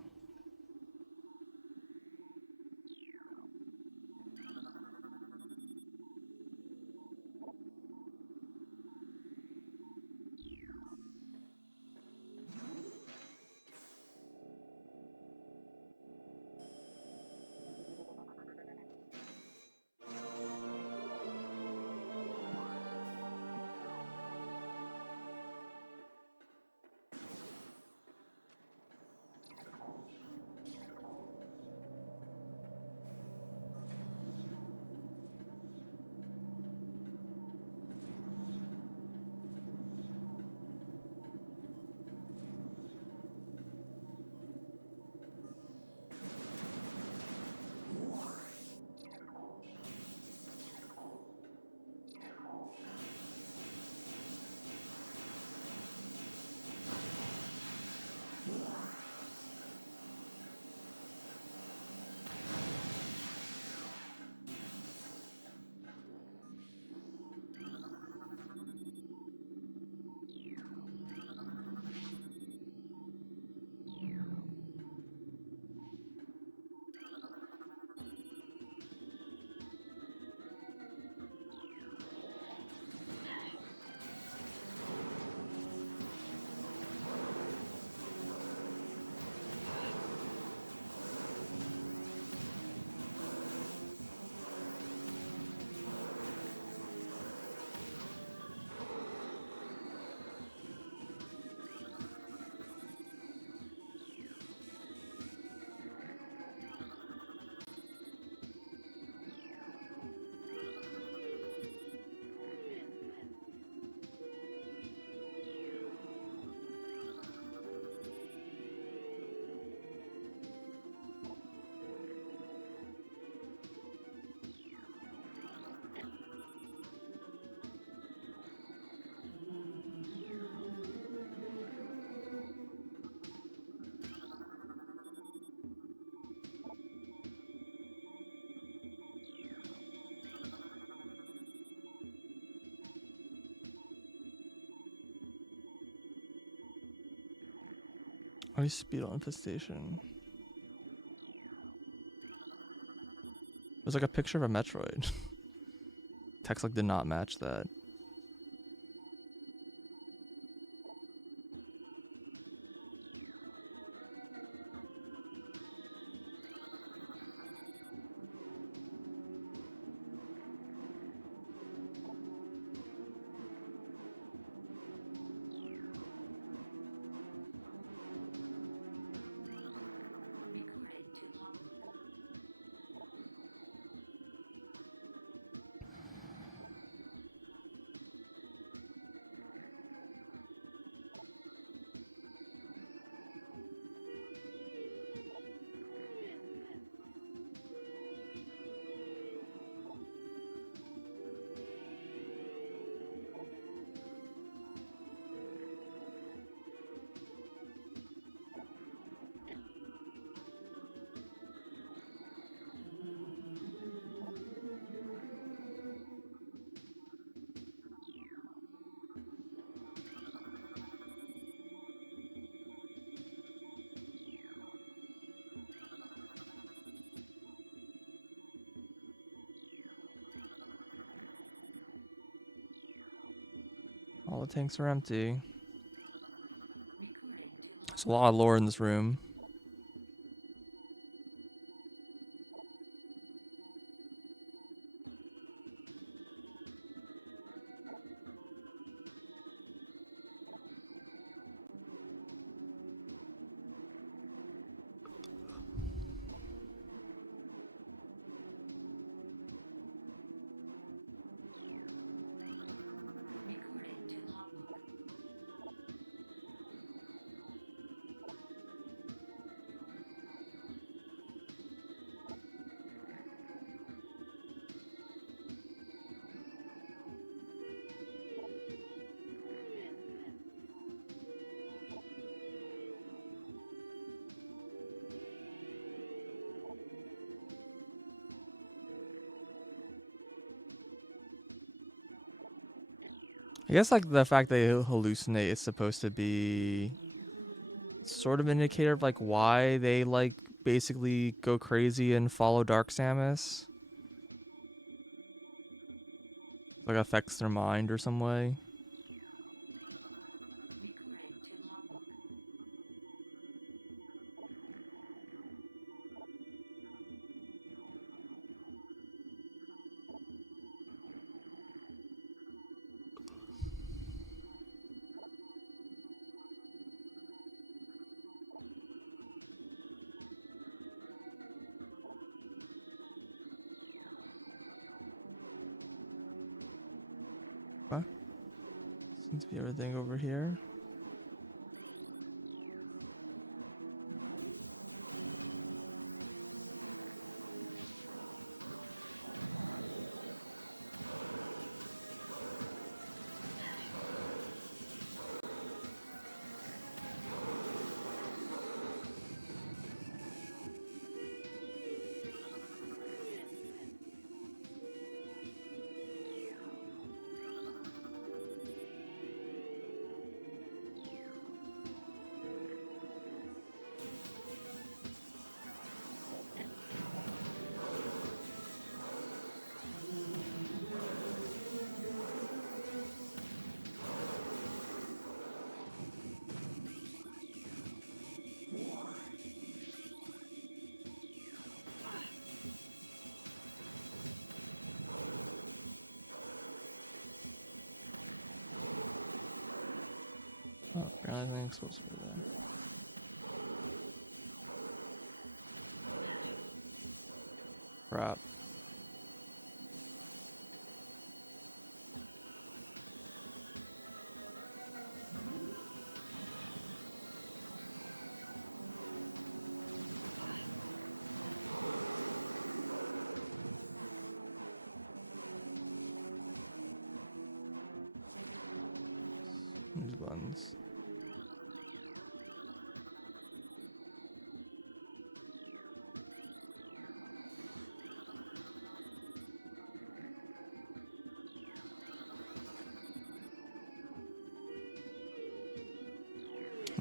Ice speed on infestation. There's like a picture of a Metroid. Text like did not match that. Recorded to logbook. All the tanks are empty. Recorded to There's logbook. a lot of lore in this room. Recorded to logbook. I guess like the fact they hallucinate is supposed to be sort of an indicator of like why they like basically go crazy and follow Dark Samus. Like affects their mind or some way. Recorded to logbook. What? Seems to be everything over here. Yeah, I think so. Crap. These ones.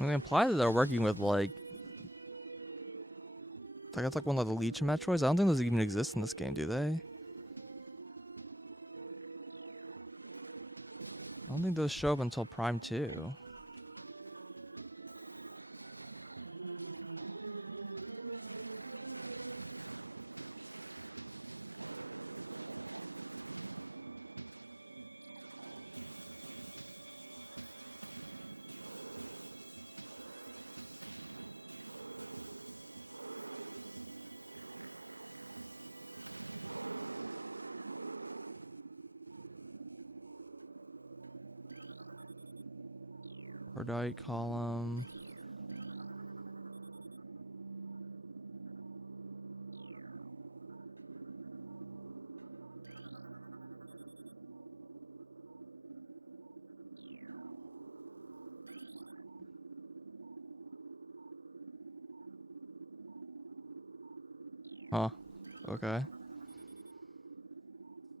they imply that they're working with like it's like one of the Leech Metroids. I don't think those even exist in this game, do they? I don't think those show up until Prime 2. Cordite column. Huh. Okay.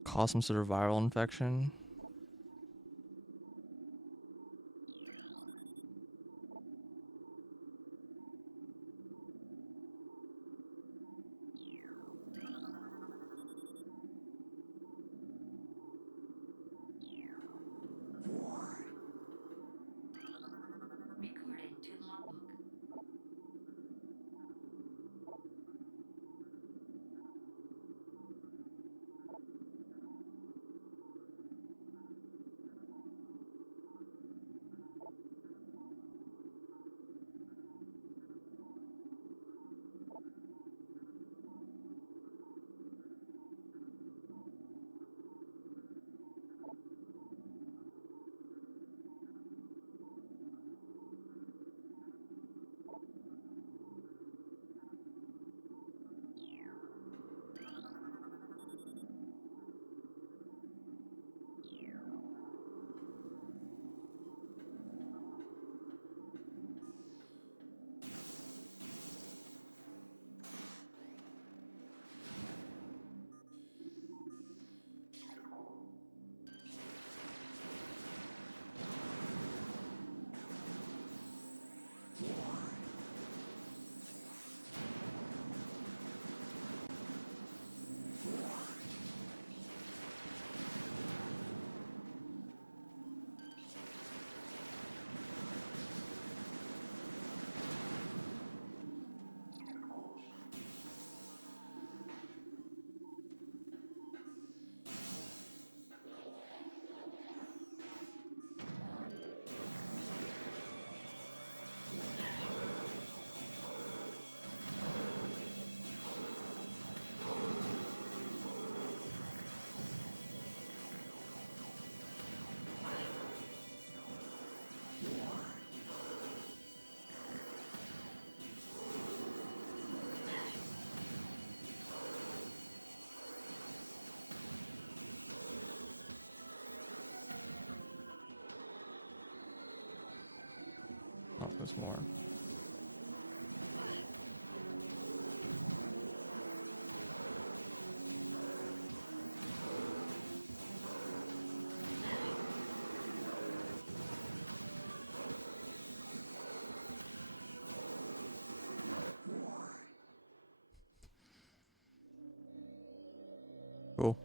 Cause some sort of viral infection. Recording to logbook. Oh, there's more. Cool.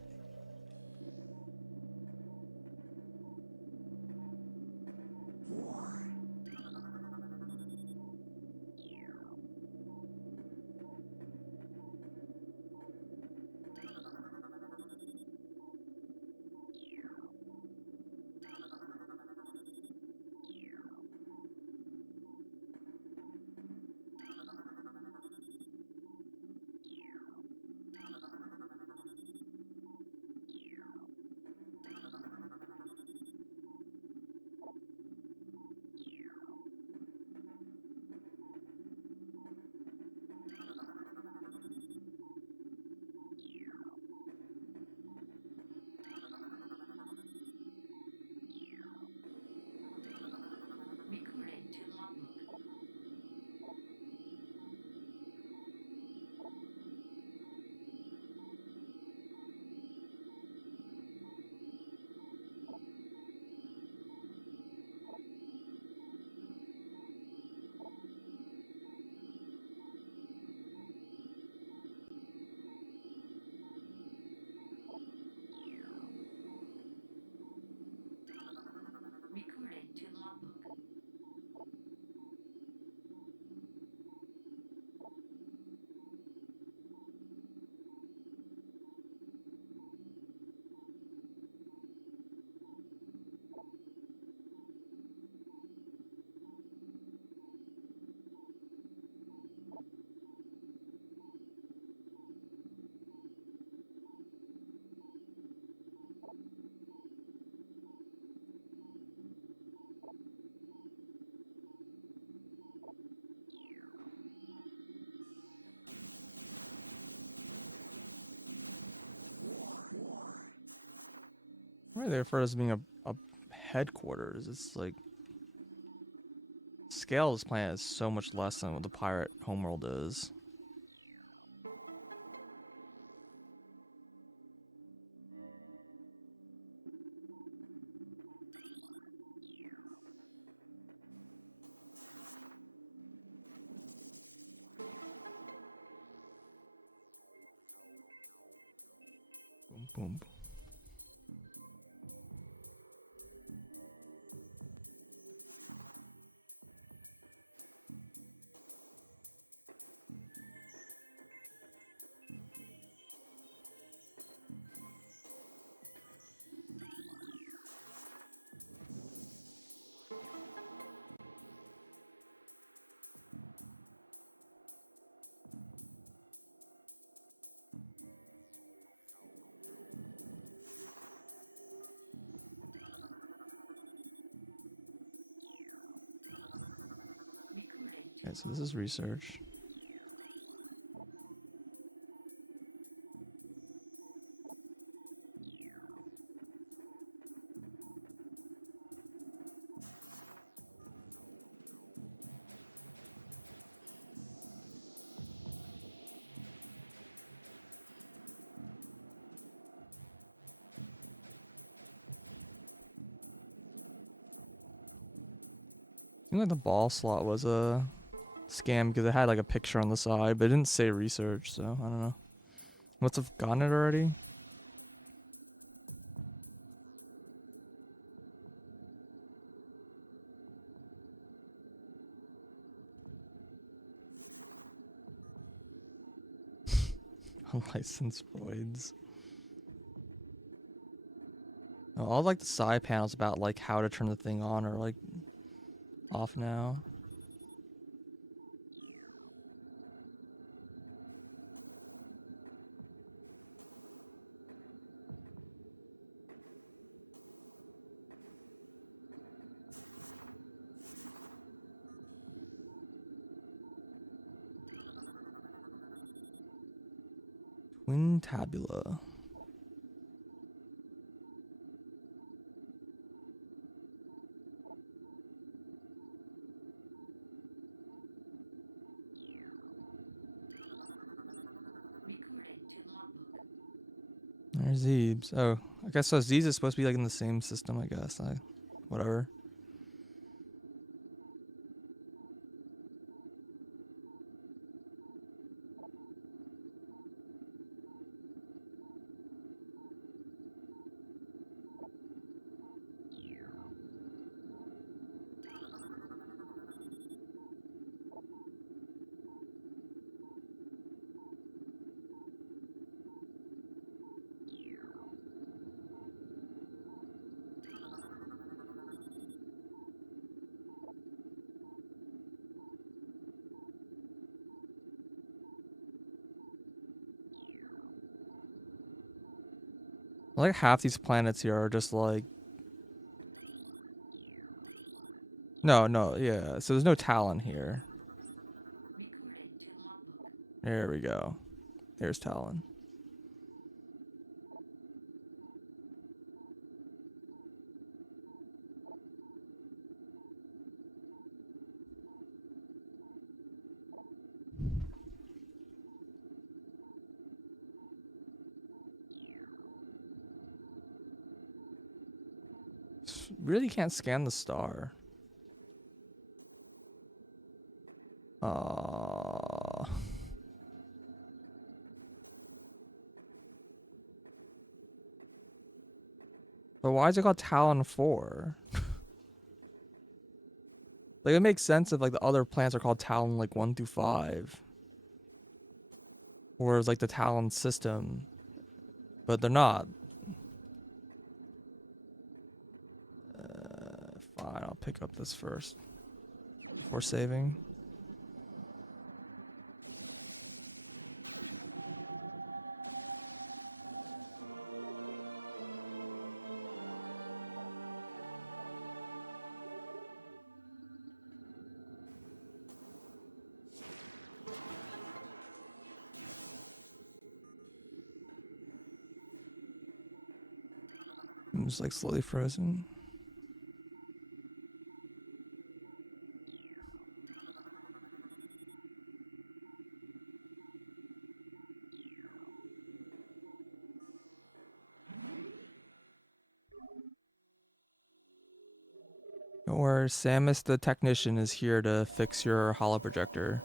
they refer to as being a headquarters. It's like scale of this planet is so much less than what the pirate homeworld is. Boom. Recording to Okay, so this is research. I think like the ball slot was a scam because it had like a picture on the side, but it didn't say research, so I don't know. Must have gotten it already. Unlicensed roids. No, all like the side panels about like how to turn the thing on or like off now. Twin tabula. recording to logbook. There's Zebes. Oh, I guess so. Zebes is supposed to be like in the same system, I guess. Whatever. Like half these planets here are just like no, yeah. So there's no Talon here. Recording to logbook. There we go. There's Talon. Really can't scan the star. But why is it called Talon 4? Like, it makes sense if, like, the other planets are called Talon, like, 1 through 5. Or it's like the Talon system. But they're not. Fine, I'll pick up this first. Before saving. I'm just like slowly frozen. Don't worry, Samus the technician is here to fix your holo projector.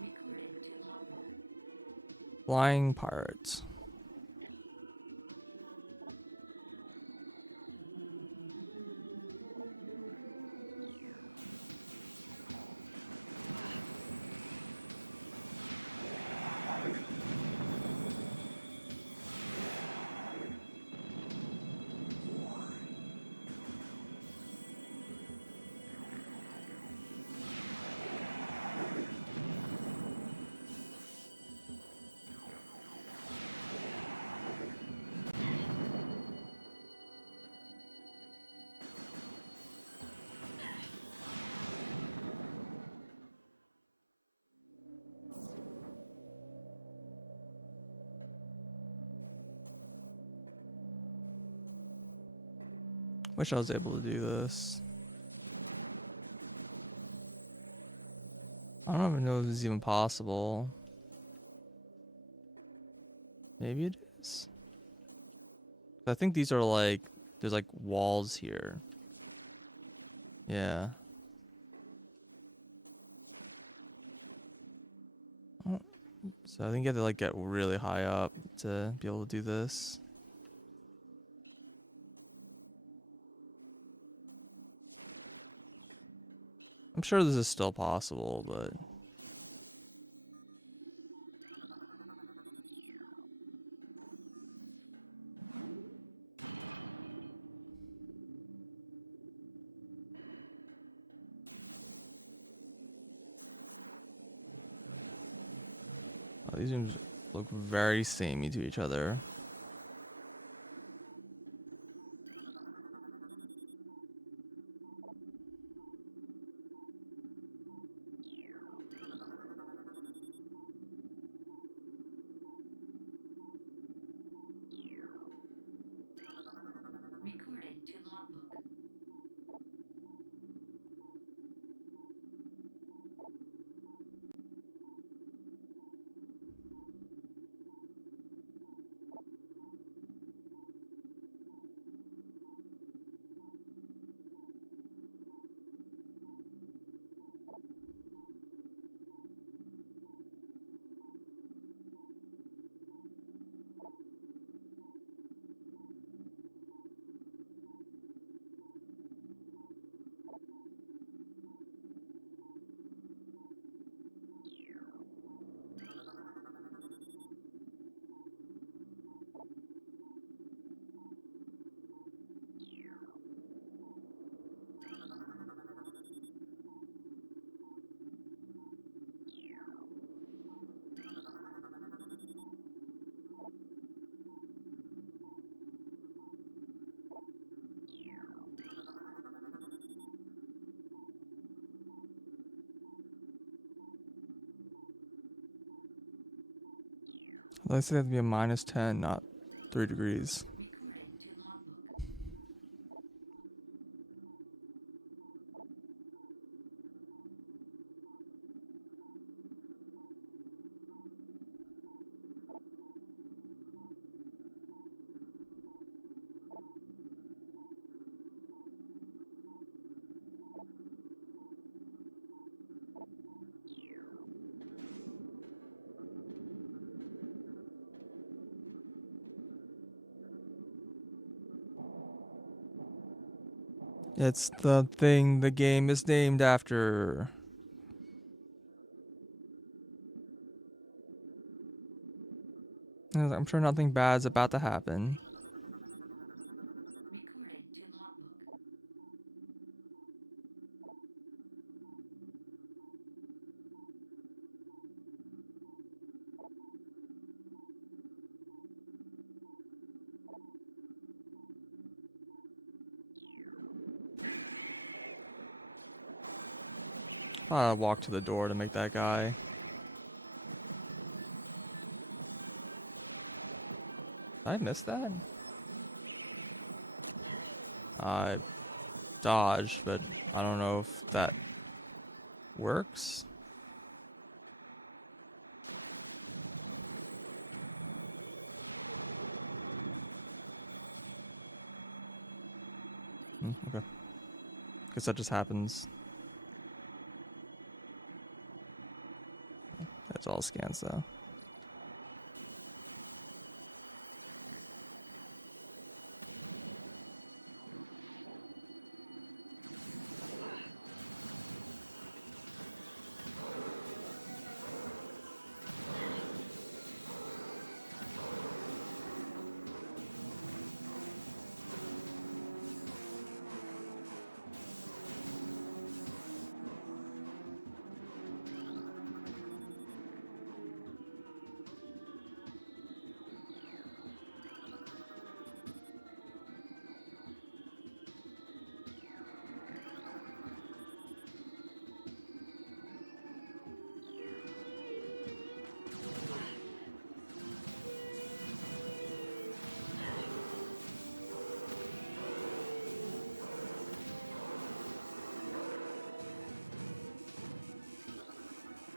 Recording to logbook. Flying pirates. Wish I was able to do this. I don't even know if this is even possible. Maybe it is. I think these are like, there's like walls here. Yeah. Oh, so I think you have to like get really high up to be able to do this. I'm sure this is still possible, but oh, these look very samey to each other. Recording to logbook. Let's say it have to be a -10, not 3 degrees. Recording to logbook. It's the thing the game is named after. I'm sure nothing bad's about to happen. Recording to logbook. I walk to the door to make that guy. Did I miss that? I dodged, but I don't know if that works. Okay. Guess that just happens. That's all scans though.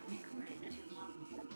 Recording to logbook.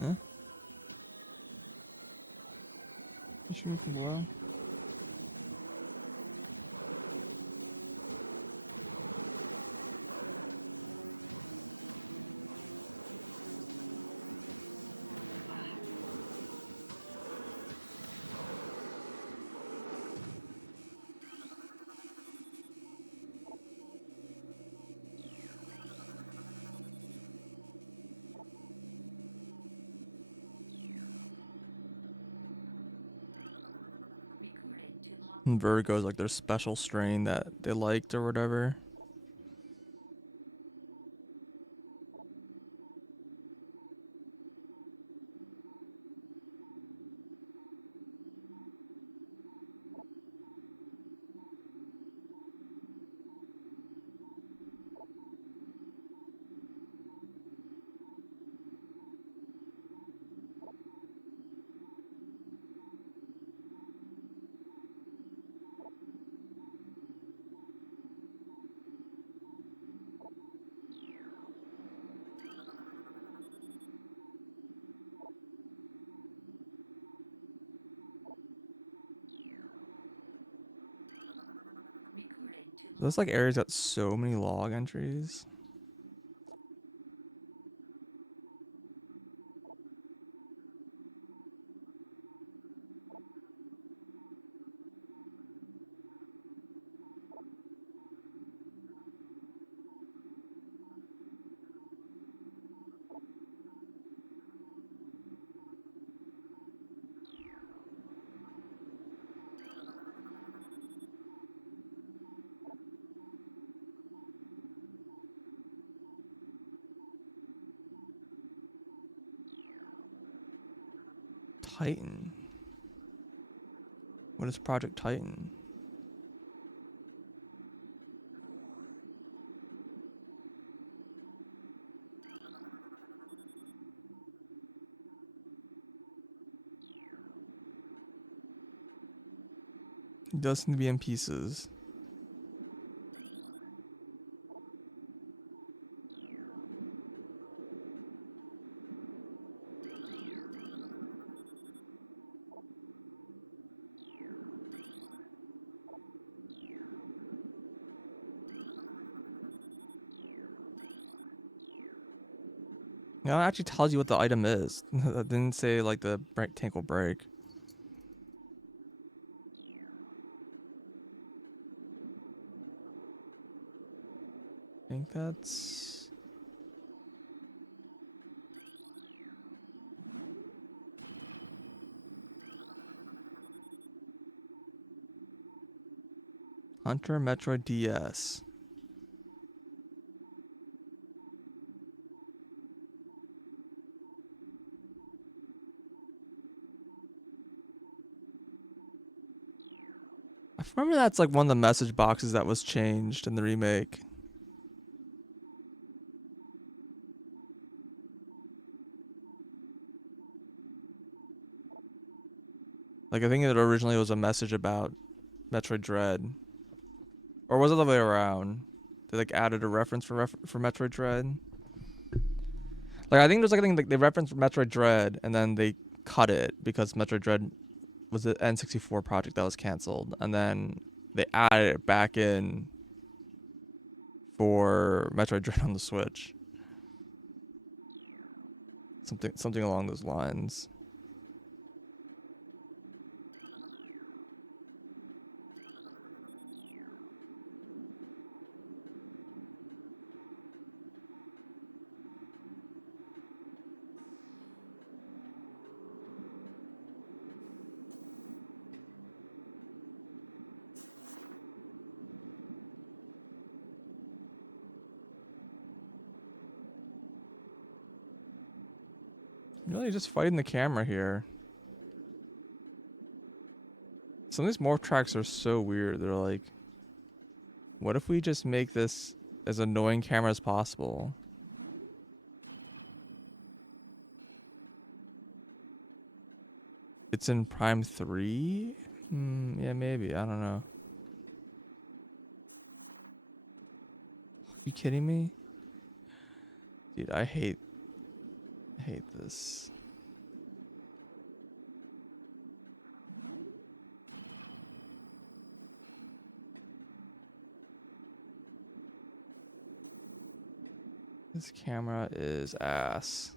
Huh? Sure if you are. Recording to logbook. And Vertigo's like their special strain that they liked or whatever. Recording to Those like areas got so many log entries. Titan. What is Project Titan? It does seem to be in pieces. You know, it actually tells you what the item is. It didn't say like the tank will break. I think that's... Hunter Metroid DS. I remember that's like one of the message boxes that was changed in the remake. Like I think it originally was a message about Metroid Dread. Or was it the other way around? They like added a reference for Metroid Dread. Like I think there's like I think they referenced Metroid Dread and then they cut it because Metroid Dread was the N64 project that was canceled, and then they added it back in for Metroid Dread on the Switch. Something along those lines. Really just fighting the camera here. Some of these morph tracks are so weird. They're like, what if we just make this as annoying camera as possible? It's in Prime 3? Yeah, maybe. I don't know. You kidding me? Dude, I hate this. This camera is ass.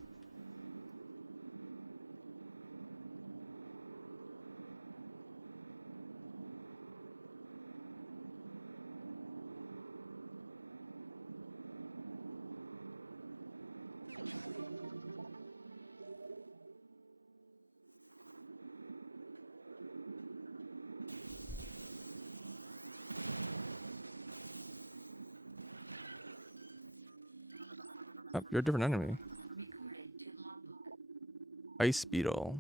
Oh, you're a different enemy. Recorded to logbook. Ice Beetle.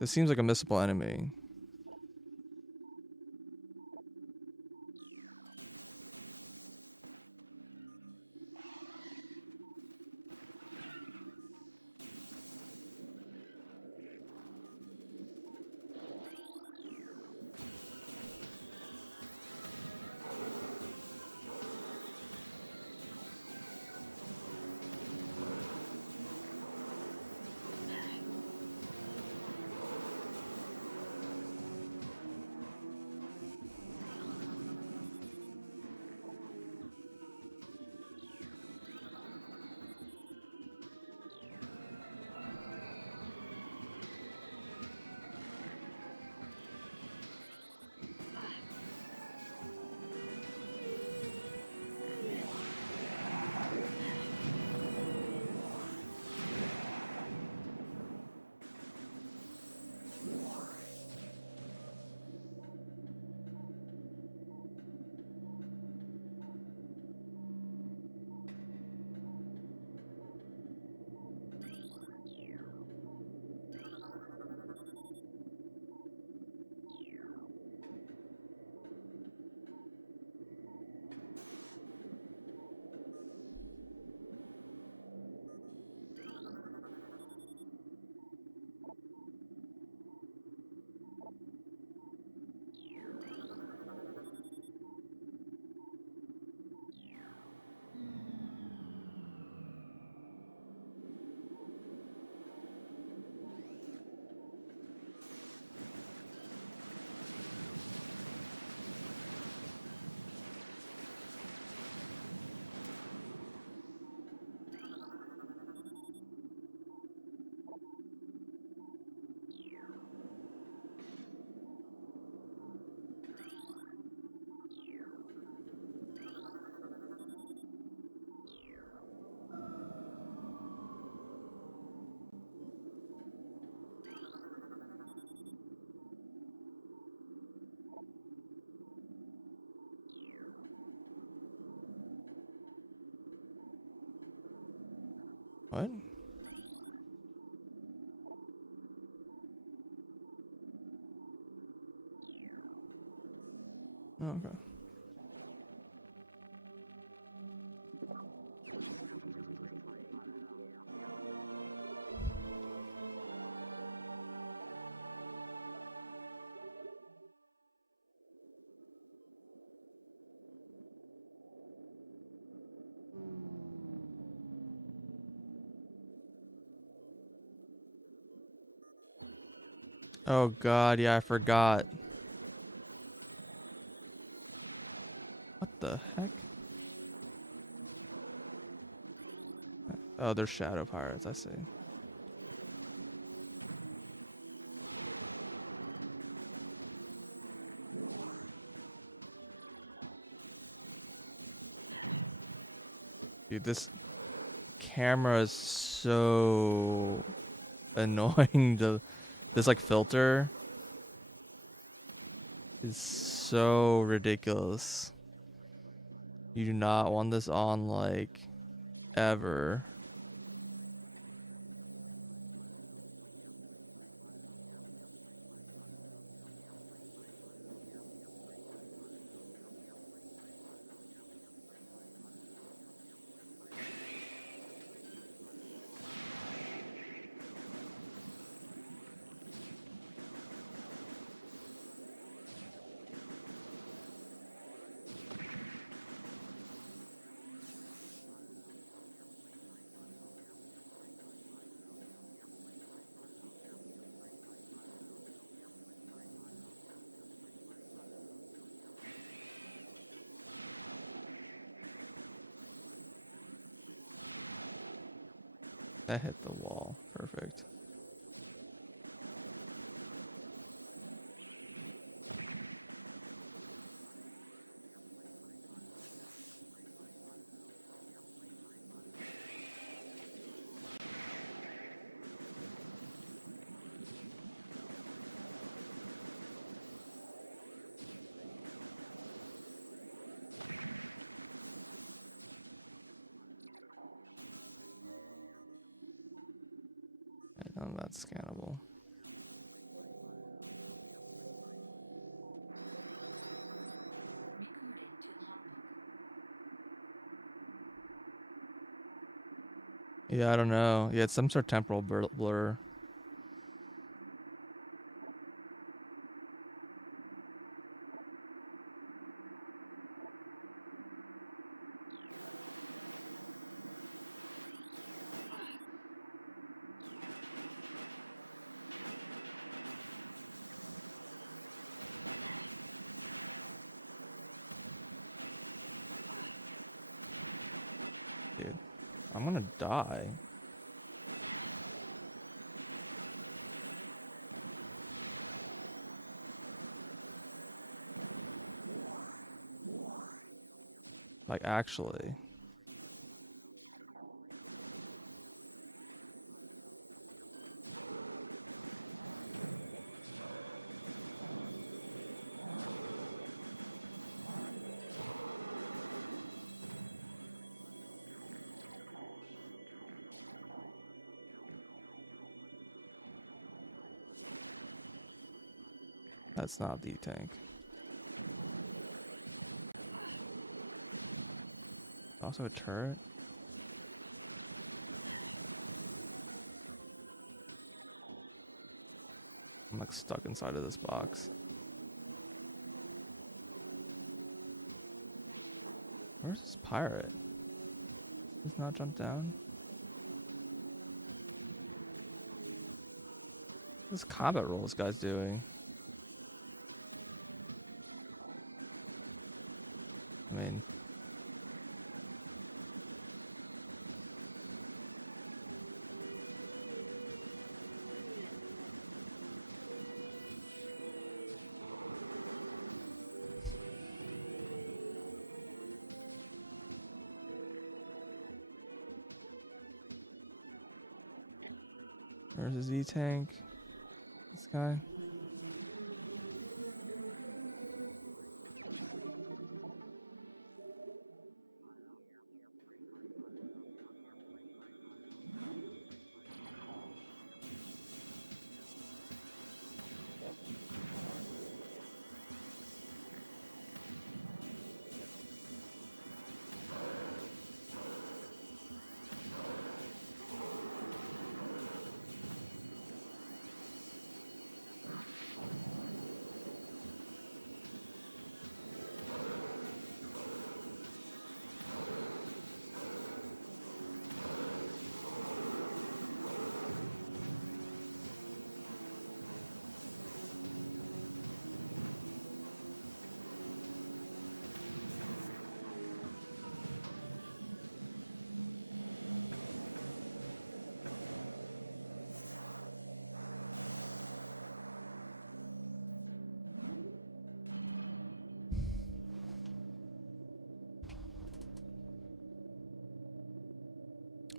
This seems like a missable enemy. Oh god, yeah, I forgot. What the heck? Oh, they're shadow pirates, I see. Dude, this camera is so annoying. This like filter is so ridiculous. You do not want this on like ever. That hit the wall. Perfect. And none of that's scannable. Recorded to logbook. Yeah, I don't know. Yeah, it's some sort of temporal blur. Dude, I'm gonna die. Like, actually. That's not the tank. Also a turret? I'm like stuck inside of this box. Where's this pirate? He's not jumped down? What's this combat roll this guy's doing? I mean, where's his V-tank? This guy?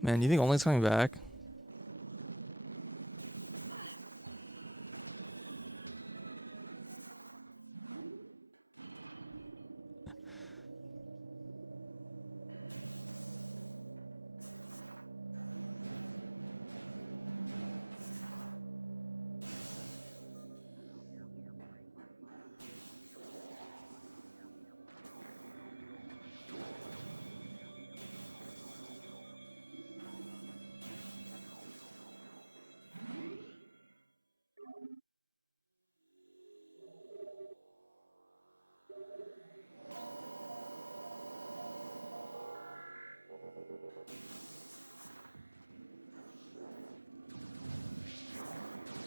Man, you think Only's coming back?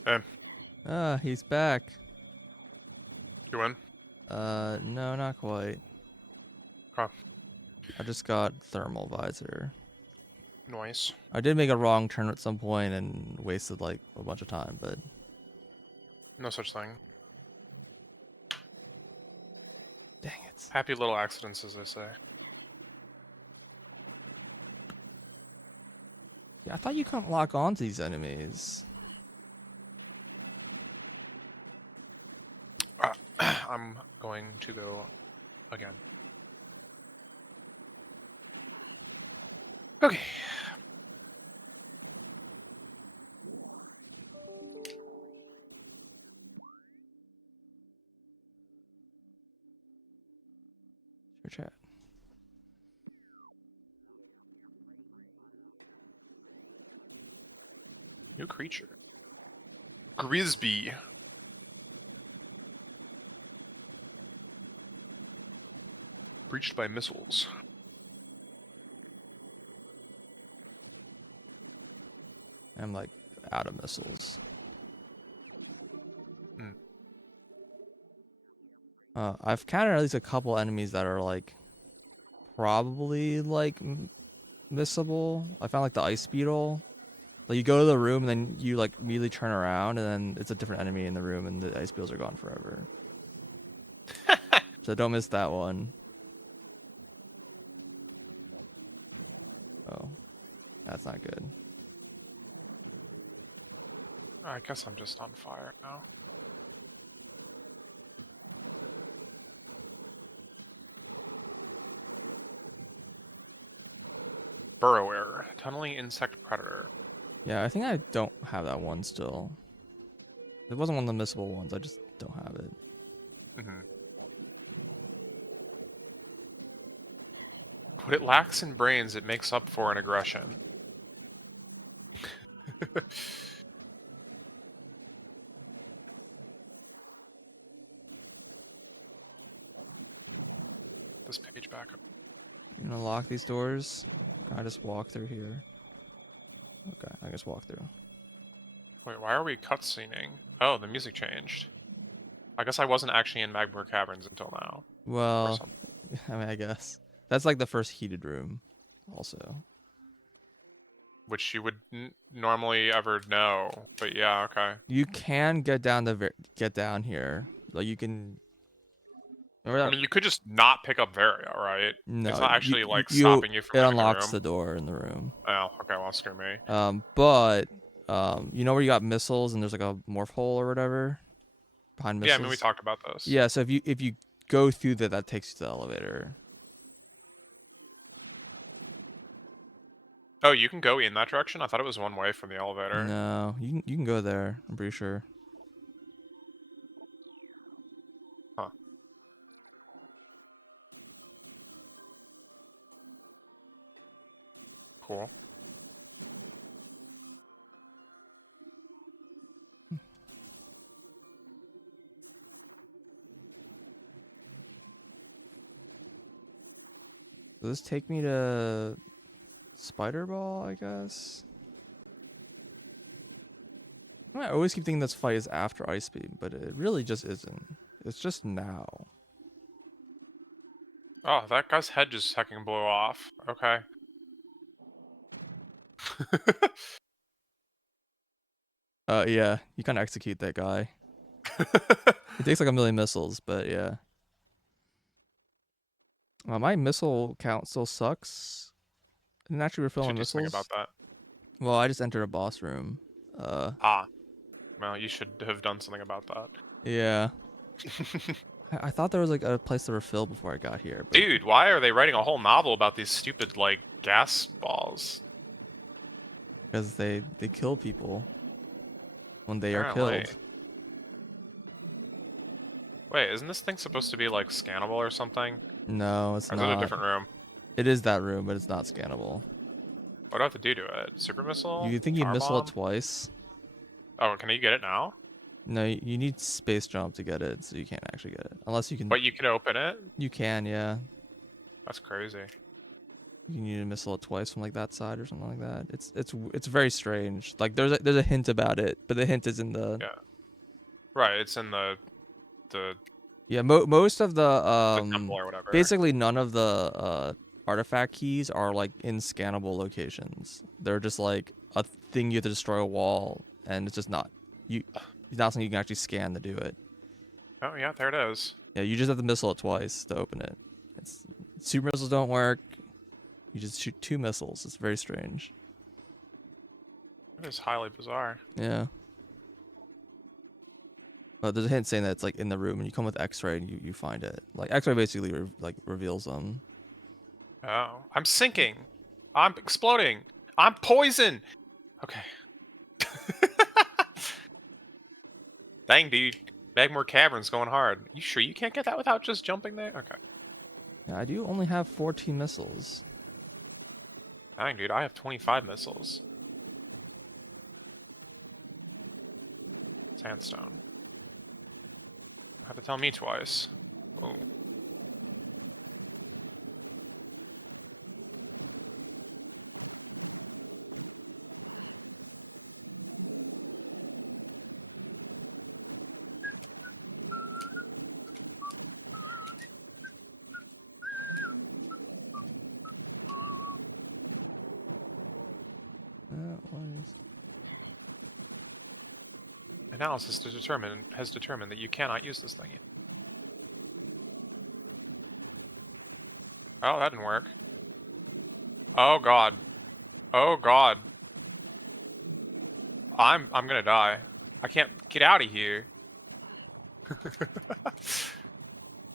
Eh, Ah, he's back. you win? No, not quite. Huh. I just got thermal visor. Nice. I did make a wrong turn at some point and wasted like a bunch of time, but No such thing. dang it. Happy little accidents, as they say. I thought you can't lock onto these enemies. I'm going to go again. Okay. Your chat. New creature. Grisby. Breached by missiles. I'm like out of missiles. I've counted at least a couple enemies that are like probably like missable. I found like the ice beetle. Like you go to the room and then you like immediately turn around and then it's a different enemy in the room and the ice beetles are gone forever. So don't miss that one. Oh, that's not good. I guess I'm just on fire now. Burrower. Tunneling insect predator. Yeah, I think I don't have that one still. It wasn't one of the missable ones. I just don't have it. What it lacks in brains, it makes up for in aggression. This page back up. I'm gonna lock these doors. I just walk through here. Okay, I just walk through. Wait, why are we cutscening? Oh, the music changed. I guess I wasn't actually in Magma Caverns until now. Or Well, something. I mean, I guess. That's like the first heated room, also. Which you would normally ever know, but yeah, okay. You can get down get down here. Like you can. Remember I that? mean, you could just not pick up Varia, right? It's No, not actually, like, you stopping you from it getting a unlocks room. the door in the room. Oh, okay, well, screw me. But you know where you got missiles and there's like a morph hole or whatever behind Yeah, I mean, we missiles. talked about this. Yeah, so if you go through that takes you to the elevator. Oh, you can go in that direction? I thought it was one way from the elevator. No, you can go there. I'm pretty sure. Huh. Cool. Does this take me to Spider Ball, I guess? I always keep thinking this fight is after Ice Beam, but it really just isn't. It's just now. Oh, that guy's head just hecking blew off. Okay. Yeah, you kind of execute that guy. It takes like a million missiles, but yeah. My missile count still sucks. didn't actually refill my Should do something missiles. about that. Well, I just entered a boss room. Ah. Well, you should have done something about that. Yeah. I thought there was like a place to refill before I got here. But Dude, why are they writing a whole novel about these stupid, like, gas balls? because they kill people when they are Apparently. killed. Wait, isn't this thing supposed to be, like, scannable or something? No, it's Or is it a not. different room? It is that room, but it's not scannable. What do I have to do to it? Super missile? You think you Power missile it bomb? twice? Oh, can you get it now? No, you need space jump to get it, so you can't actually get it. Unless you can. But you can open it? You can, yeah. That's crazy. You need to missile it twice from like that side or something like that. It's very strange. Like there's a hint about it, but the hint is in the Yeah. Right, it's in the yeah. Most of the temple or whatever. basically none of the artifact keys are like in scannable locations. They're just like a thing you have to destroy a wall, and it's just not not something you can actually scan to do it. Oh, yeah, there it is. Yeah, you just have to missile it twice to open it. Super missiles don't work. You just shoot 2 missiles. It's very strange. It is highly bizarre. Yeah. But there's a hint saying that it's like in the room, and you come with X-ray and you find it. Like X-ray basically reveals them. Oh. I'm sinking! I'm exploding! I'm poison! Okay. Dang, dude. Magmore Cavern's going hard. You sure you can't get that without just jumping there? Okay. Yeah, I do only have 14 missiles. Dang, dude, I have 25 missiles. Sandstone. Have to tell me twice. Ooh. Analysis has determined that you cannot use this thing. Oh, that didn't work. Oh god. Oh god. I'm gonna die. I can't get out of here.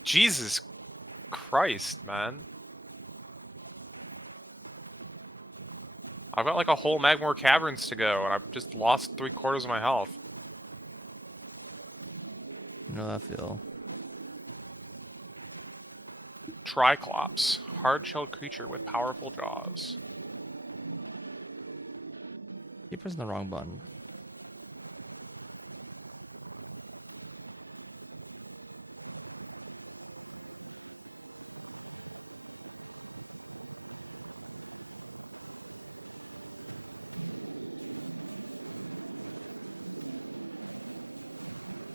Jesus Christ, man. I've got like a whole Magmore Caverns to go, and I've just lost 3/4 of my health. You know that feel. Triclops. Hard-shelled creature with powerful jaws. Keep pressing the wrong button.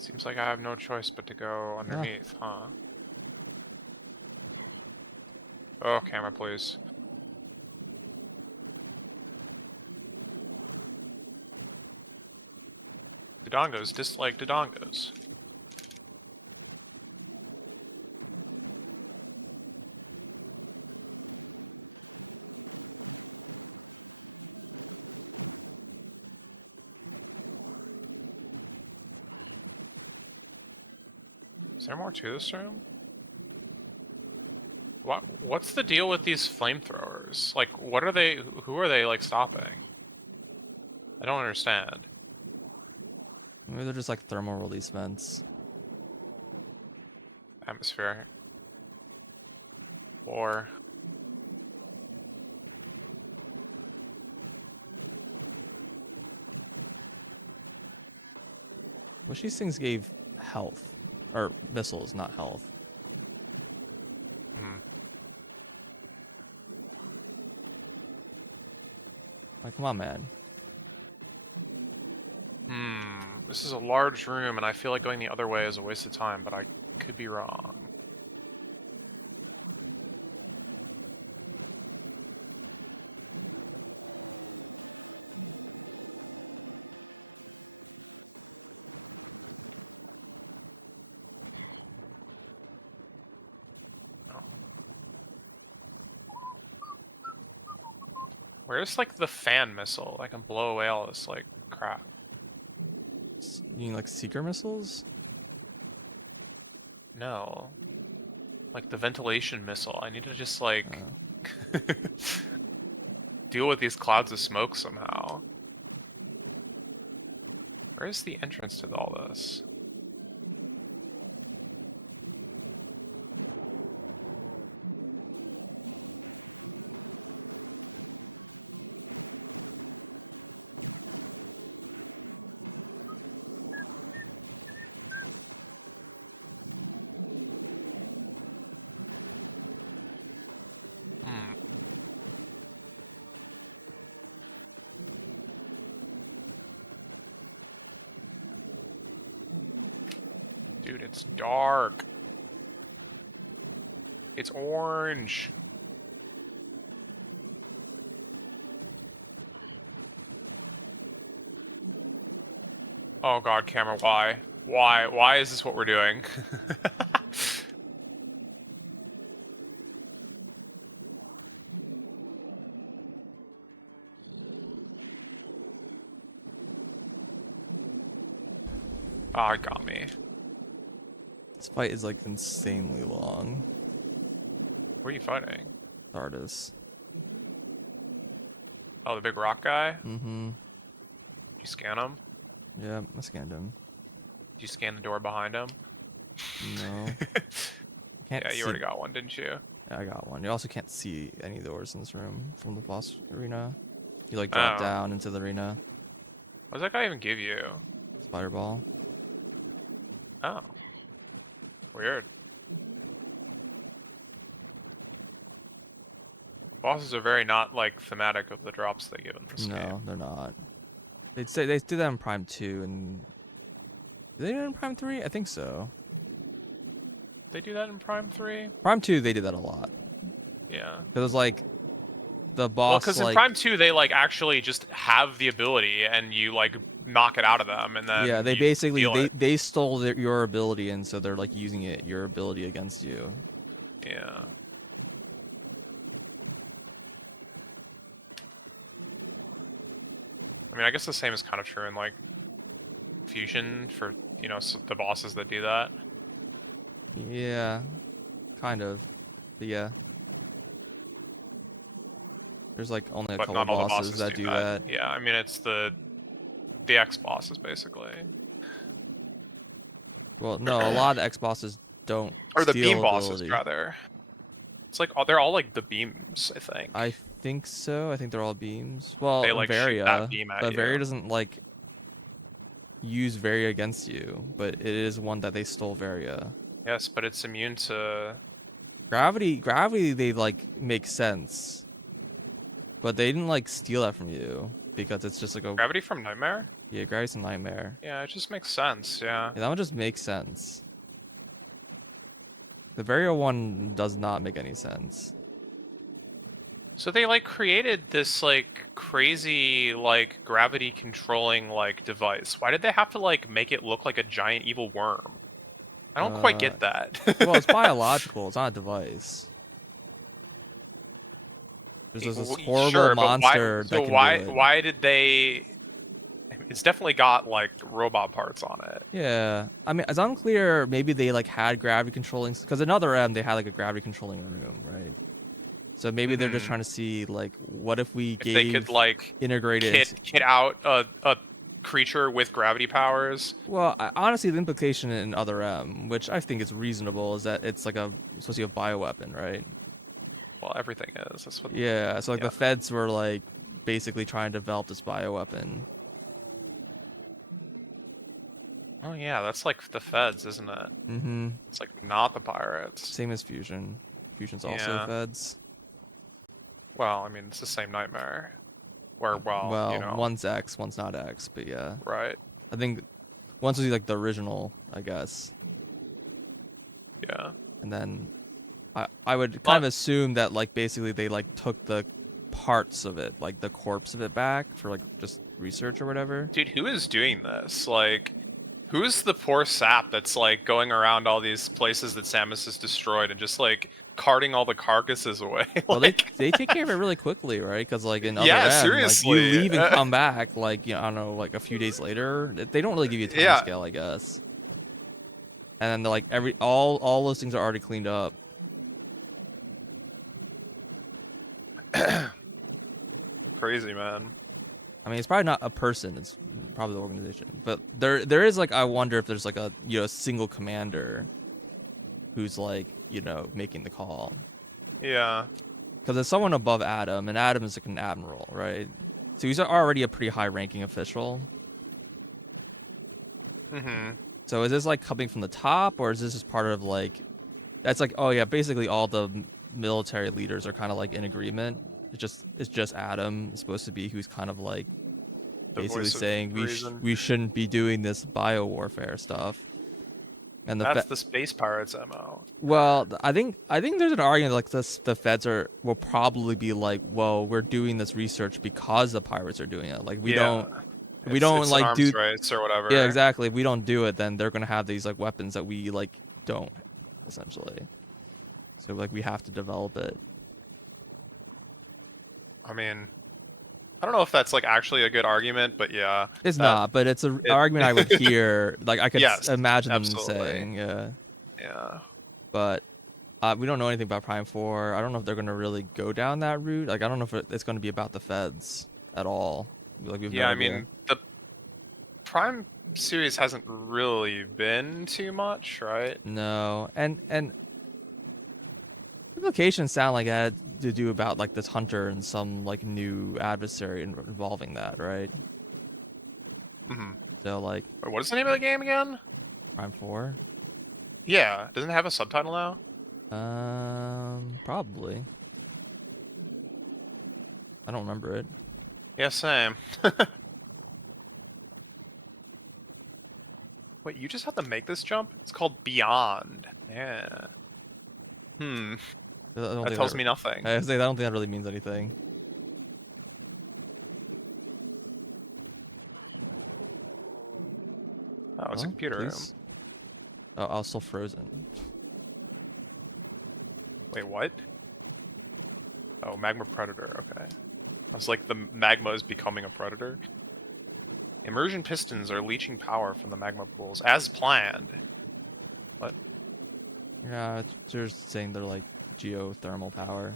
Seems like I have no choice but to go underneath, huh? Oh, camera, please. Dodongos dislike Dodongos. Is there more to this room? What's the deal with these flamethrowers? Like, what are they? Who are they like stopping? I don't understand. Maybe they're just like thermal release vents. Atmosphere. Or Wish these things gave health. Or missiles, not health. Like, come on, man. this is a large room, and I feel like going the other way is a waste of time, but I could be wrong. Where's like the fan missile that can blow away all this like crap? You mean like seeker missiles? No. Like the ventilation missile. I need to just like deal with these clouds of smoke somehow. Where's the entrance to all this? Dude, it's dark. It's orange. Oh god, camera, why? Why? Why is this what we're doing? Ah, it got me. This fight is like insanely long. Where are you fighting? Artists. Oh, the big rock guy? Mm-hmm. Scan him? Yeah, I scanned him. Did you scan the door behind him? No. Can't Yeah, you see- already got one, didn't you? I got one. You also can't see any doors in this room from the boss arena. You like drop Oh. down into the arena. What does that guy even give you? Fireball. Oh. Weird. Bosses are very not, like, thematic of the drops they give in this No, game. they're not. They'd say they do that in Prime 2 and did they do it in Prime 3? I think so. Did they do that in Prime 3? Prime 2 they did that a lot. Yeah. It was like the Well, boss because like in Prime 2, they, like, actually just have the ability, and you, like, knock it out of them, and then yeah, they you basically feel it. they stole your ability and so they're like using your ability against you. Yeah. I mean, I guess the same is kind of true in, like, Fusion for, you know, the bosses that do that. Yeah, kind of. But yeah. There's like only a But couple not all the bosses bosses that do do that. that. Yeah, I mean, it's the X bosses, basically. Well, no, a lot of X bosses don't. Or the steal beam bosses, ability. rather. It's like, oh, they're all, like, the beams, I think. I think so. I think they're all beams. Well, They, like, shoot Varia, that beam at but you. Varia doesn't like use Varia against you, but it is one that they stole Varia. Yes, but it's immune to... Gravity, they like make sense, but they didn't like steal that from you because it's just like a Gravity from Nightmare? yeah, gravity's a nightmare. Yeah, it just makes sense, yeah. Yeah, that one just makes sense. The Varia one does not make any sense. So they, like, created this, like, crazy, like, gravity controlling, like, device. Why did they have to, like, make it look like a giant evil worm? I don't quite get that. Well, it's biological. It's not a device. There's this horrible Sure, but monster why, that can why, do it. why did they... It's definitely got, like, robot parts on it. Yeah, I mean, it's unclear. Maybe they like had gravity controlling because in Other M they had like a gravity controlling unit, right? So maybe they're just trying to see like, what if we If gave they could, like, integrated. kit out a creature with gravity powers. Well, honestly, the implication in Other M, which I think is reasonable, is that it's like supposed to be a bioweapon, right? Well, everything is. That's what, Yeah. So like Yeah. the feds were like basically trying to develop this bioweapon. Oh, yeah, that's like the feds, isn't it? Mm-hmm. It's like not the pirates. Same as Fusion. Fusion's also Yeah. feds. Well, I mean, it's the same nightmare. Where, well, Well, you know. one's X, one's not X, but yeah. Right. I think one's was like the original, I guess. Yeah. And then I would kind of assume that like basically they like took the parts of it, like the corpse of it back for like just research or whatever. Dude, who is doing this? Like, who's the poor sap that's, like, going around all these places that Samus has destroyed and just, like, carting all the carcasses away. Well, Like, they take care of it really quickly, right? Because like in Other yeah, M, like you seriously. leave and come back, like I don't know, like a few days later. They don't really give you a time Yeah. scale, I guess. And then they're like all those things are already cleaned up. Crazy, man. I mean, it's probably not a person. It's probably the organization. But there is like I wonder if there's like a single commander who's like making the call. Yeah. Because there's someone above Adam, and Adam is like an admiral, right? So he's already a pretty high-ranking official. Mm-hmm. So is this like coming from the top, or is this just part of like? That's like, oh yeah, basically all the military leaders are kind of like in agreement. It's just Adam is supposed to be who's kind of like The basically voice of saying reason. we shouldn't be doing this biowarfare stuff. And That's the space pirates MO. well, I think there's an argument like this. The feds will probably be like, well, we're doing this research because the pirates are doing it. Like we Yeah. don't It's an like arms do. race or whatever. Yeah, exactly. If we don't do it, then they're gonna have these like weapons that we like don't, essentially. So like we have to develop it. I mean, I don't know if that's like actually a good argument, but yeah. It's not, but it's an argument I would hear. Like I could Yes, imagine them absolutely. saying, yeah. Yeah. But we don't know anything about Prime 4. I don't know if they're gonna really go down that route. Like I don't know if it's gonna be about the feds at all. Like, we've no Yeah, I idea. mean, the Prime series hasn't really been too much, right? No, and the locations sound like it had to do about like this hunter and some like new adversary involving that, right? Mhm. So like Wait, what is the name of the game again? Prime 4. Yeah, doesn't it have a subtitle now? Probably. I don't remember it. Yeah, same. Wait, you just have to make this jump? It's called Beyond. Yeah. Hmm. I don't That think tells me nothing. I say I don't think that really means anything. Oh, it's a computer room. Please. Oh, I was still frozen. Wait, what? Oh, magma predator. Okay. It's like the magma is becoming a predator. Immersion pistons are leaching power from the magma pools as planned. But Yeah, they're saying they're like geothermal power.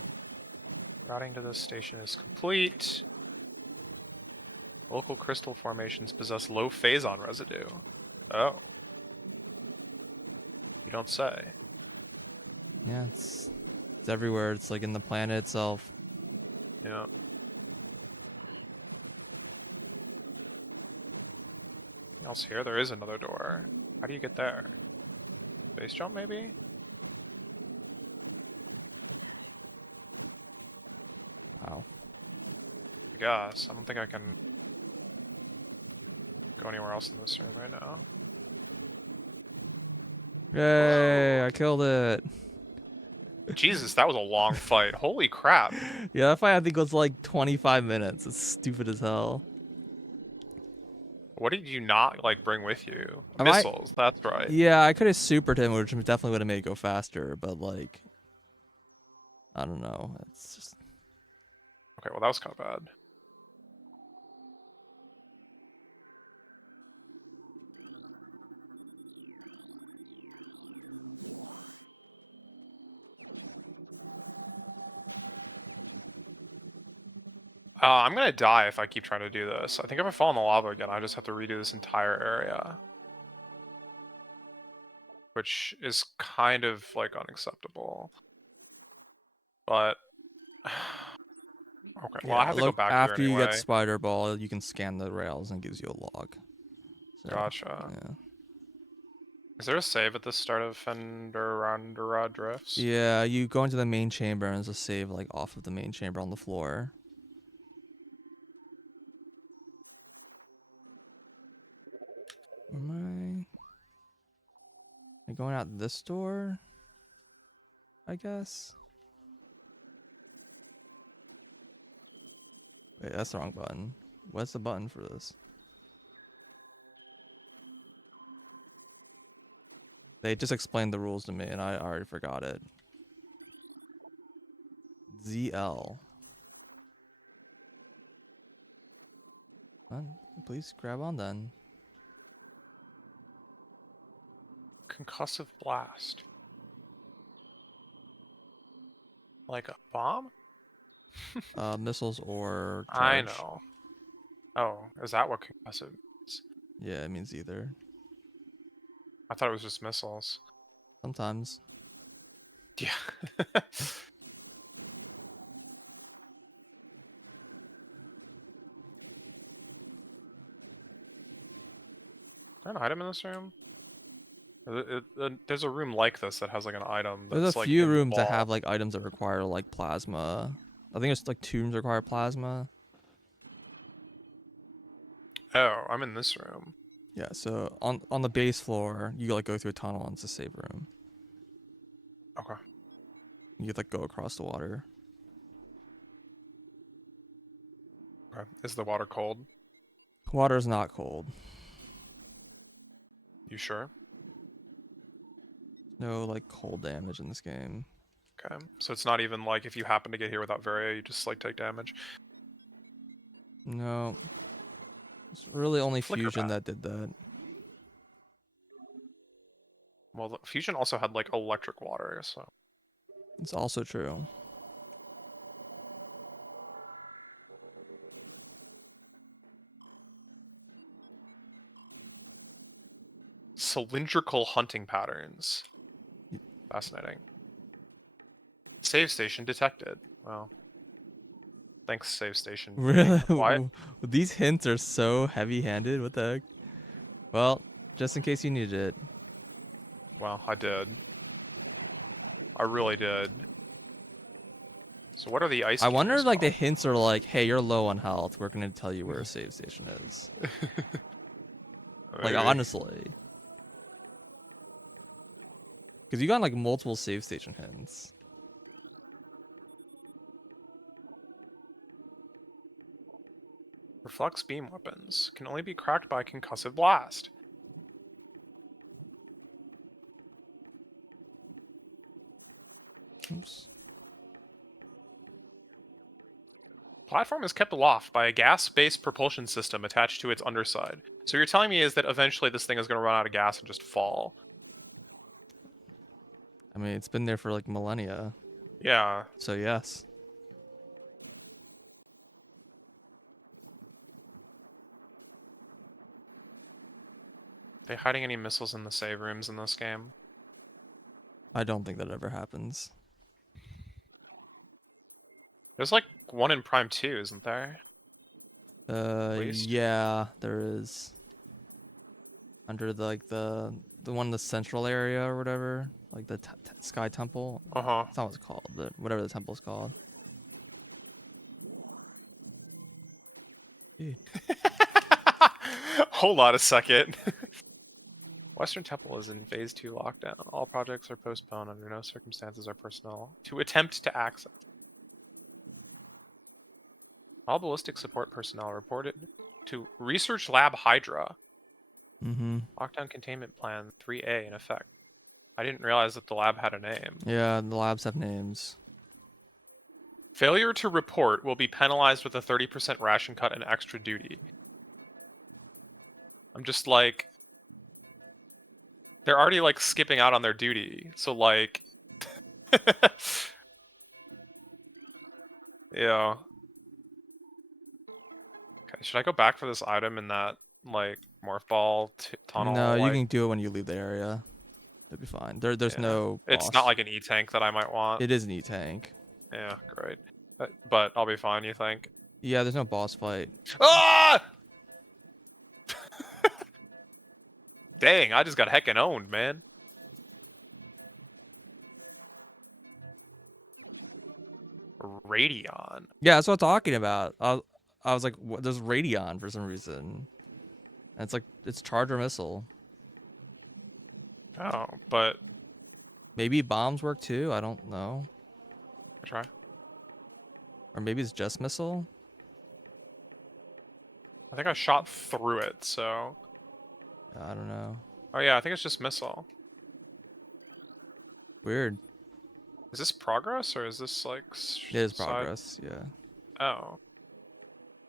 routing to this station is complete. Local crystal formations possess low phazon residue. Oh. You don't say. Yeah, it's everywhere. It's like in the planet itself. Yeah. Else here, there is another door. How do you get there? Base jump, maybe? Wow. Yes, I don't think I can go anywhere else in this room right now. Yay! I killed it. Jesus, that was a long fight. Holy crap. Yeah, that fight I think was like 25 minutes. It's stupid as hell. What did you not, like, bring with you? Am I- Missiles, that's right. Yeah, I could have supered him, which definitely would have made it go faster. But like, I don't know. It's just Okay, well that was kind of bad. I'm gonna die if I keep trying to do this. I think if I fall in the lava again, I just have to redo this entire area. Which is kind of, like, unacceptable. But... Okay, well I yeah. have to go Look, back here after you get anyway. Spider Ball, you can scan the rails and it gives you a log. So, Gotcha. Yeah. Is there a save at the start of Fenderandura Drifts? Yeah, you go into the main chamber and there's a save like off of the main chamber on the floor. Am I going out this door? I guess. Wait, that's the wrong button. What's the button for this? They just explained the rules to me and I already forgot it. ZL. Well, please grab on then. Concussive blast. Like a bomb? Missiles or I charge. know. Oh, is that what concussive is? Yeah, it means either. I thought it was just missiles. Sometimes. Yeah. An item in this room? There's a room like this that has like an item There's a that's like few in the rooms that wall. have like items that require like plasma. I think it's like 2 rooms require plasma. Oh, I'm in this room. Yeah, so on the base floor, you like go through a tunnel and it's a save room. Okay. You like go across the water. Okay. Is the water cold? Water is not cold. You sure? No like cold damage in this game. Okay. So it's not even like if you happen to get here without Varia, you just like take damage. No. It's really only Flicker Fusion pad. that did that. Well, Fusion also had like electric water, so. It's also true. Cylindrical hunting patterns. Fascinating. Save station detected. Well, thanks, save station. for being quiet. Really? These hints are so heavy-handed. What the heck? Well, just in case you needed it. Well, I did. I really did. So what are the ice I wonder cubes if like the called? hints are like, hey, you're low on health. We're gonna tell you where a save station is. Like Maybe. honestly. Because you got like multiple save station hints. Reflex beam weapons can only be cracked by concussive blast. Oops. Platform is kept aloft by a gas-based propulsion system attached to its underside. So you're telling me is that eventually this thing is going to run out of gas and just fall? I mean, it's been there for like millennia. Yeah. So yes. Are they hiding any missiles in the save rooms in this game? I don't think that ever happens. There's like one in Prime 2, isn't there? At least? Yeah, there is. Under the, like the one in the central area or whatever, like the Sky Temple. Uh-huh. That's not what it's called. Whatever the temple's called. Hold on a second. Western Temple is in Phase 2 lockdown. All projects are postponed under no circumstances are personnel to attempt to access. All ballistic support personnel reported to Research Lab Hydra. Mm-hmm. Lockdown Containment Plan 3A in effect. I didn't realize that the lab had a name. Yeah, the labs have names. Failure to report will be penalized with a 30% ration cut and extra duty. I'm just like... They're already like skipping out on their duty, so like... Yeah. Okay, should I go back for this item in that, like, morph ball No, tunnel? you Like, can do it when you leave the area. It'll be fine. There's yeah. no It's not boss. like an E-tank that I might want. It is an E-tank. Yeah, great. But I'll be fine, you think? Yeah, there's no boss fight. Ah! Dang, I just got heckin' owned, man. Radion. Yeah, that's what I'm talking about. I was like, what, there's Radion for some reason. And it's like, it's Charger Missile. Oh, but... Maybe bombs work too? I don't know. Try. Or maybe it's just missile? I think I shot through it, so... I don't know. Oh yeah, I think it's just missile. Weird. Is this progress or is this like It is side? progress, yeah. Oh.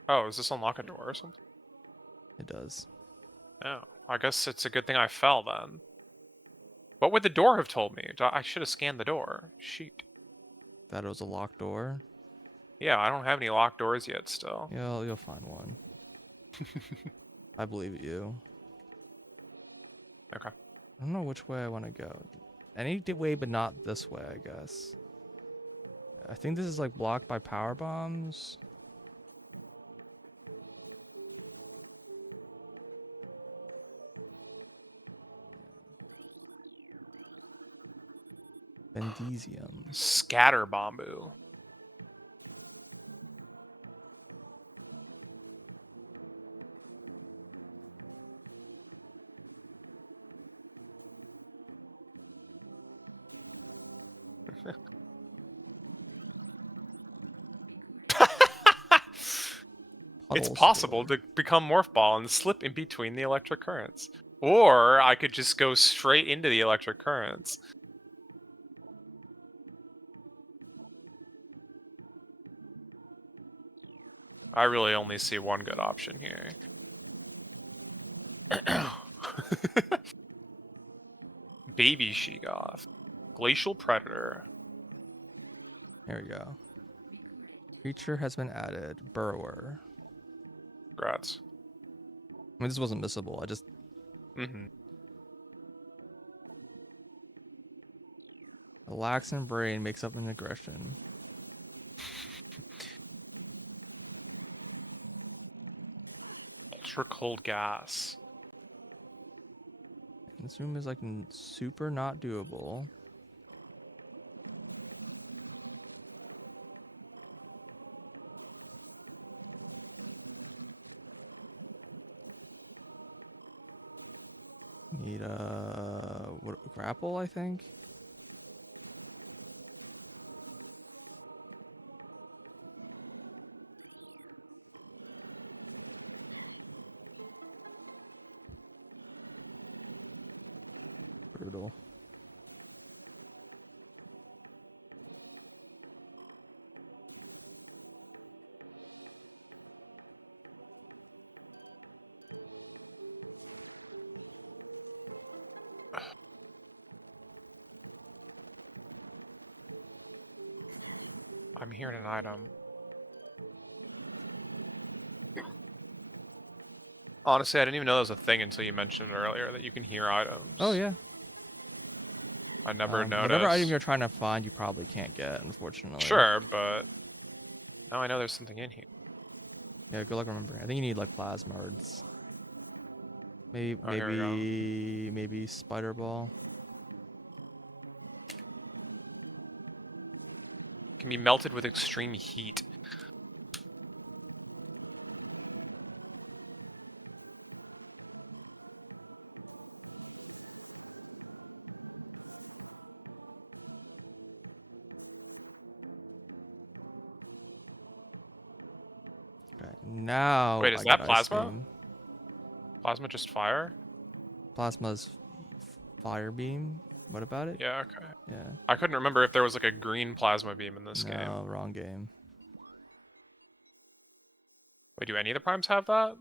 Oh, does this unlock a door or something? It does. Oh. I guess it's a good thing I fell then. What would the door have told me? I should have scanned the door. Shoot. That was a locked door. Yeah, I don't have any locked doors yet still. Yeah, you'll find one. I believe you. Okay. I don't know which way I want to go. Any way but not this way, I guess. I think this is like blocked by power bombs. Bendesium. Scatter bamboo. It's Puddles. possible to become Morph Ball and slip in between the electric currents. Or I could just go straight into the electric currents. I really only see one good option here. Baby Sheegoth. Glacial Predator. There we go. Recorded to Creature has been added. Burrower. Congrats. I mean, this wasn't missable. I just... Mm-hmm. Relaxing brain makes up an aggression. Ultra cold gas. Consume is like super not doable. Need grapple, I think. Brutal. I'm hearing an item. Honestly, I didn't even know that was a thing until you mentioned earlier that you can hear items. Oh yeah. I never noticed. Whatever item you're trying to find, you probably can't get, unfortunately. Sure, but now I know there's something in here. Yeah, good luck remembering. I think you need like plasma hearts. Maybe, Oh, here we go. maybe spider ball. Can be melted with extreme heat. Okay, now. Wait, is I that got ice plasma? beam. Plasma just fire? Plasma's fire beam. What about it? Yeah, okay. Yeah. I couldn't remember if there was like a green plasma beam in this game. No, wrong game. Wait, do any of the primes have that?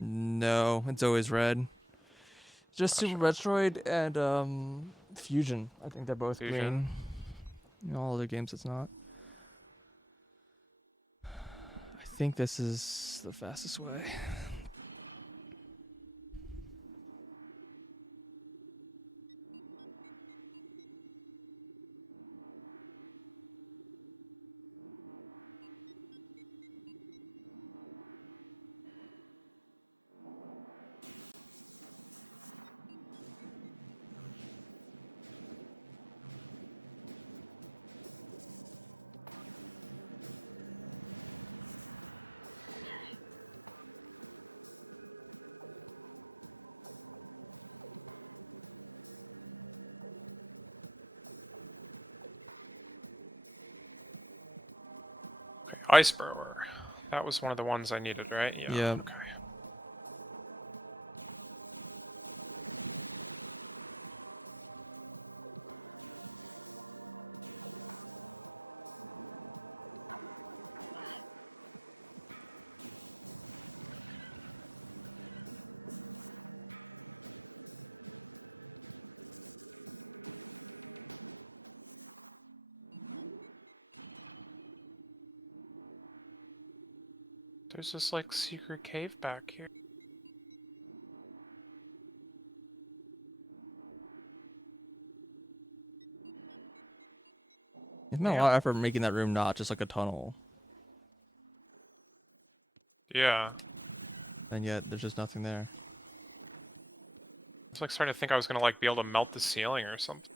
No, it's always red. Just Gotcha. Super Metroid and Fusion. I think they're both Fusion. green. In all other games, it's not. I think this is the fastest way. Ice Burrower. That was one of the ones I needed, right? Yeah. Okay. There's this, like, secret cave back here. It's been a lot of effort making that room not just like a tunnel. Yeah. And yet, there's just nothing there. I was, like, starting to think I was gonna, like, be able to melt the ceiling or something.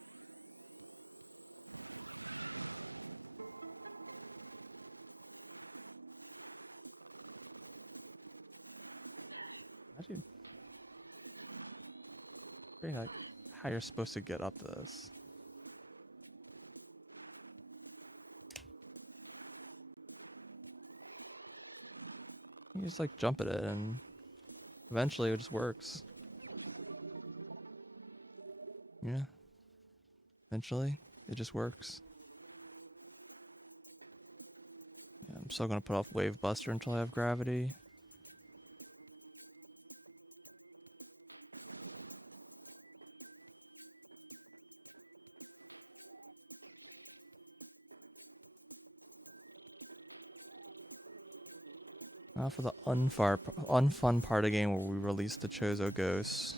Actually, figuring out how you're supposed to get up this. You just like jump at it and eventually it just works. Yeah. Eventually, it just works. I'm still gonna put off Wave Buster until I have gravity. Now for the unfun part of the game where we release the Chozo Ghost.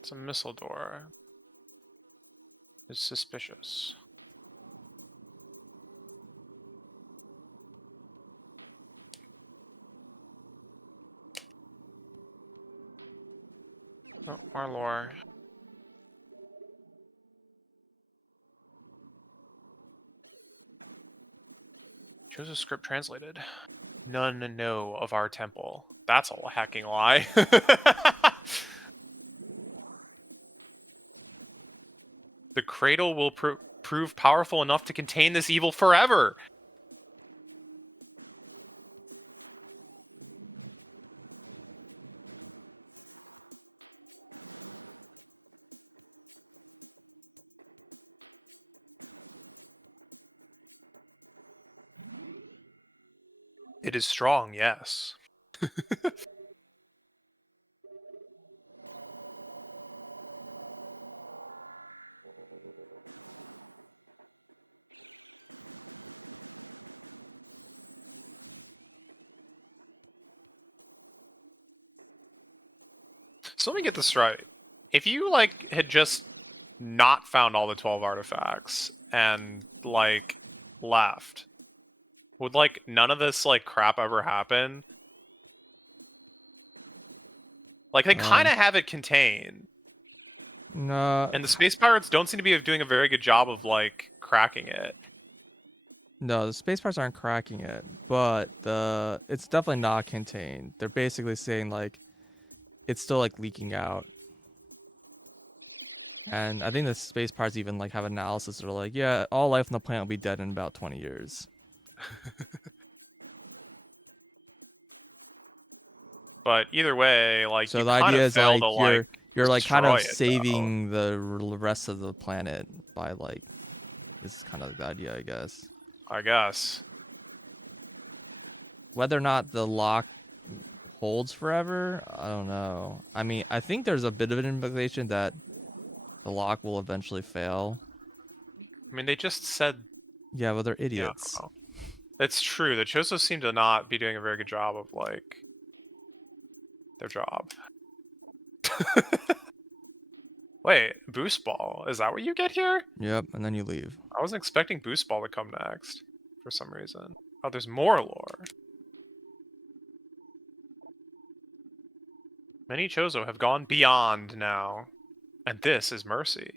It's a missile door. It's suspicious. Oh, more lore. Choose a script translated. None know of our temple. That's a hacking lie. The cradle will prove powerful enough to contain this evil forever. It is strong, yes. So let me get this right. If you, like, had just not found all the 12 artifacts and, like, left, would, like, none of this, like, crap ever happen? Like, they kind of have it contained. No. And the Space Pirates don't seem to be doing a very good job of, like, cracking it. No, the space parts aren't cracking it, but it's definitely not contained. They're basically saying like it's still like leaking out. And I think the space parts even like have analysis that are like, yeah, all life on the planet will be dead in about 20 years. But either way, like, So you the kind idea of is fail like to, like, you're like kind destroy of it, though. saving the rest of the planet by like this is kind of the idea, I guess. I guess. Whether or not the lock holds forever, I don't know. I mean, I think there's a bit of an implication that the lock will eventually fail. I mean, they just said, Yeah, but they're yeah, idiots. well, it's true. The Chozo seem to not be doing a very good job of, like, their job. Wait, Boost Ball. Is that what you get here? Yep, and then you leave. I wasn't expecting Boost Ball to come next, for some reason. Oh, there's more lore. Many Chozo have gone beyond now, and this is mercy.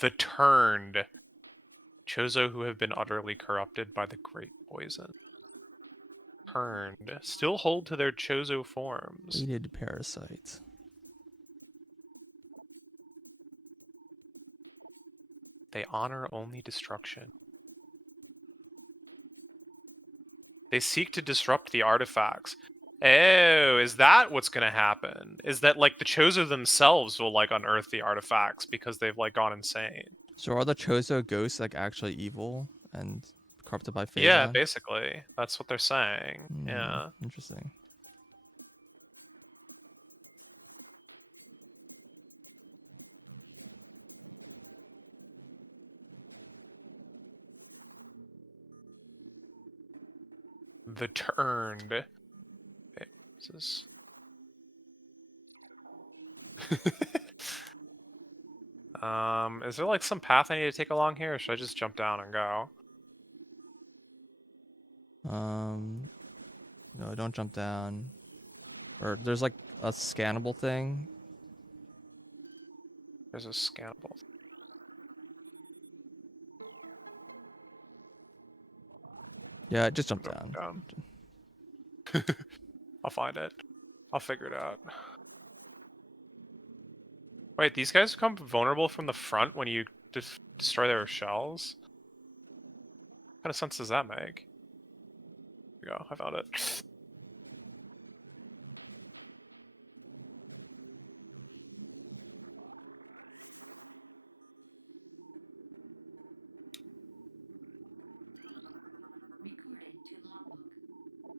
The Turned. Chozo who have been utterly corrupted by the Great Poison. Turned. Still hold to their Chozo forms. Hated parasites. They honor only destruction. They seek to disrupt the artifacts. Oh, is that what's gonna happen? Is that like the Chozo themselves will like unearth the artifacts because they've like gone insane? So are the Chozo ghosts like actually evil and corrupted by Yeah, Phasa? basically. That's what they're saying. Yeah. Interesting. The Turned. Okay, this is... is there like some path I need to take along here, or should I just jump down and go? No, don't jump down. Or there's like a scannable thing. There's a scannable. Yeah, just jump Jumping down. down. I'll find it. I'll figure it out. Wait, these guys become vulnerable from the front when you destroy their shells? What kind of sense does that make? There we go, I found it. Recorded to logbook.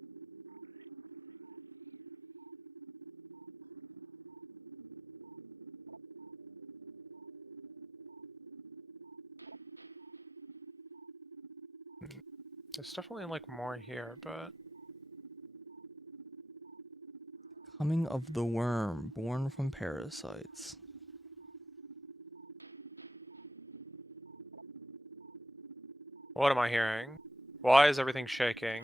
There's definitely like more here, but Coming of the worm, born from parasites. what am I hearing? Why is everything shaking?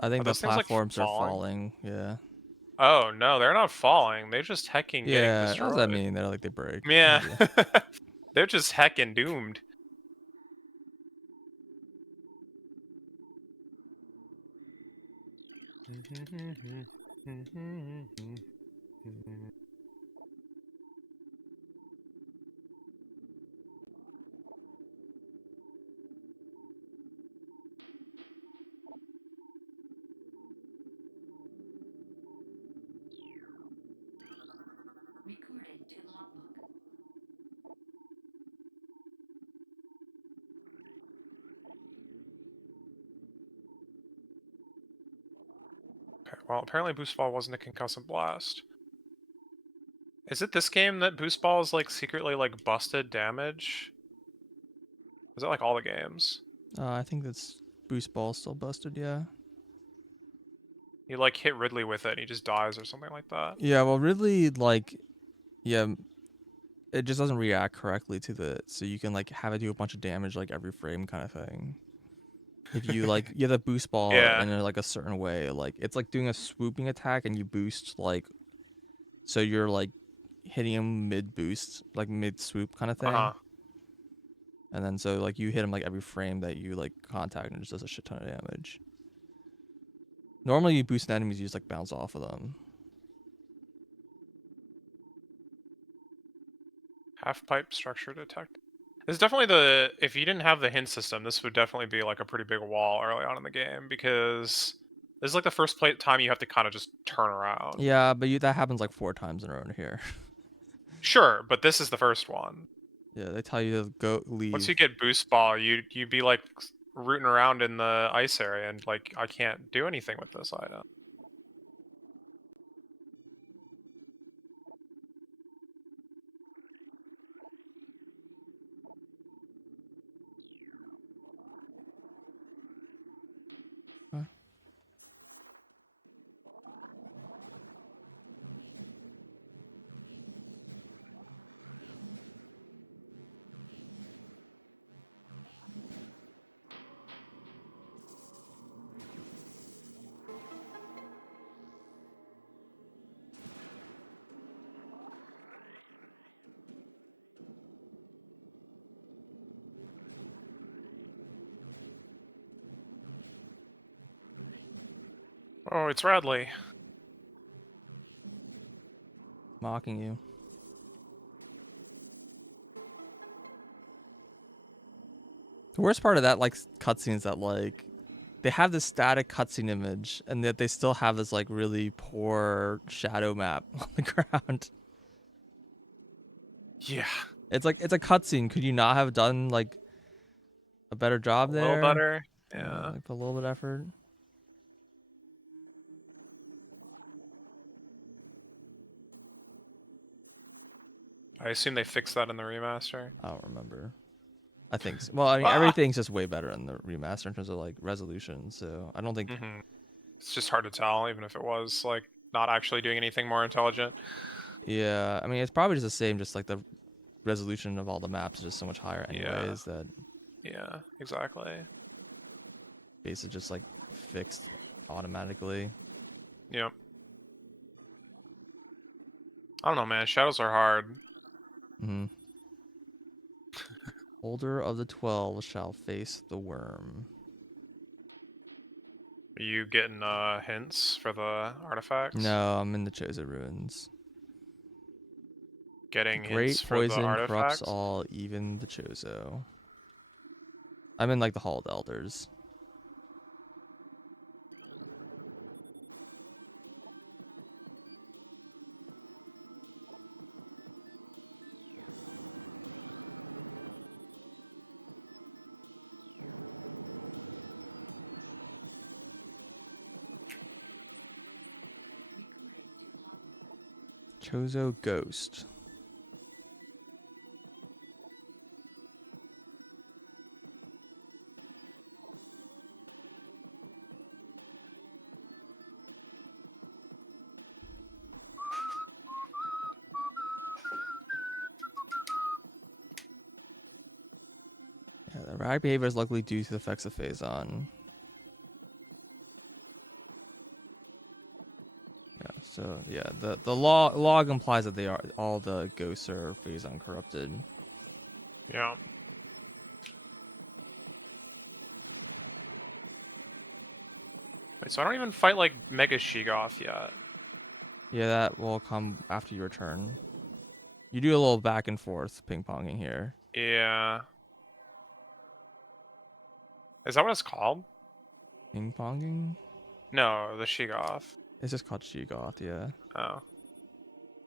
I Are think the those things like platforms are falling? falling. Yeah. Oh no, they're not falling. They're just hecking getting Yeah. What does that destroyed. mean? They're like they break. Yeah. Maybe. They're just hecking doomed. Recorded to logbook. Okay, well, apparently Boost Ball wasn't a concussive blast. Is it this game that Boost Ball is like secretly like busted damage? Is it like all the games? I think that's boost ball still busted. Yeah. You like hit Ridley with it and he just dies or something like that. Yeah. Well, really, like, yeah, it just doesn't react correctly to the. So you can like have it do a bunch of damage like every frame kind of thing. If you like, you have the boost ball Yeah. in like a certain way, like it's like doing a swooping attack and you boost like, so you're like hitting him mid boost, like mid swoop kind of thing. Uh-huh. And then so like you hit him like every frame that you like contact and it just does a shit ton of damage. Normally you boost enemies, you just like bounce off of them. Half pipe structure detect. It's definitely the... If you didn't have the hint system, this would definitely be like a pretty big wall early on in the game because this is like the first time you have to kind of just turn around. Yeah, but that happens like 4 times in a row here. Sure, but this is the first one. Yeah, they tell you to go Once leave. you get Boost Ball, you'd be like rooting around in the ice area and like, I can't do anything with this item. Huh? Oh, it's Radley. Mocking you. The worst part of that like cutscene is that like they have this static cutscene image, and yet they still have this like really poor shadow map on the ground. Yeah, It's like it's a cutscene. Could you not have done like a better job a little there? better. Yeah. Like put a little bit of effort. I assume they fixed that in the remaster. I don't remember. I think so. Well, I mean, Ah! everything's just way better in the remaster in terms of like resolution. So I don't think. Hmm. It's just hard to tell, even if it was like not actually doing anything more intelligent. Yeah, I mean, it's probably just the same. Just like the resolution of all the maps is just so much higher, Yeah. anyways. That Yeah, exactly. base is just like fixed automatically. Yep. I don't know, man. Shadows are hard. Hmm. Older of the 12 shall face the worm. Are you getting hints for the artifacts? No, I'm in the Chosen Ruins. The Getting hints great for the poison corrupts artifacts? all, even the Chozo. I'm in like the Hall of Elders. Recording to logbook. Chozo Ghost. Yeah, the erratic behavior is likely due to the effects of Phazon. Yeah, so yeah, the log implies that they are all the ghosts are Phazon corrupted. Yeah. Wait, so I don't even fight like Mega Sheegoth yet. Yeah, that will come after your turn. You do a little back and forth ping ponging here. Yeah. Is that what it's called? Ping ponging? No, the Sheegoth. It's just called Sheegoth, yeah. Oh.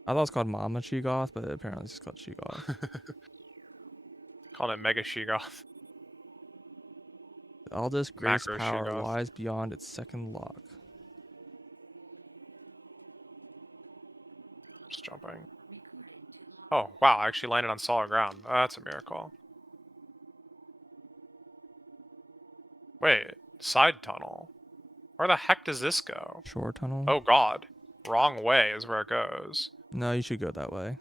I thought it was called Mama Sheegoth, but apparently it's just called Sheegoth. Calling it Mega Sheegoth. The eldest grace Macro power Sheegoth. lies beyond its second lock. Just jumping. Recording to logbook. Oh, wow, I actually landed on solid ground. That's a miracle. Wait, side tunnel. Where the heck does this go? Shore tunnel? Oh god. Wrong way is where it goes. No, you should go that way.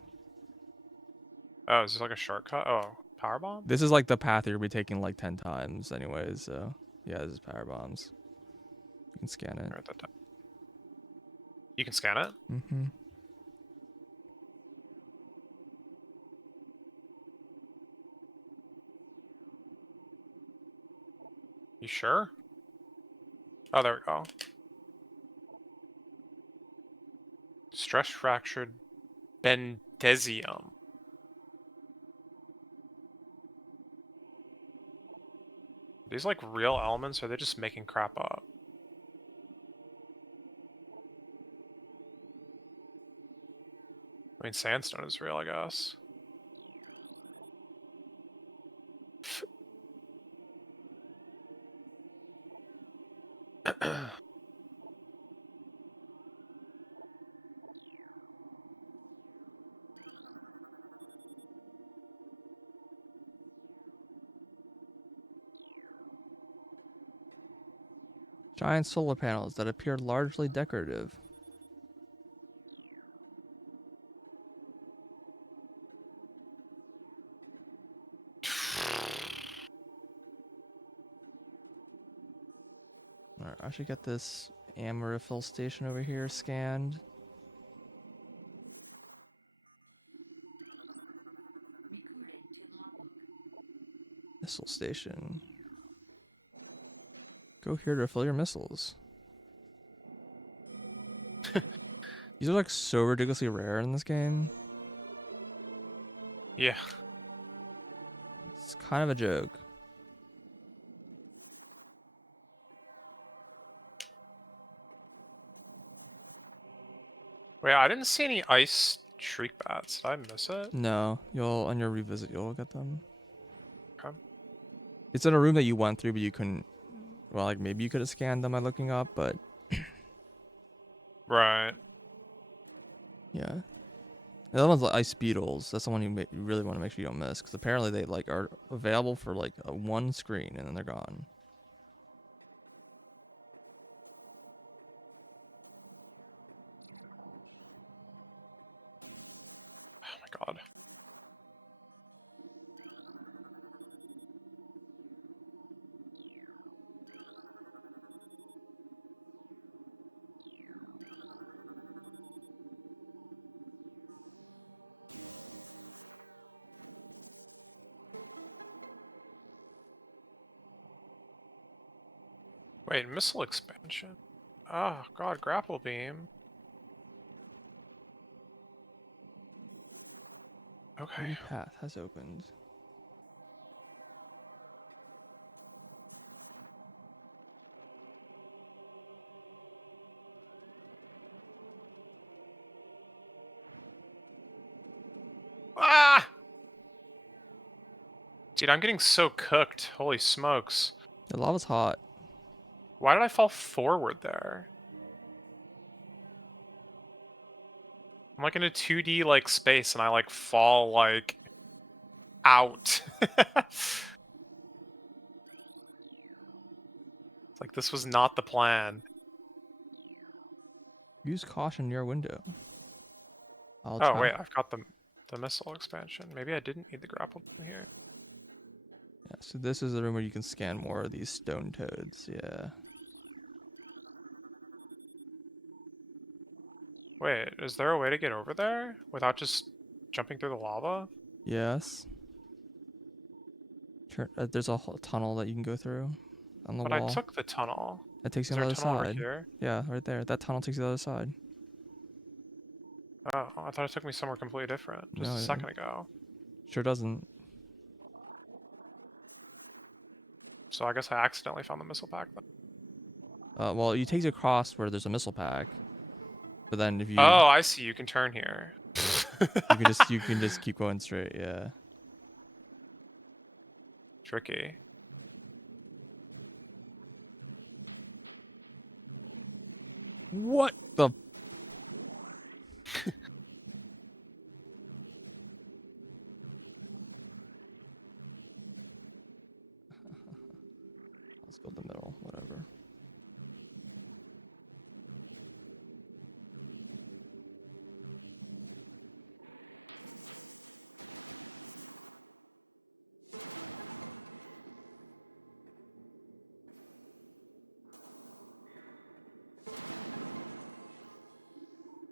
Oh, is this like a shortcut? Oh, power bomb? This is like the path you'll be taking like 10 times anyways, so yeah, this is power bombs. You can scan it. Write that down. You can scan it? Mm-hmm. You sure? Oh, there we go. Stress fractured bendesium. Are these like real elements, or are they just making crap up? I mean, sandstone is real, I guess. Giant solar panels that appear largely decorative. Alright, I should get this ammo refill station over here scanned. Recording to logbook. Missile station. Go here to refill your missiles. These are like so ridiculously rare in this game. Yeah. It's kind of a joke. Wait, I didn't see any ice shriek bats. Did I miss it? No, you'll on your revisit you'll get them. Okay. It's in a room that you went through, but you couldn't. Well, like maybe you could have scanned them by looking up, but Right. yeah. The other one's like ice beetles. That's the one you really want to make sure you don't miss, because apparently they like are available for like one screen and then they're gone. Oh my god. Wait, missile expansion. Oh god, grapple beam. Okay. New path has opened. Ah! Dude, I'm getting so cooked. Holy smokes. The lava's hot. Why did I fall forward there? I'm like in a 2D like space and I like fall like out. It's like this was not the plan. Use caution near window. I'll Oh try. wait, I've got the missile expansion. Maybe I didn't need the grapple beam here. Yeah, so this is the room where you can scan more of these stone toads. Yeah. Wait, is there a way to get over there without just jumping through the lava? Yes. There's a whole tunnel that you can go through on the But I wall. took the tunnel. It takes Is you on there the a other tunnel over side. here? Yeah, right there. That tunnel takes you to the other side. Oh, I thought it took me somewhere completely different just No, a it second ago. sure doesn't. So I guess I accidentally found the missile pack then. Well, it takes you across where there's a missile pack. But then if you Oh, I see. You can turn here. you can just keep going straight. Yeah. Tricky. What the? Let's go in the middle. Whatever.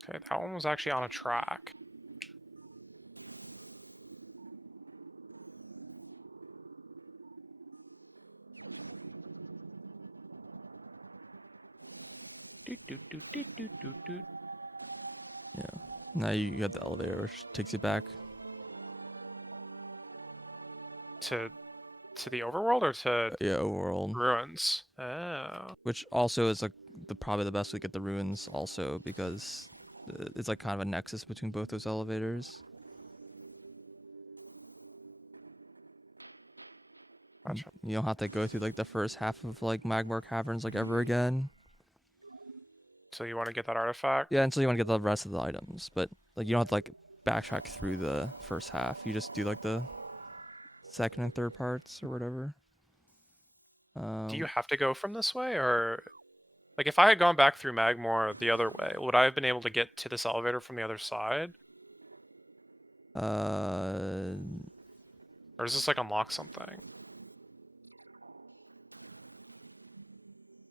Okay, that one was actually on a track. Yeah. Now you got the elevator, which takes you back. To the overworld or to Yeah, overworld. ruins? Oh. Which also is like probably the best way to get the ruins also, because it's like kind of a nexus between both those elevators. Gotcha. You don't have to go through like the first half of like Magmar Caverns like ever again. So you want to get that artifact? Yeah, until you want to get the rest of the items, but like you don't have to like backtrack through the first half. You just do like the second and third parts or whatever. Do you have to go from this way, or like if I had gone back through Magmore the other way, would I have been able to get to this elevator from the other side? Uh, Or does this like unlock something?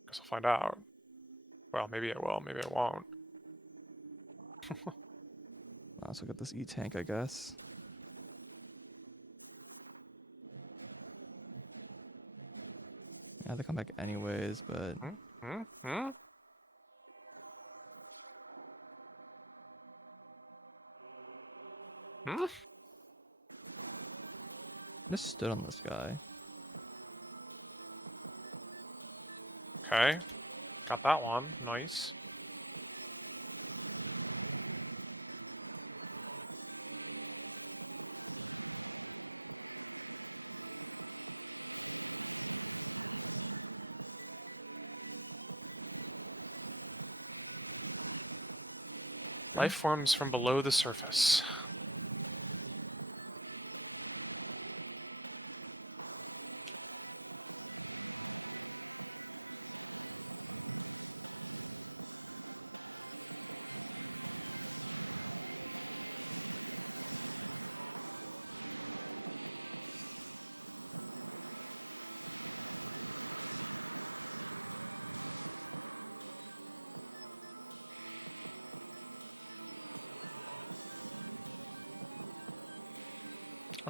Guess I'll find out. Well, maybe it will, maybe it won't. I also got this E-tank, I guess. I have to come back anyways, but Hmm? Hmm? I just stood on this guy. Okay. Got that one. Nice. Life forms from below the surface.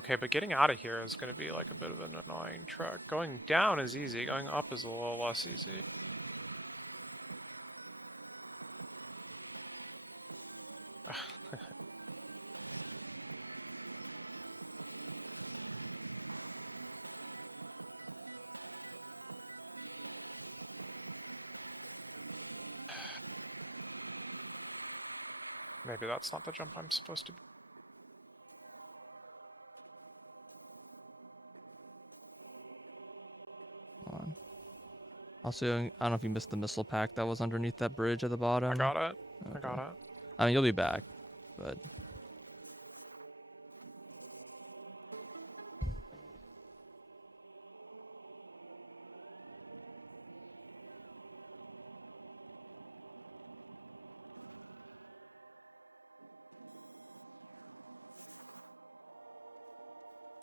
Okay, but getting out of here is going to be like a bit of an annoying trek. Going down is easy, going up is a little less easy. Maybe that's not the jump I'm supposed to. Also, I don't know if you missed the missile pack that was underneath that bridge at the bottom. I got it. I Okay. got it. I mean, you'll be back, but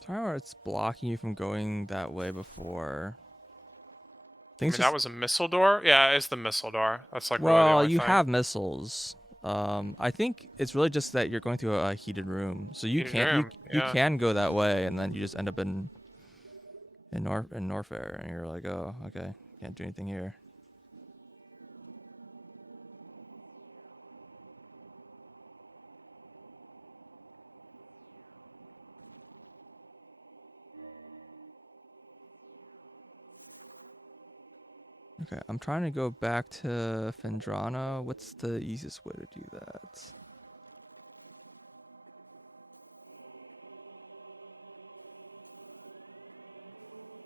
sorry where it's blocking you from going that way before. I mean, that was a missile door? Yeah, it's the missile door. That's like really the Well, only you thing. have missiles. I think it's really just that you're going through a heated room, so you Heated can't room, you yeah. can go that way, and then you just end up in Norfair, and you're like, oh, okay, can't do anything here. Okay, I'm trying to go back to Fendrana. What's the easiest way to do that?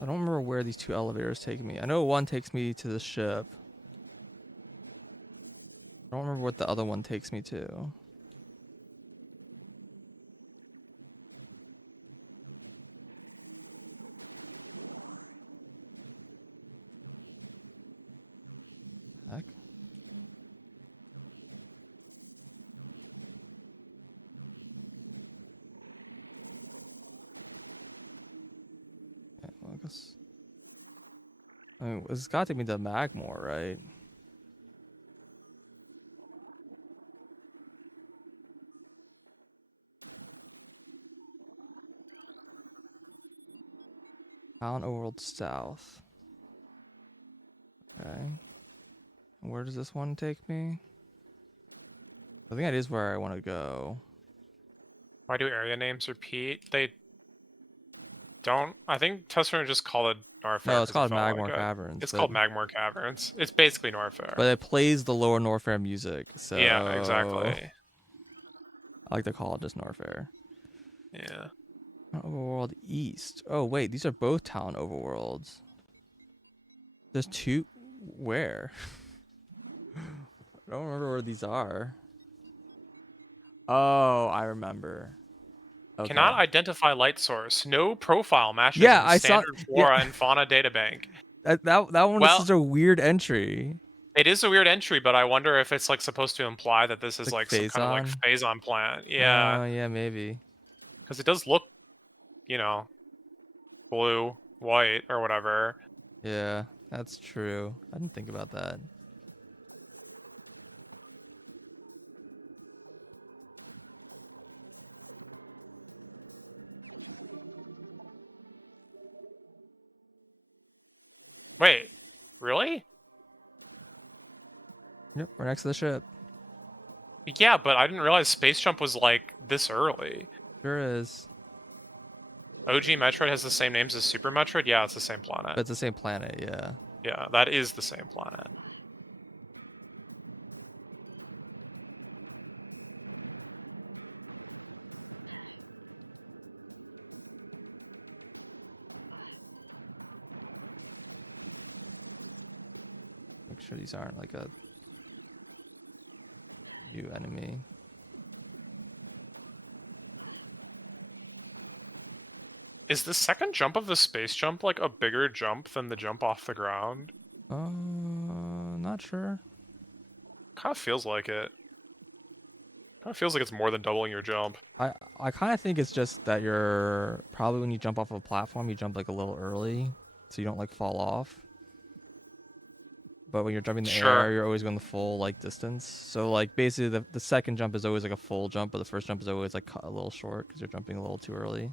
I don't remember where these two elevators take me. I know one takes me to the ship. I don't remember what the other one takes me to. Heck? Yeah, well, I guess. I mean, it's got to take me to Magmore, right? Town Overworld South. Okay. Where does this one take me? I think that is where I want to go. Why do area names repeat? They don't. I think Tessera just called it Norfair. No, it's 'Cause it called felt like Magmore it. Caverns, It's but called Magmore Caverns. It's basically Norfair. it plays the lower Norfair music, so Yeah, exactly. I like to call it just Norfair. Yeah. Overworld East. Oh wait, these are both town overworlds. There's two. Where? I don't remember where these are. Oh, I remember. Okay. Cannot identify light source. No profile matches Yeah, in I saw. standard Yeah, flora and fauna databank. that one is Well, such a weird entry. it is a weird entry, but I wonder if it's like supposed to imply that this is Like like some kind of like Phazon. phazon plant. Yeah, Yeah, maybe. because it does look, you know, blue, white, or whatever. Yeah, that's true. I didn't think about that. Wait, really? Yep, we're next to the ship. Yeah, but I didn't realize Space Jump was like this early. Sure is. OG Metroid has the same names as Super Metroid? Yeah, it's the same planet. But it's the same planet, yeah. Yeah, that is the same planet. Make sure these aren't like a new enemy. Is the second jump of the space jump like a bigger jump than the jump off the ground? Not sure. Kind of feels like it. Kind of feels like it's more than doubling your jump. I kind of think it's just that you're probably when you jump off a platform, you jump like a little early, so you don't like fall off. But when you're jumping in the Sure. air, you're always going the full like distance. So like basically the second jump is always like a full jump, but the first jump is always like cut a little short because you're jumping a little too early.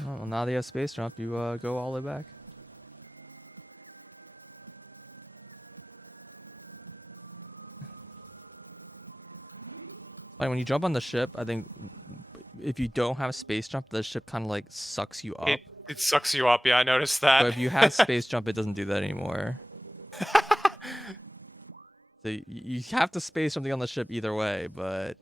Oh, well, now they have space jump. You go all the way back. Like when you jump on the ship, I think if you don't have space jump, the ship kind of like sucks you up. It sucks you up. Yeah, I noticed But that. if you have space jump, it doesn't do that anymore. So you have to space something on the ship either way, but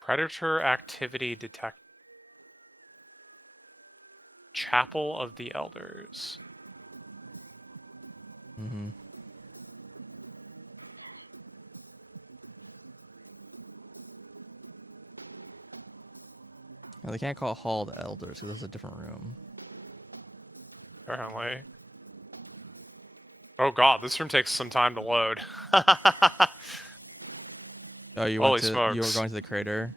Predator activity detect. Chapel of the Elders. mhm. Well, they can't call it Hall of the Elders, so there's a different room. Apparently. Oh god, this room takes some time to load. Oh, you Holy were smokes. going to the crater?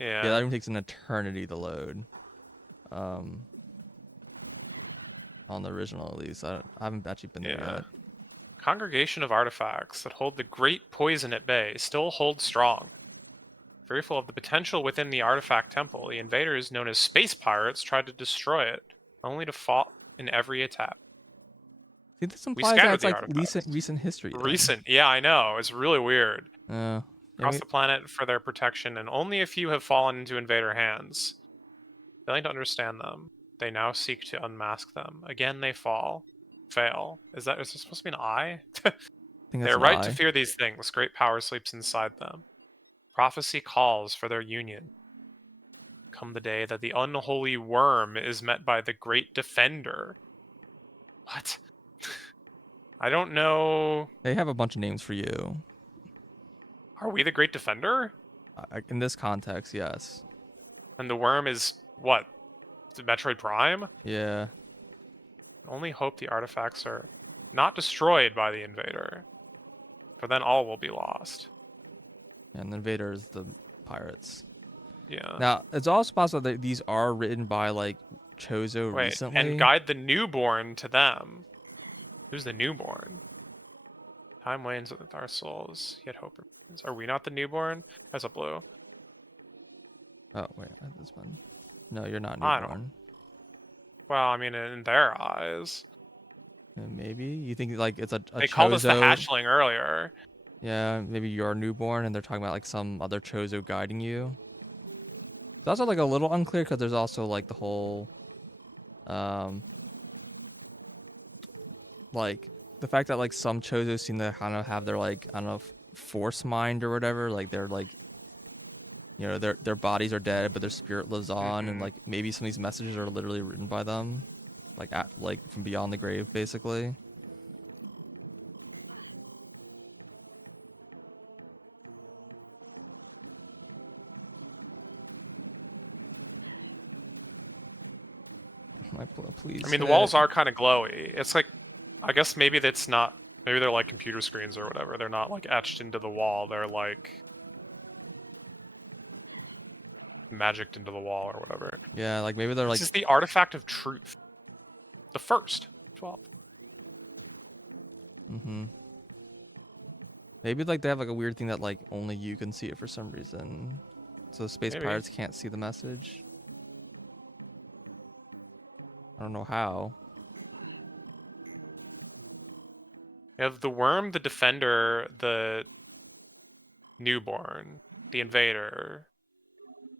Yeah. Yeah, that room takes an eternity to load. On the original at least. I haven't actually been there Yeah. yet. Congregation of artifacts that hold the great poison at bay still hold strong. Fearful of the potential within the artifact temple, the invaders known as space pirates tried to destroy it, only to fall in every attack. See, this We implies that scattered it's the like artifacts. recent history then. Recent, yeah, I know. It's really weird. Yeah, Across the planet for their protection, and only a few have fallen into invader hands. Failing to understand them, they now seek to unmask them. Again, they fall. Fail. Is this supposed to be an eye? I think They that's are an right to eye. fear these things. Great power sleeps inside them. Prophecy calls for their union. Come the day that the unholy worm is met by the great defender. What? I don't know. They have a bunch of names for you. Are we the great defender? In this context, yes. And the worm is what? Is it Metroid Prime? Yeah. Only hope the artifacts are not destroyed by the invader. For then all will be lost. And the Invader is the pirates. Yeah. Now, it's also possible that these are written by like Chozo Wait, and recently. guide the newborn to them. Who's the newborn? Time wanes with our souls, yet hope remains. Are we not the newborn? That's a blue. Oh wait, that's one. No, you're not I newborn. Well, I mean, in their eyes. Maybe you think like it's a They called us the Chozo. hatchling earlier. Yeah, maybe you're newborn and they're talking about like some other Chozo guiding you. It's also like a little unclear because there's also like the whole, um, like the fact that like some Chozo seem to kind of have their like I don't know force mind or whatever. Like they're like, you know, their bodies are dead but their spirit lives on, and like maybe some of these messages are literally written by them, like from beyond the grave basically. I mean, the walls are kind of glowy. It's like, I guess maybe that's not. Maybe they're like computer screens or whatever. They're not like etched into the wall. They're like magicked into the wall or whatever. Yeah, like maybe they're like. This is the artifact of truth. The first. Well, Mhm. Maybe like they have like a weird thing that like only you can see it for some reason. So space maybe. pirates can't see the message. I don't know how. You have the worm, the defender, the newborn, the invader,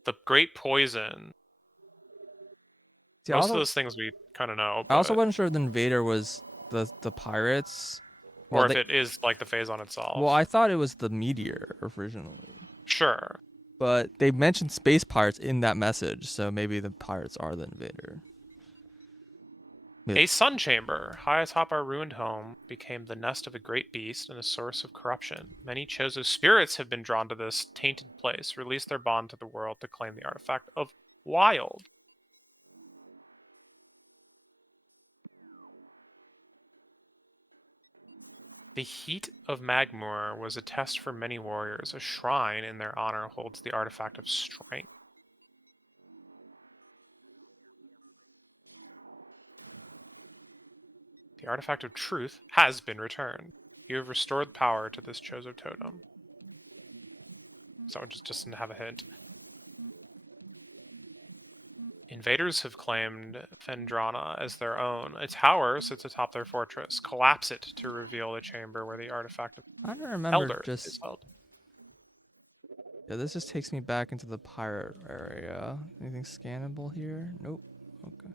the great poison. See, Most of those things we kind of know, I also but wasn't sure if the invader was the pirates. Well, or if it is like the phase on well, itself. I thought it was the meteor originally. Sure. But they mentioned space pirates in that message, so maybe the pirates are the invader. A sun chamber, high atop our ruined home, became the nest of a great beast and a source of corruption. Many Chozo spirits have been drawn to this tainted place, release their bond to the world to claim the artifact of Wild. The heat of Magmoor was a test for many warriors. A shrine in their honor holds the artifact of strength. The artifact of truth has been returned. You have restored power to this Chozo totem. Someone just didn't have a hint. Invaders have claimed Fendrana as their own. A tower sits atop their fortress. Collapse it to reveal the chamber where the artifact of I don't remember Elder is just. held. Yeah, this just takes me back into the pirate area. Anything scannable here? Nope. Okay.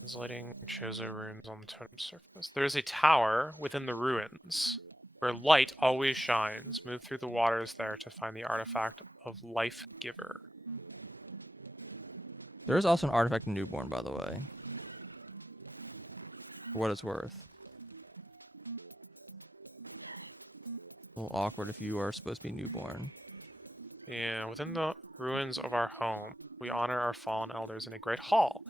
Translating Chozo runes on the totem surface. There is a tower within the ruins where light always shines. Move through the waters there to find the artifact of Life Giver. There is also an artifact in Newborn, by the way. For what it's worth. A little awkward if you are supposed to be Newborn. Yeah, within the ruins of our home, we honor our fallen elders in a great hall.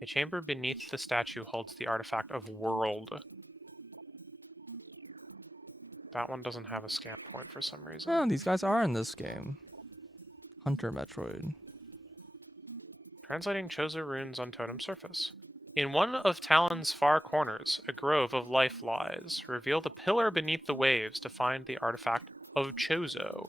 A chamber beneath the statue holds the artifact of World. That one doesn't have a scan point for some reason. Oh, these guys are in this game. Hunter Metroid. Translating Chozo runes on totem surface. In one of Talon's far corners, a grove of life lies. Reveal the pillar beneath the waves to find the artifact of Chozo.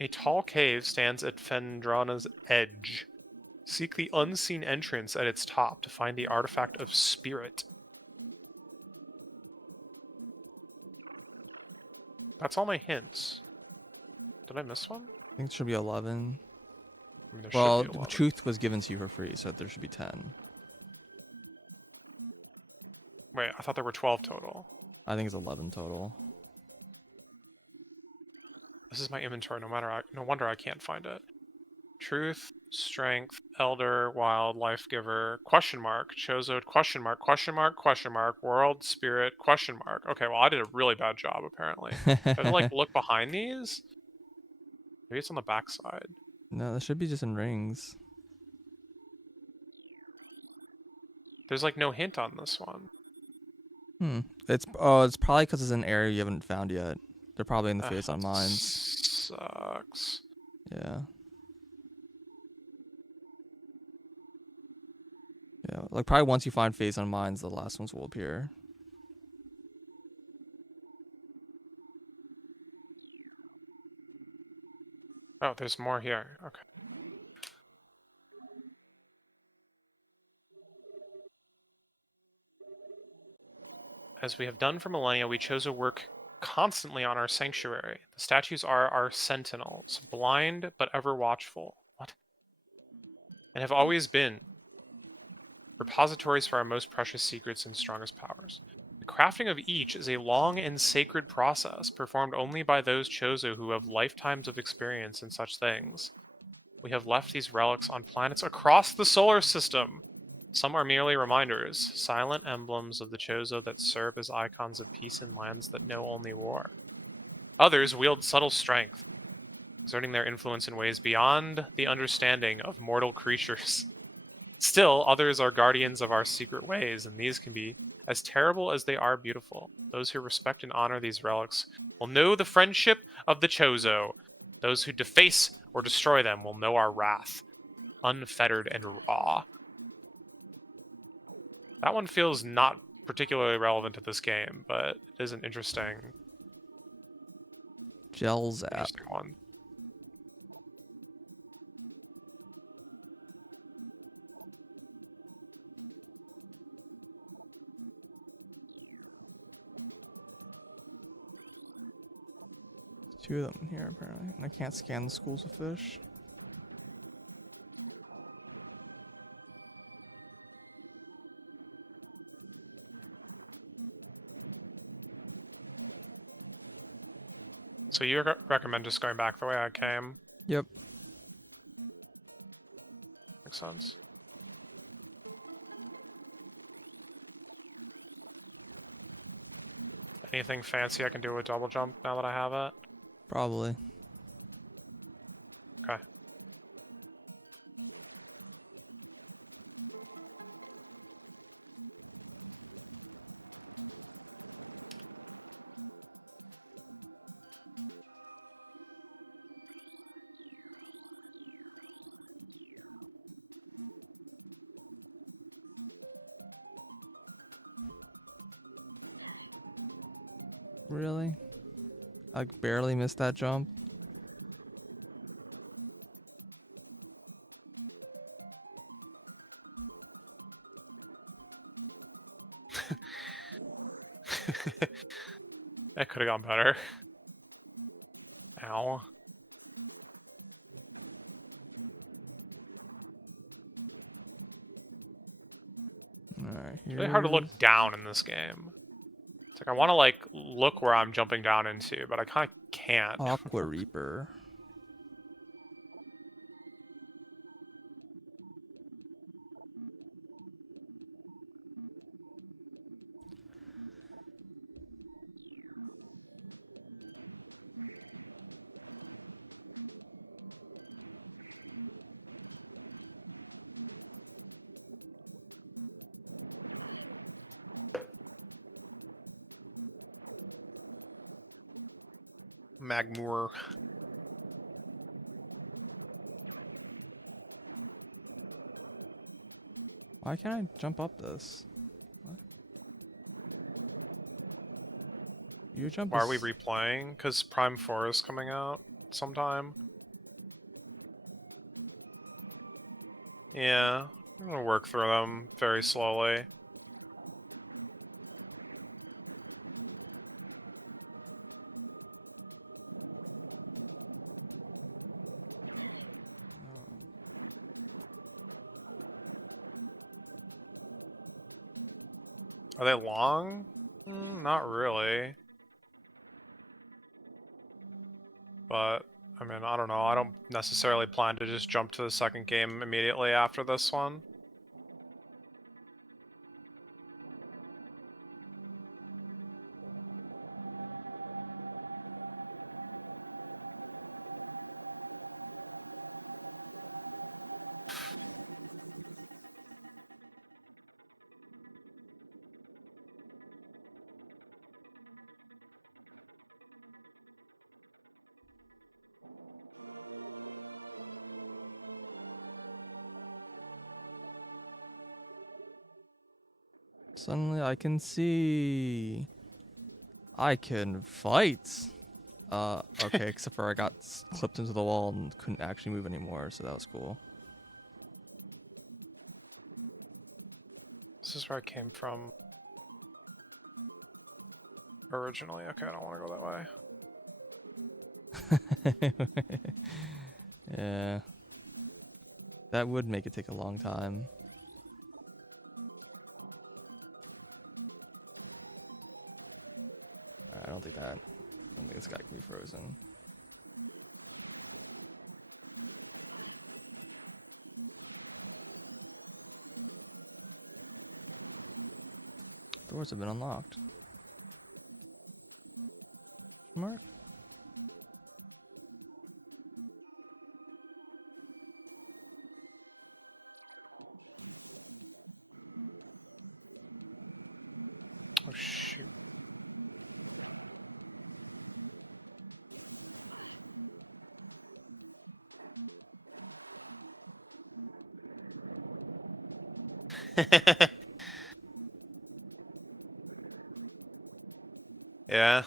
A tall cave stands at Fendrana's edge. Seek the unseen entrance at its top to find the artifact of Spirit. That's all my hints. Did I miss one? I think it should be 11. There Well, should be 11. Truth was given to you for free, so there should be 10. Wait, I thought there were 12 total. I think it's 11 total. This is my inventory. No wonder I can't find it. Truth, strength, elder, wild, life giver, question mark, Chozo, question mark, question mark, question mark, world, spirit, question mark. Okay, well I did a really bad job apparently. I have to like look behind these. Maybe it's on the backside. No, that should be just in rings. There's like no hint on this one. It's probably because it's an area you haven't found yet. They're probably in the face on mines. Sucks. Yeah. Yeah, like probably once you find face on mines, the last ones will appear. Oh, there's more here. Okay. As we have done for millennia, we chose to work constantly on our sanctuary. The statues are our sentinels, blind but ever watchful. What? And have always been repositories for our most precious secrets and strongest powers. The crafting of each is a long and sacred process, performed only by those Chozo who have lifetimes of experience in such things. We have left these relics on planets across the solar system. Some are merely reminders, silent emblems of the Chozo that serve as icons of peace in lands that know only war. Others wield subtle strength, exerting their influence in ways beyond the understanding of mortal creatures. Still, others are guardians of our secret ways, and these can be as terrible as they are beautiful. Those who respect and honor these relics will know the friendship of the Chozo. Those who deface or destroy them will know our wrath, unfettered and raw. That one feels not particularly relevant to this game, but it is an interesting Gels app. one. Two of them here apparently. I can't scan the schools of fish. So you recommend just going back the way I came? Yep. Makes sense. Anything fancy I can do with double jump now that I have it? Probably. Okay. Really? I barely missed that jump. That could have gone better. Ow. Alright, It's really hard to look down in this game. It's like I want to like look where I'm jumping down into, but I kind of can't. Aqua Reaper. Magmoor. Why can't I jump up this? You jump. Why are we replaying? Because Prime 4 is coming out sometime. Yeah, I'm gonna work through them very slowly. Are they long? Not really. But, I mean, I don't know. I don't necessarily plan to just jump to the second game immediately after this one. Suddenly I can see. I can fight. Okay, except for I got clipped into the wall and couldn't actually move anymore, so that was cool. This is where I came from originally. Okay, I don't want to go that way. Yeah. That would make it take a long time. I don't think this guy got frozen. Doors have been unlocked. Mark? Yeah.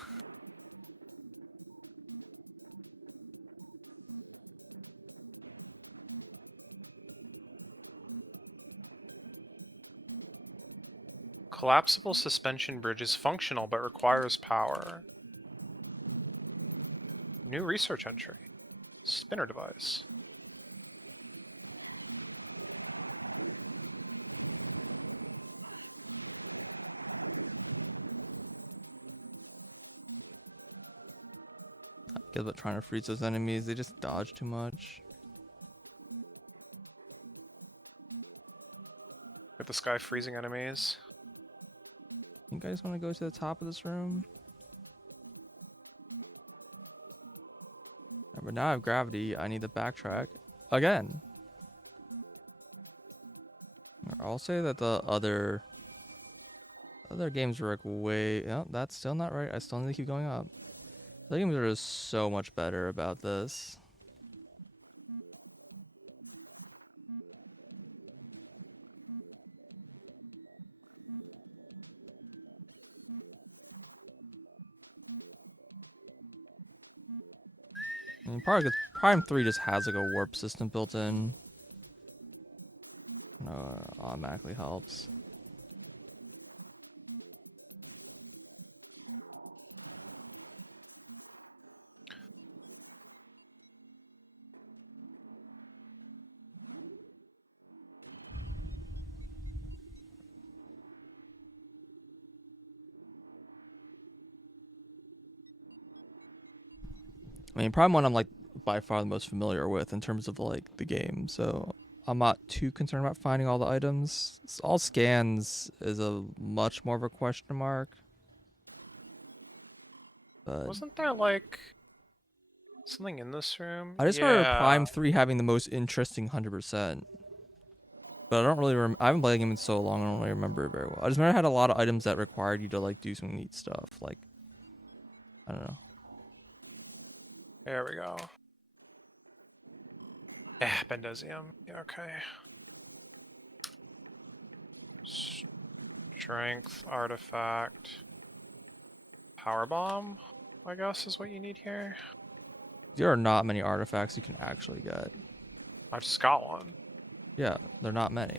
Collapsible suspension bridge is functional but requires power. New research entry. Spinner device. Good at trying to freeze those enemies. They just dodge too much. With the sky freezing enemies. You guys want to go to the top of this room? But now I have gravity. I need to backtrack again. I'll say that the other games were like way. Oh, that's still not right. I still need to keep going up. The games are just so much better about this. And probably 'cause Prime 3 just has like a warp system built in. Automatically helps. I mean, Prime 1 I'm like by far the most familiar with in terms of like the game, so I'm not too concerned about finding all the items. All scans is a much more of a question mark. But Wasn't there like something in this room? I just remember Yeah. Prime 3 having the most interesting 100%. But I don't really I haven't played the game in so long, I don't really remember it very well. I just remember it had a lot of items that required you to like do some neat stuff. Like, I don't know. There we go. Yeah, Bendosium. Yeah, okay. Strength, artifact, power bomb, I guess is what you need here. There are not many artifacts you can actually get. I just got one. Yeah, they're not many.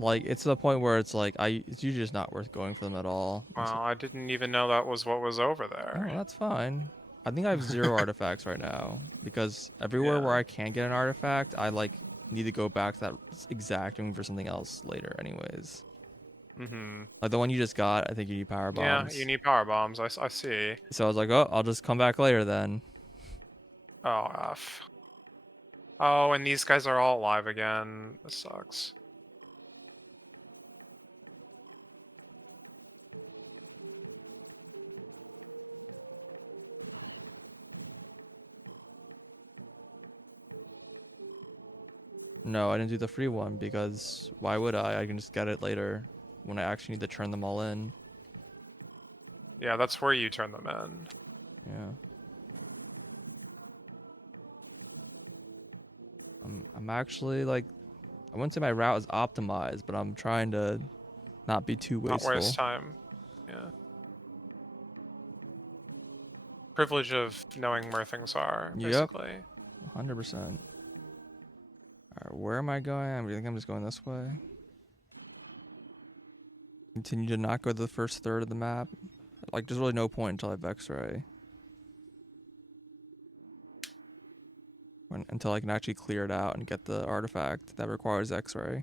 Like, it's to the point where it's like, it's usually just not worth going for them at all. Well, I didn't even know that was what was over Oh, there. that's fine. I think I have 0 artifacts right now, because everywhere where I can get an artifact, I like need to go back to that exact room for something else later anyways. Like the one you just got, I think you need power bombs. Yeah, you need power bombs, I see. So I was like, oh, I'll just come back later then. Oh, F. Oh, and these guys are all alive again. This sucks. No, I didn't do the free one because why would I? I can just get it later when I actually need to turn them all in. Yeah, that's where you turn them in. Yeah. I'm actually like, I wouldn't say my route is optimized, but I'm trying to not be too wasteful. Not waste time. Yeah. Privilege of knowing where things are, basically. 100%. Alright, where am I going? I think I'm just going this way. Continue to not go to the first third of the map. Like, there's really no point until I have X-ray. Until I can actually clear it out and get the artifact that requires X-ray.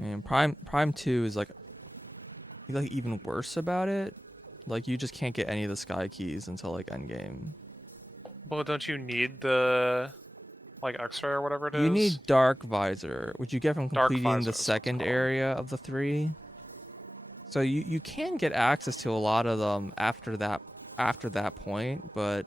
And Prime 2 is like even worse about it. Like, you just can't get any of the sky keys until like endgame. Well, don't you need the like X-ray or whatever it is? You need Dark Visor, which you get from Dark completing Visor the is what it's second called. area of the 3. So you can get access to a lot of them after that point, but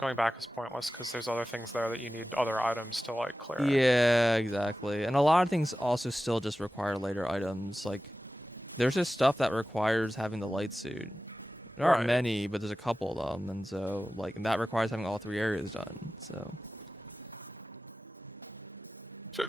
going back is pointless because there's other things there that you need other items to like clear. yeah, exactly. And a lot of things also still just require later items. Like, there's just stuff that requires having the light suit. There aren't Right. many, but there's a couple of them, and so like that requires having all 3 areas done. So Sure.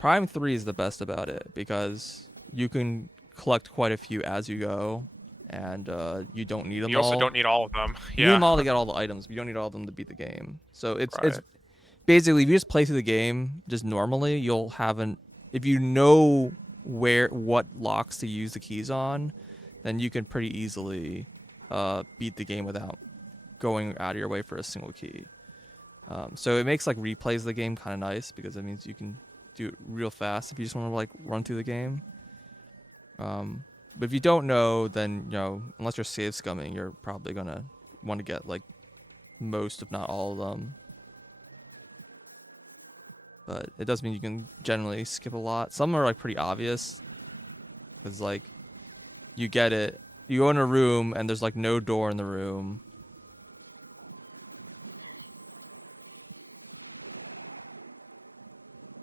Prime 3 is the best about it because you can collect quite a few as you go, and you don't need them You all. also don't need all of them. You need them Yeah. all to get all the items, but you don't need all of them to beat the game. So it's Right. basically, if you just play through the game just normally, you'll have if you know what locks to use the keys on, then you can pretty easily beat the game without going out of your way for a single key. So it makes like replays of the game kind of nice because it means you can do it real fast if you just want to like run through the game. But if you don't know, then unless you're save scumming, you're probably gonna want to get like most, if not all of them. But it does mean you can generally skip a lot. Some are like pretty obvious, because like you get it, you go in a room and there's like no door in the room.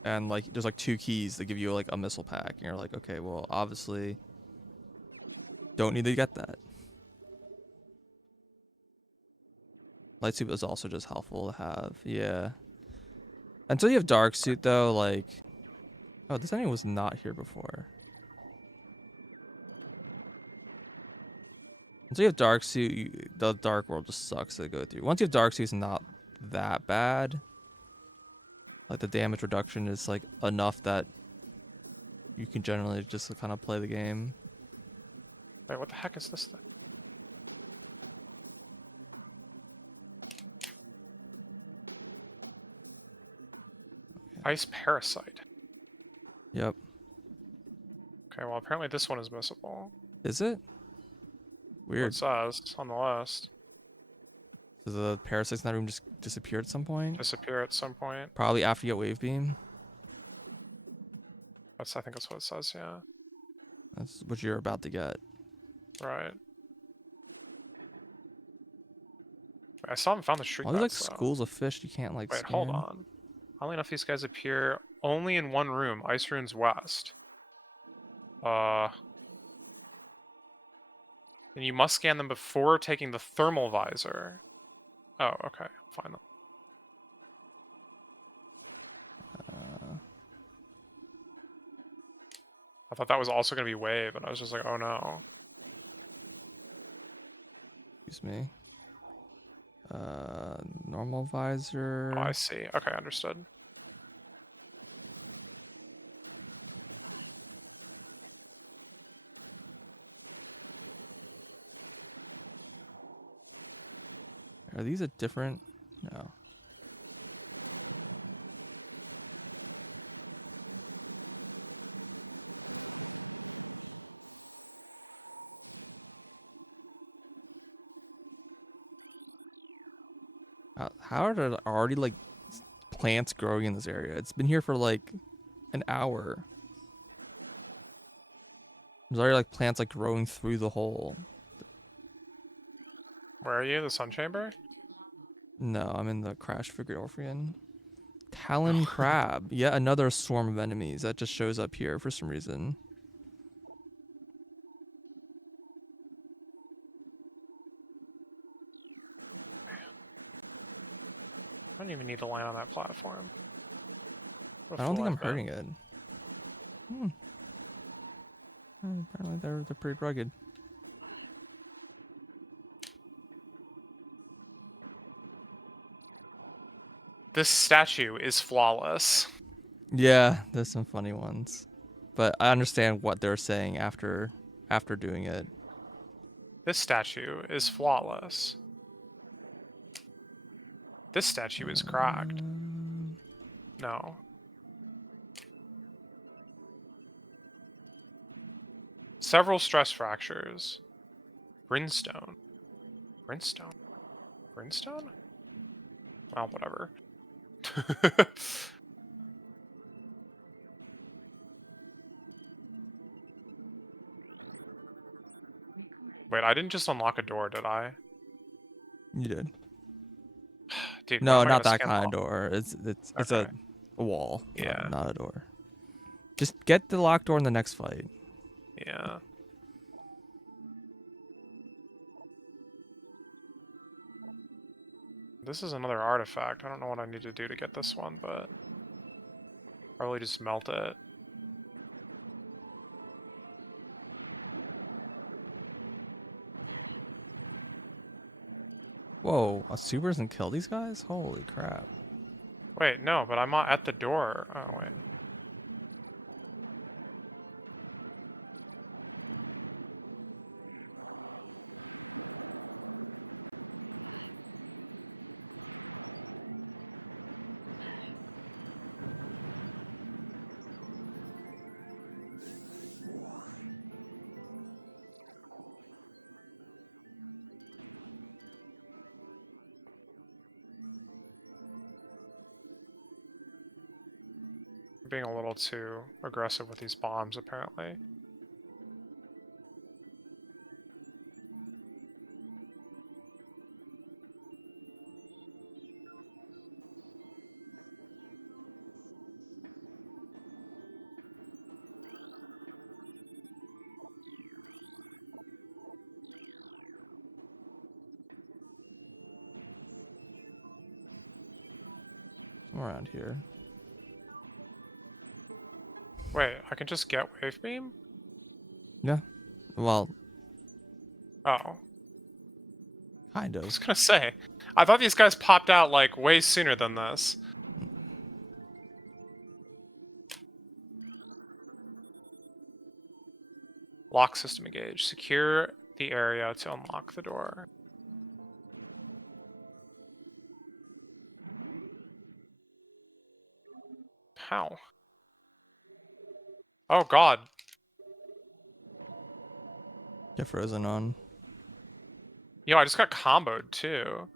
And like there's like 2 keys that give you like a missile pack, and you're like, okay, well obviously don't need to get that. Light suit is also just helpful to have, yeah. Until you have dark suit though, like, oh, this enemy was not here before. Until you have dark suit, the dark world just sucks to go through. Once you have dark suit, it's not that bad. Like the damage reduction is like enough that you can generally just kind of play the game. Wait, what the heck is this thing? Ice parasite. Yep. Okay, well apparently this one is missable. Is it? Weird. It says on the list. Does the parasites in that room just disappear at some point? Disappear at some point. Probably after you get wave beam. I think that's what it says, yeah. That's what you're about to get. Right. I still haven't found the shriek All these like bats, though. schools of fish you can't like Wait, scan. hold on. Oddly enough, these guys appear only in one room, Ice Runes West. And you must scan them before taking the thermal visor. Oh, okay. Find them. I thought that was also going to be wave, and I was just like, oh no. Excuse me. Normal visor. Oh, I see. Okay, understood. Are these a different? No. How are there already like plants growing in this area? It's been here for like an hour. There's already like plants like growing through the hole. Where are you? The Sun Chamber? According to logbook. No, I'm in the Crash Figured Orphan. Talon crab. Yet another swarm of enemies that just shows up here for some reason. I don't even need to land on that platform. I don't think I'm I've been. hurting it. Apparently they're pretty rugged. This statue is flawless. Yeah, there's some funny ones, but I understand what they're saying after doing it. This statue is flawless. This statue is cracked. No. Several stress fractures. Brimstone. Brimstone? Brimstone? Well, whatever. Recording. Wait, I didn't just unlock a door, did I? You did. Dude, No, why am I not gonna that scan kind of all- door. It's Okay. a wall. Yeah. Not a door. Just get the locked door in the next fight. Yeah. This is another artifact. I don't know what I need to do to get this one, but probably just melt it. Whoa, a super doesn't kill these guys? Holy crap. Wait, no, but I'm not at the door. Oh, wait. being a little too aggressive with these bombs, apparently. Around here. Wait, I can just get wave beam? Yeah. Well, Oh, kind I of. was gonna say. I thought these guys popped out like way sooner than this. Lock system engaged. Secure the area to unlock the door. How? Oh god. Get frozen on. Yo, I just got comboed too.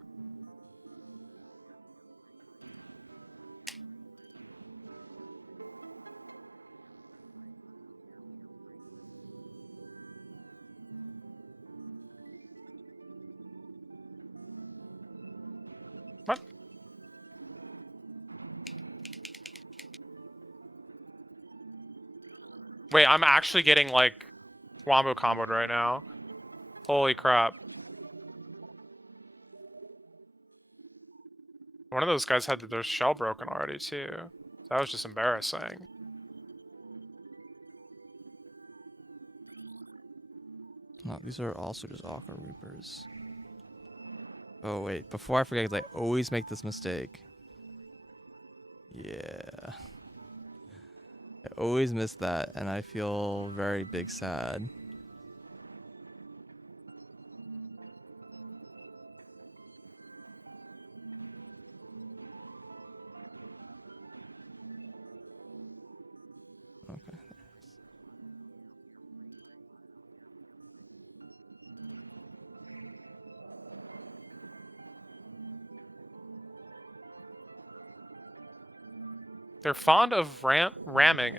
What? Wait, I'm actually getting like wombo comboed right now. Holy crap. One of those guys had their shell broken already too. That was just embarrassing. No, these are also just Aqua Reapers. Oh wait, before I forget, 'cause I always make this mistake. Yeah. I always miss that, and I feel very big sad. Okay. They're fond of ramming.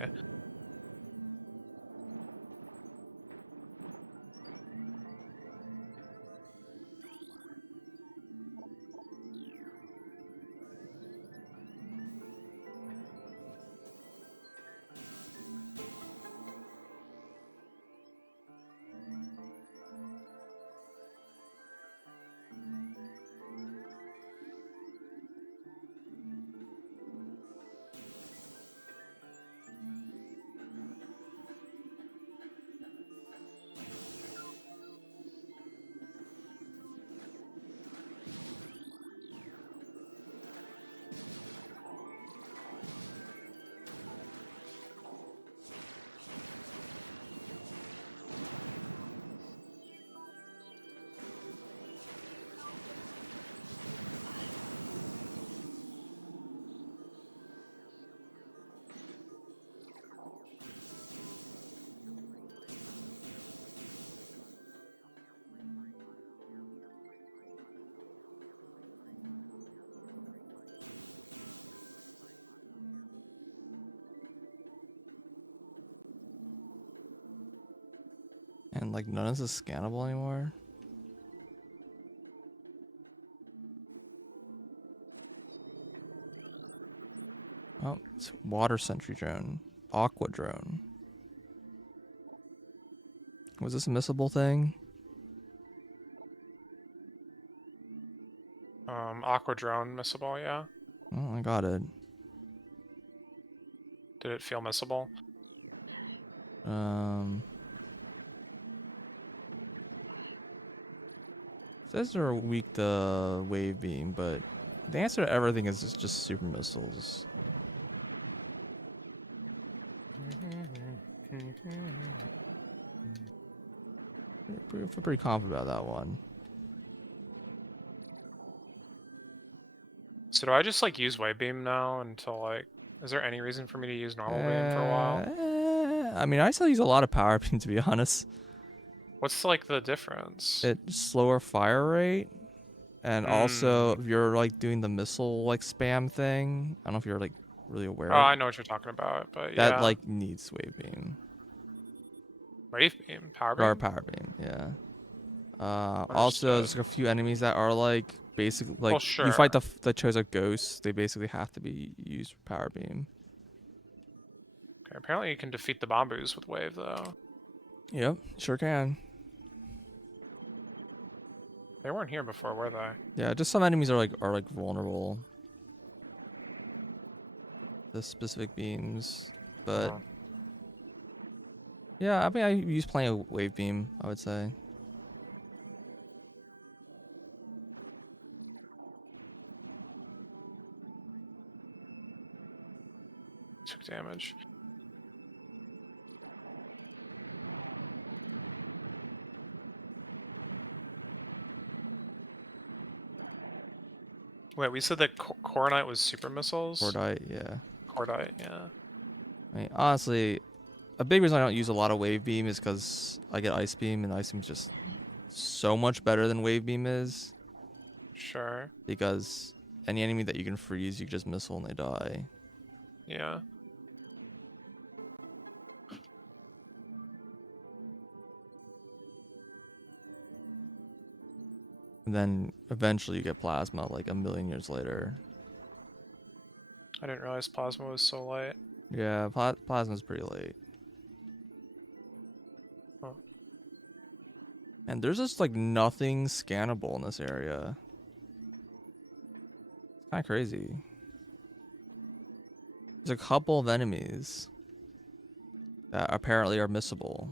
And like none of this is scannable anymore. Oh, it's water sentry drone. Aqua drone. Was this a missable thing? Aqua drone missable, yeah. Oh, I got it. Did it feel missable? These are weak to wave beam, but the answer to everything is just super missiles. I feel pretty confident about that one. So do I just like use wave beam now until like, is there any reason for me to use normal beam for a while? I mean, I still use a lot of power beam, to be honest. What's like the difference? It's slower fire rate, and also if you're like doing the missile like spam thing, I don't know if you're like really aware Oh, of. I know what you're talking about, but That yeah. like needs wave beam Wave beam, power or beam. power beam. Yeah. Also, Understood. there's a few enemies that are like basically Well, like you sure. fight the Chozo ghosts. They basically have to be used for power beam. Okay, apparently you can defeat the Bambus with wave though. Yep, sure can. They weren't here before, were they? Yeah, just some enemies are like vulnerable to specific beams, but Oh. yeah, I mean I use plenty of wave beam. I would say. Took damage. Wait, we said that Coronite was super missiles? Cordite, yeah. Cordite, yeah. I mean, honestly, a big reason I don't use a lot of wave beam is because I get ice beam, and ice beam is just so much better than wave beam is. Sure. Because any enemy that you can freeze, you can just missile and they die. Yeah. And then eventually you get plasma like a million years later. I didn't realize plasma was so light. Yeah, plasma's pretty late. Oh. And there's just like nothing scannable in this area. Kind of crazy. There's a couple of enemies that apparently are missable.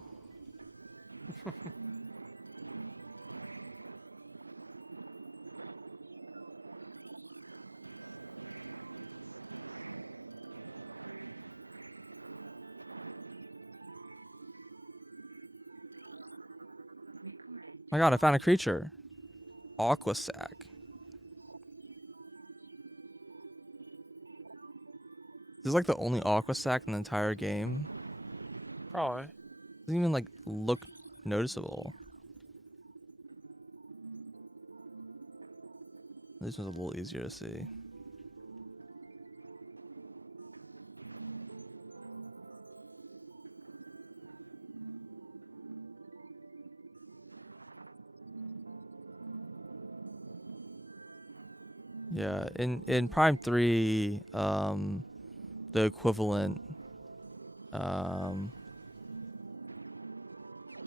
Recorded. My god, I found a creature. Aqua sac. This is like the only aqua sac in the entire game. Probably. Doesn't even like look noticeable. This one's a little easier to see. Yeah, in Prime 3, the equivalent, um,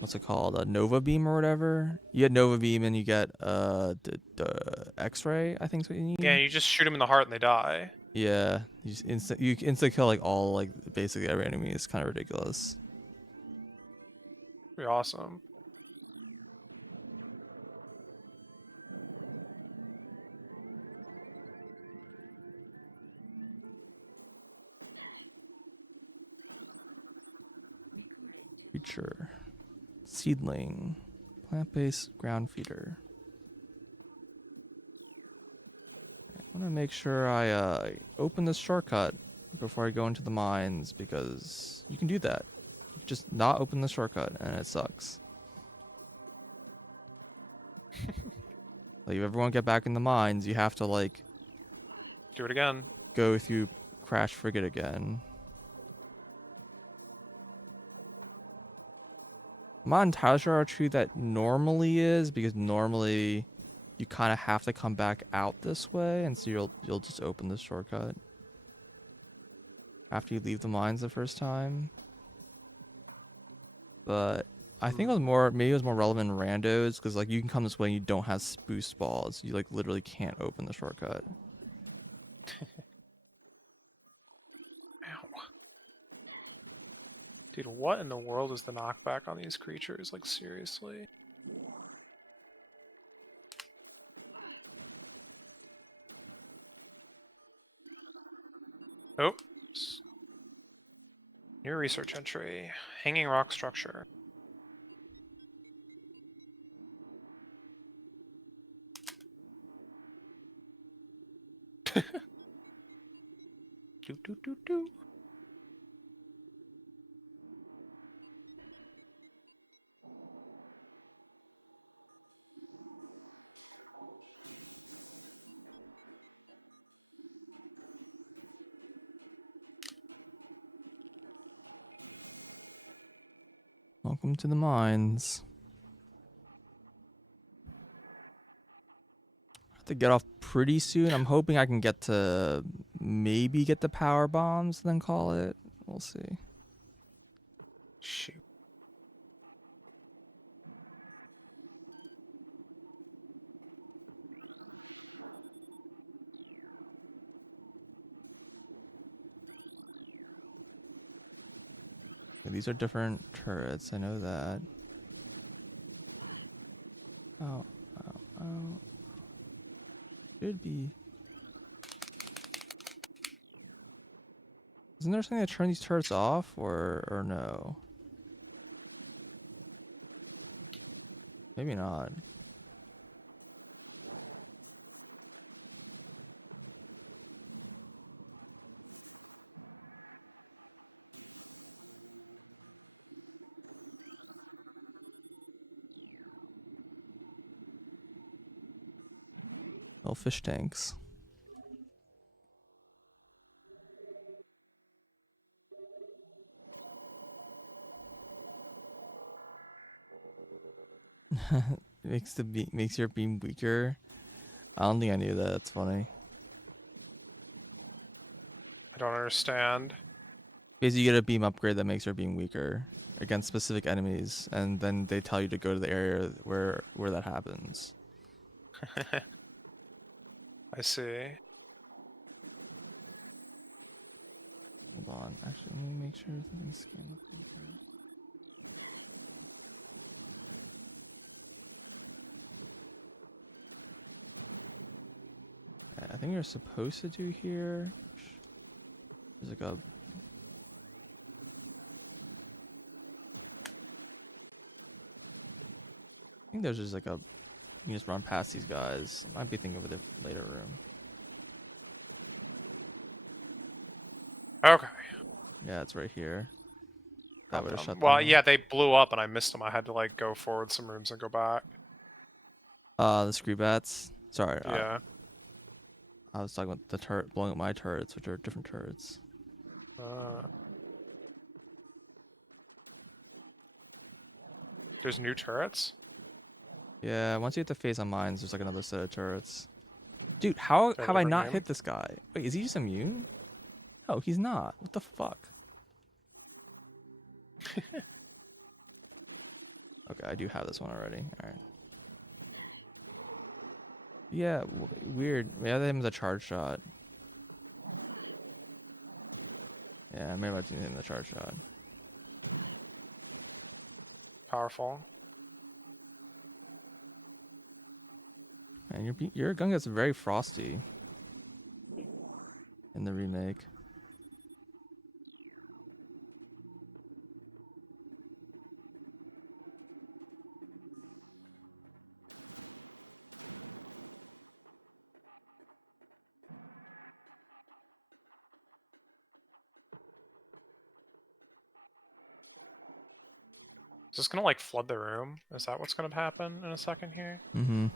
what's it called? A Nova Beam or whatever. You get Nova Beam and you get the X-ray, I think is what you Yeah, need. you just shoot them in the heart and they die. Yeah, you insta kill like all like basically every enemy. It's kind of ridiculous. Pretty awesome. Recorded. Creature, seedling, plant-based ground feeder. I'm gonna make sure I open this shortcut before I go into the mines because you can do that. Just not open the shortcut and it sucks. Like if everyone get back in the mines, you have to like Do it again. go through Crash Frigate again. I'm not entirely sure how true that normally is because normally you kind of have to come back out this way, and so you'll just open the shortcut after you leave the mines the first time. But I think it was maybe it was more relevant in randos because like you can come this way and you don't have boost balls. You like literally can't open the shortcut. Ow. Dude, what in the world is the knockback on these creatures? Like, seriously? Oops. New research entry. Hanging rock structure. Do, do, do, do. Welcome to the mines. I have to get off pretty soon. I'm hoping I can get to maybe get the power bombs, then call it. We'll see. Shoot. These are different turrets. I know that. Oh, should be. Isn't there something that turn these turrets off, or no? Maybe not. Oh, fish tanks. Makes your beam weaker. I don't think I knew that. That's funny. I don't understand. Basically, you get a beam upgrade that makes your beam weaker against specific enemies, and then they tell you to go to the area where that happens. I see. Hold on, actually, let me make sure everything's good. I think you're supposed to do here. There's like a. I think there's just like a. You just run past these guys. Might be thinking of a different later room. Okay. Yeah, it's right here. That would have shut them Well, down. yeah, they blew up and I missed them. I had to like go forward some rooms and go back. The screw bats. Sorry. Yeah. I was talking about the turret blowing up my turrets, which are different turrets. There's new turrets? Yeah, once you hit the phase on mines, there's like another set of turrets. Dude, how They're have I different not game? hit this guy? Wait, is he just immune? Oh, he's not. What the fuck? Okay, I do have this one already. Alright. Yeah, weird. Yeah, that him as a charge shot. Yeah, maybe I should hit the charge shot. Powerful. Man, your gun gets very frosty in the remake. Is this gonna like flood the room? Is that what's gonna happen in a second here? Mm-hmm.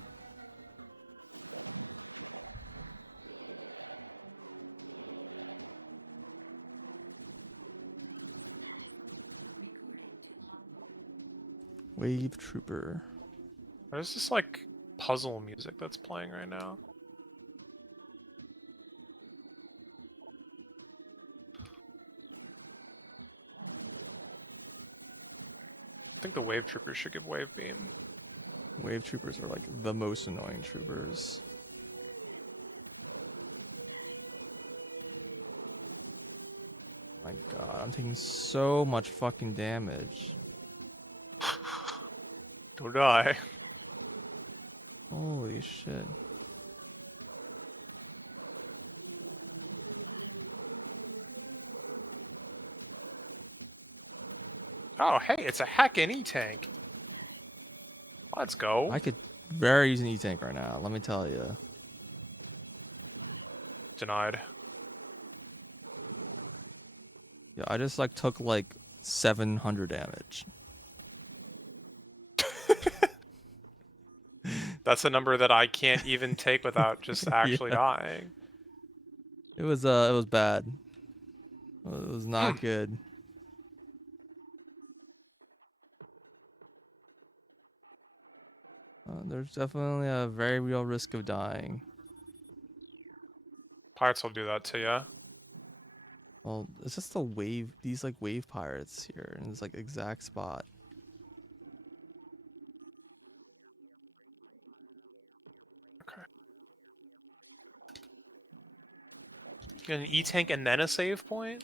Recording to log. Wave Trooper. There's this like puzzle music that's playing right now. I think the wave troopers should give wave beam. Wave Troopers are like the most annoying troopers. My god, I'm taking so much fucking damage. Don't die. Holy shit. Oh, hey, it's a heckin' E-tank. Let's go. I could very use an E-tank right now, let me tell you. Denied. Yeah, I just like took like 700 damage. That's a number that I can't even take without just actually Yeah. dying. It was bad. It was not good. There's definitely a very real risk of dying. Pirates will do that to you. Well, it's just the wave, these like wave pirates here in this like exact spot. Okay. Get an E-tank and then a save point?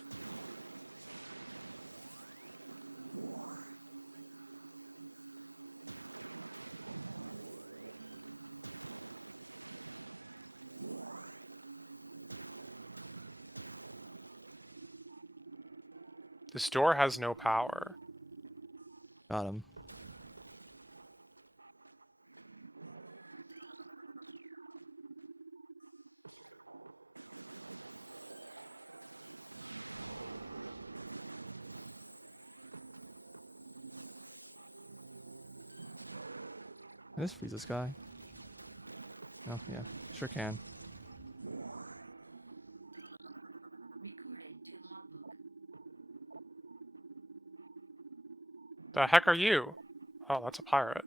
This door has no power. Got him. Can I just freeze this guy? Oh, yeah. Sure can. Recorded to logbook. The heck are you? Oh, that's a pirate.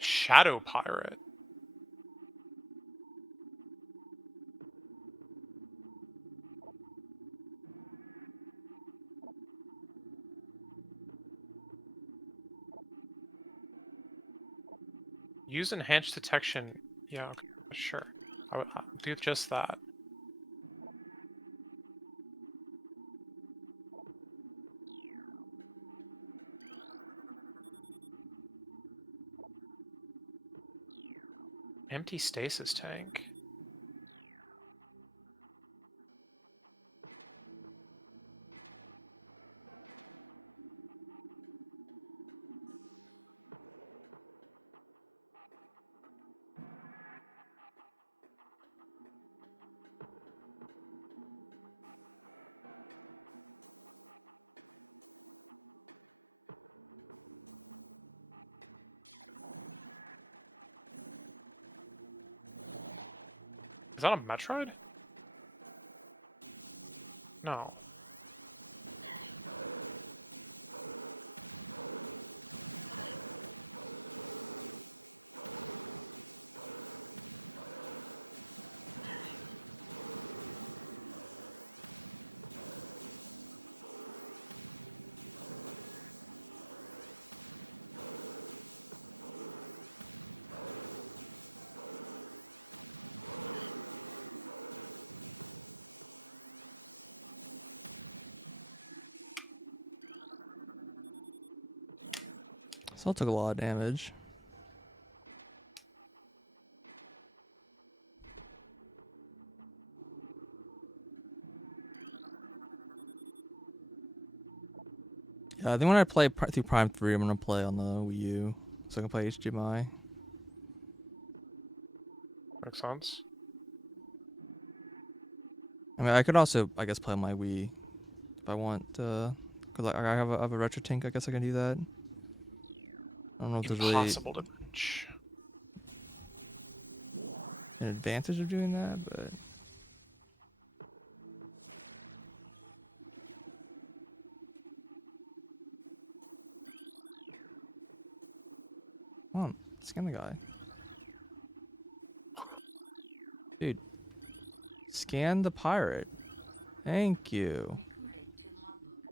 Shadow pirate. Use enhanced detection. Yeah, okay, sure. I'll do just that. Empty stasis tank. Is that a Metroid? No. Still took a lot of damage. Yeah, I think when I play through Prime 3, I'm gonna play on the Wii U, so I can play HDMI. Makes sense. I mean, I could also, I guess, play on my Wii if I want. Cause I have a retro tank. I guess I can do that. I don't know if there's really Impossible to bench. an advantage of doing that, but come on, scan the guy, dude. Scan the pirate. Thank you. Recorded to logbook.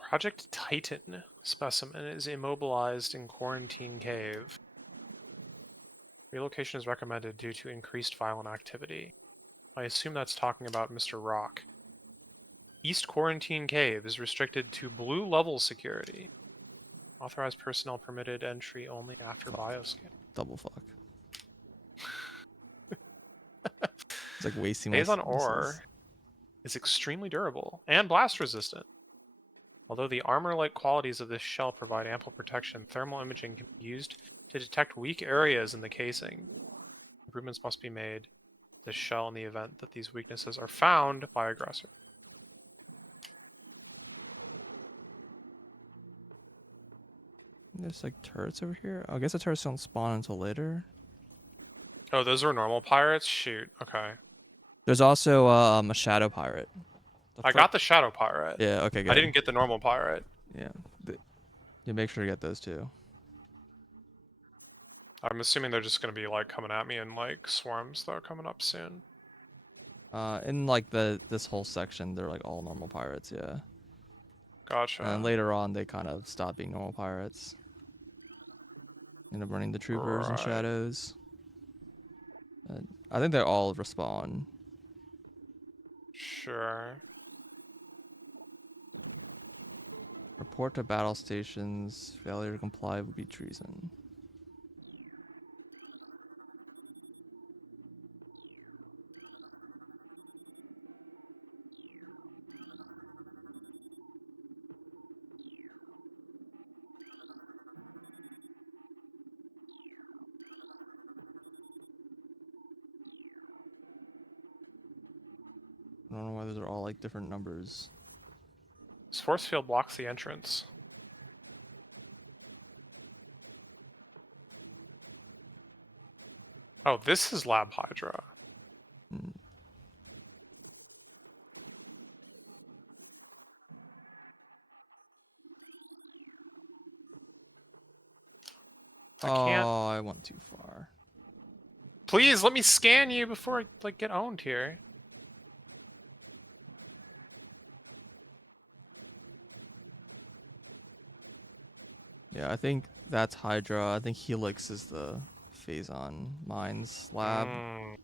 Project Titan specimen is immobilized in quarantine cave. Relocation is recommended due to increased violent activity. I assume that's talking about Mr. Rock. East Quarantine Cave is restricted to blue level security. Authorized personnel permitted entry only after bioscan. Double fuck. It's like wasting my Phazon missiles. ore is extremely durable and blast resistant. Although the armor-like qualities of this shell provide ample protection, thermal imaging can be used to detect weak areas in the casing. Improvements must be made to the shell in the event that these weaknesses are found by aggressor. There's like turrets over here. Oh, I guess the turrets don't spawn until later. Oh, those were normal pirates? Shoot. Okay. There's also a shadow pirate. I got the shadow pirate. Yeah. Okay. I Good. didn't get the normal pirate. Yeah. You make sure to get those too. I'm assuming they're just gonna be like coming at me in like swarms that are coming up soon. In like this whole section, they're like all normal pirates. Yeah. Gotcha. And then later on, they kind of stop being normal pirates. End up running the troopers and Right. shadows. I think they all respawn. Sure. Report to battle stations. Failure to comply would be treason. I don't know why those are all like different numbers. This force field blocks the entrance. Oh, this is Lab Hydra. Hmm. I can't. Oh, I went too far. Please let me scan you before I like get owned here. Yeah, I think that's Hydra. I think Helix is the Phazon Mines lab. Mm,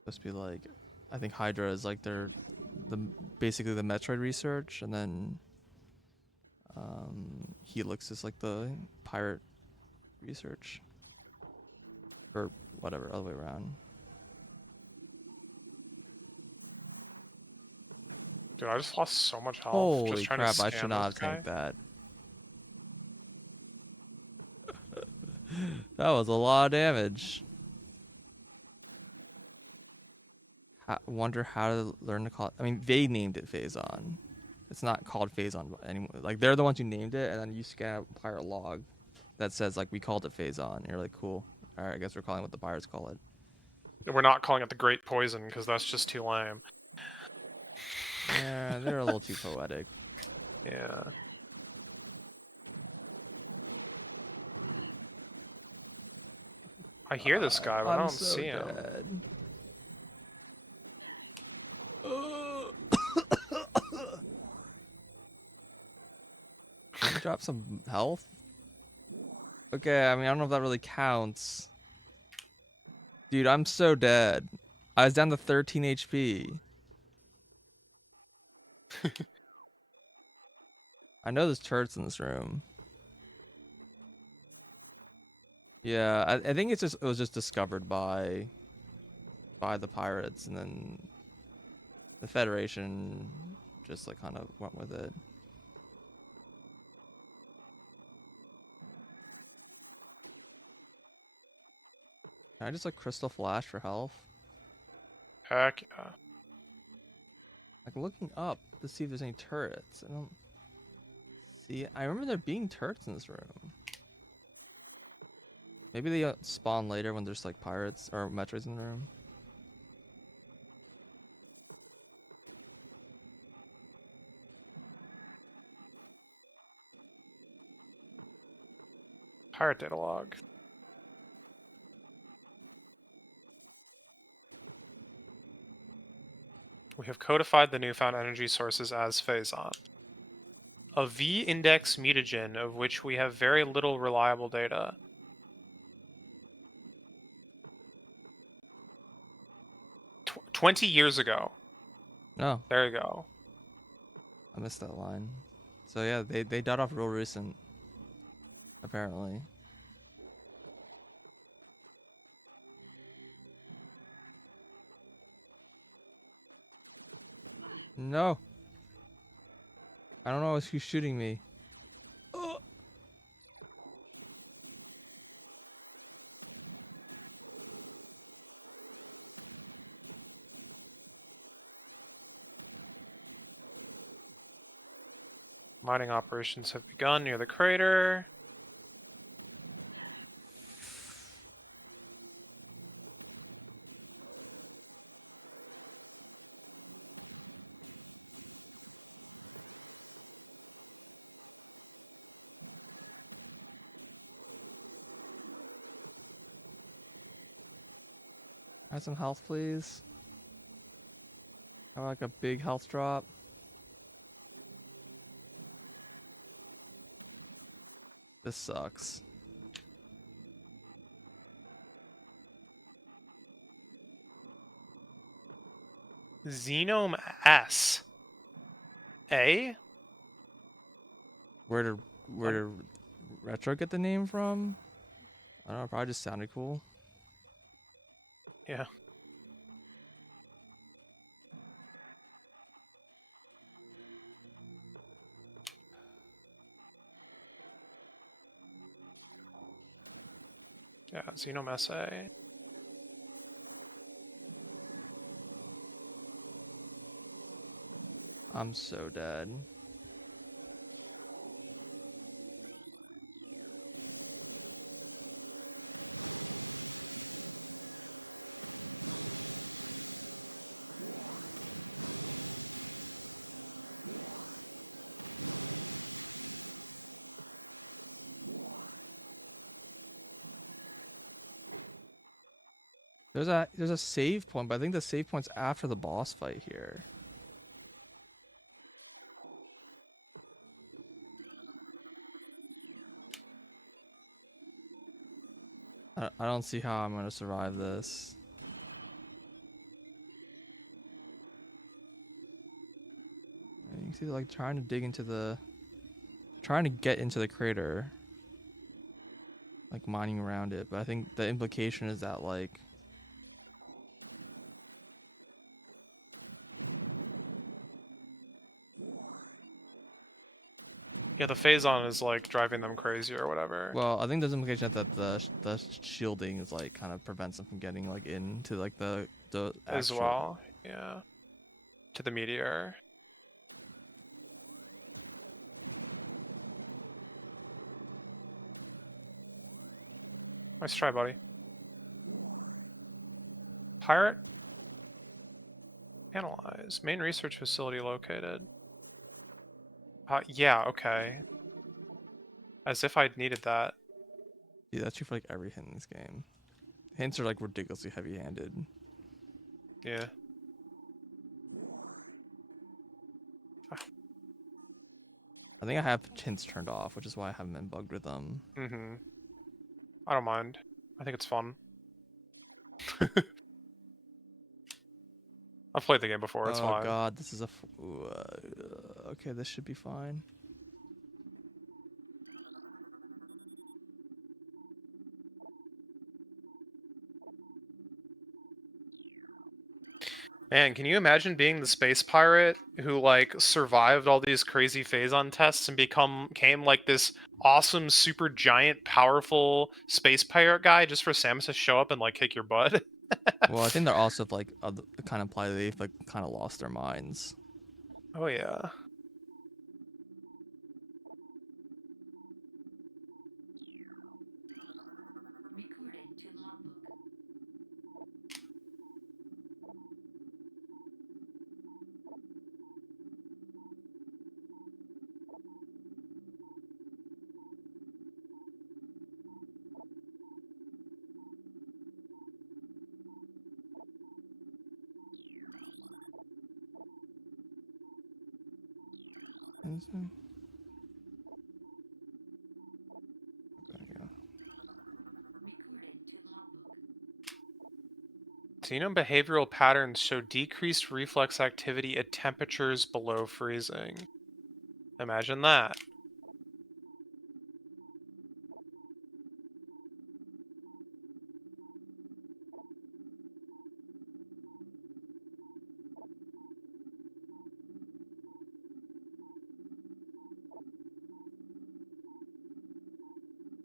Supposed to be like, I think Hydra is like the basically the Metroid research, and then Helix is like the pirate research, or whatever, other way around. dude, I just lost so much health. Holy just trying crap! to I scan should not this have guy. tanked that. That was a lot of damage. I wonder how to learn to call it. I mean, they named it Phazon. It's not called Phazon anymore. Like, they're the ones who named it, and then you scan a pirate log that says, like, we called it Phazon. And you're like, cool. Alright, I guess we're calling it what the pirates call it. We're not calling it the Great Poison because that's just too lame. Yeah, they're a little too poetic. Yeah. I hear this guy, but I don't see him. Can you drop some health? Okay, I mean, I don't know if that really counts. Dude, I'm so dead. I was down to 13 HP. I know there's turrets in this room. Yeah, I think it was just discovered by the pirates, and then the Federation just like kind of went with it. Can I just like crystal flash for health? Heck yeah. Like looking up to see if there's any turrets. I don't see. I remember there being turrets in this room. Maybe they spawn later when there's like pirates or Metroids in the room. Pirate data log. We have codified the newfound energy sources as Phazon. A V-index mutagen of which we have very little reliable data. Tw 20 years ago. Oh, There you go. I missed that line. So yeah, they died off real recent, apparently. No. I don't know who's shooting me. Mining operations have begun near the crater. Have some health, please. I like a big health drop. This sucks. Xenome S. A? Where did Retro get the name from? I don't know, probably just sounded cool. Yeah. Yeah, Xenome SA. I'm so dead. There's a save point, but I think the save point's after the boss fight here. I don't see how I'm gonna survive this. You can see like trying to get into the crater, like mining around it. But I think the implication is that like Yeah, the Phazon is like driving them crazy or whatever. well, I think there's implication that the shielding is like kind of prevents them from getting like into like the As actual. well. Yeah. To the meteor. Nice try, buddy. Pirate? Analyze. Main research facility located. Yeah, okay. As if I'd needed that. Yeah, that's true for like every hint in this game. Hints are like ridiculously heavy-handed. Yeah. I think I have hints turned off, which is why I haven't been bugged with them. Mm-hmm. I don't mind. I think it's fun. I've played the game before, it's Oh fine. god, this is a. Ooh, okay, this should be fine. Man, can you imagine being the space pirate who like survived all these crazy Phazon tests and became like this awesome, super giant, powerful space pirate guy just for Samus to show up and like kick your butt? Well, I think they're also like kind of imply they've like kind of lost their minds. Oh yeah. Recording to logbook. Recording to logbook. Xenon behavioral patterns show decreased reflex activity at temperatures below freezing. Imagine that.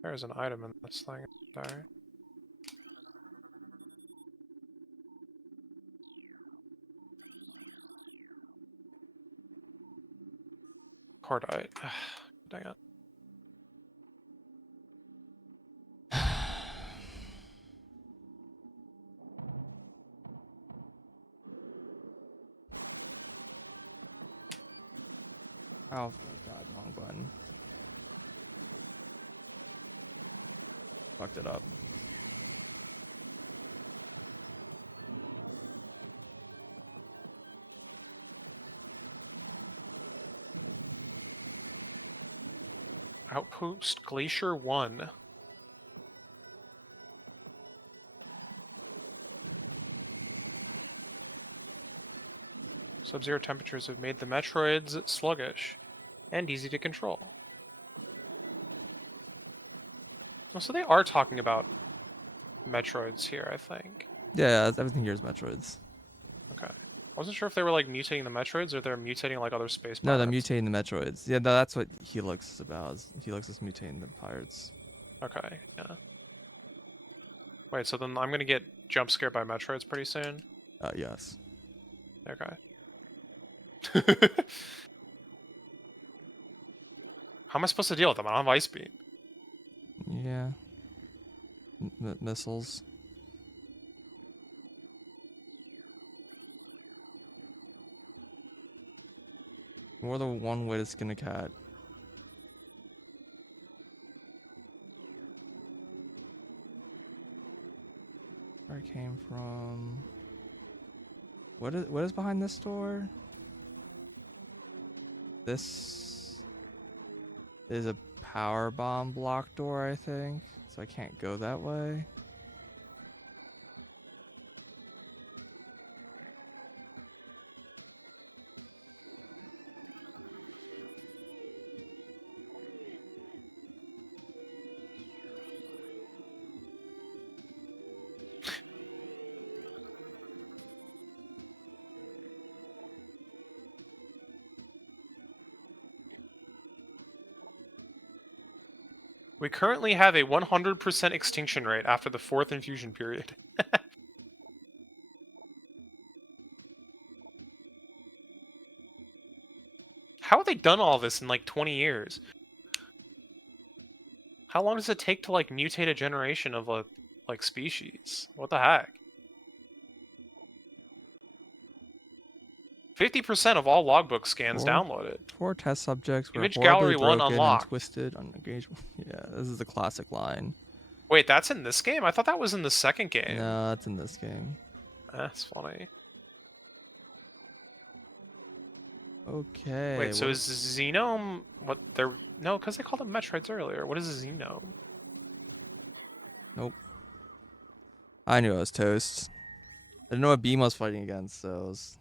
There's an item in this thing. Sorry. Cordite. Dang it. Oh, fucked it up. Outpost Glacier 1. Sub-zero temperatures have made the Metroids sluggish and easy to control. Oh, so they are talking about Metroids here, I think. Yeah, everything here is Metroids. Okay. I wasn't sure if they were like mutating the Metroids or they're mutating like other space No, they're pirates. mutating the Metroids. Yeah, no, that's what Helix is about. Helix is mutating the pirates. Okay, yeah. Wait, so then I'm gonna get jump scared by Metroids pretty soon? Yes. Okay. How am I supposed to deal with them? I don't have ice beam. Yeah. Missiles. More than one way to skin a cat. Where I came from. What is behind this door? This is a power bomb block door, I think. So I can't go that way. We currently have a 100% extinction rate after the 4th infusion period. How have they done all this in like 20 years? How long does it take to like mutate a generation of a like species? What the heck? 50% of all logbook scans Four, downloaded. four test subjects were Image horribly Gallery 1 broken and unlocked. twisted on engagement. Yeah, this is a classic line. Wait, that's in this game? I thought that was in the second game. No, that's in this game. That's funny. Okay. Wait, so is Xenome... What, they're... No, because they called them Metroids earlier. What is a Xenome? Nope. I knew I was toast. I didn't know what Beam was fighting against, so it was...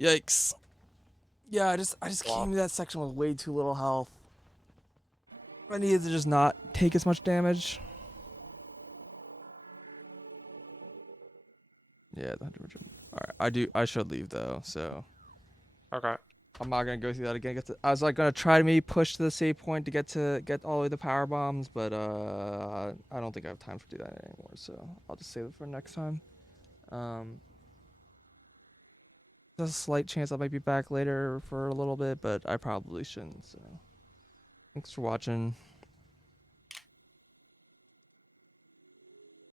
Yikes. Yeah, I just came to that section with way too little health. I needed to just not take as much damage. Yeah, the 100%. Alright, I should leave though, so Okay. I'm not gonna go through that again. I was like gonna try to maybe push to the save point to get all the way to the power bombs, but I don't think I have time to do that anymore, so I'll just save it for next time. There's a slight chance I might be back later for a little bit, but I probably shouldn't, so thanks for watching.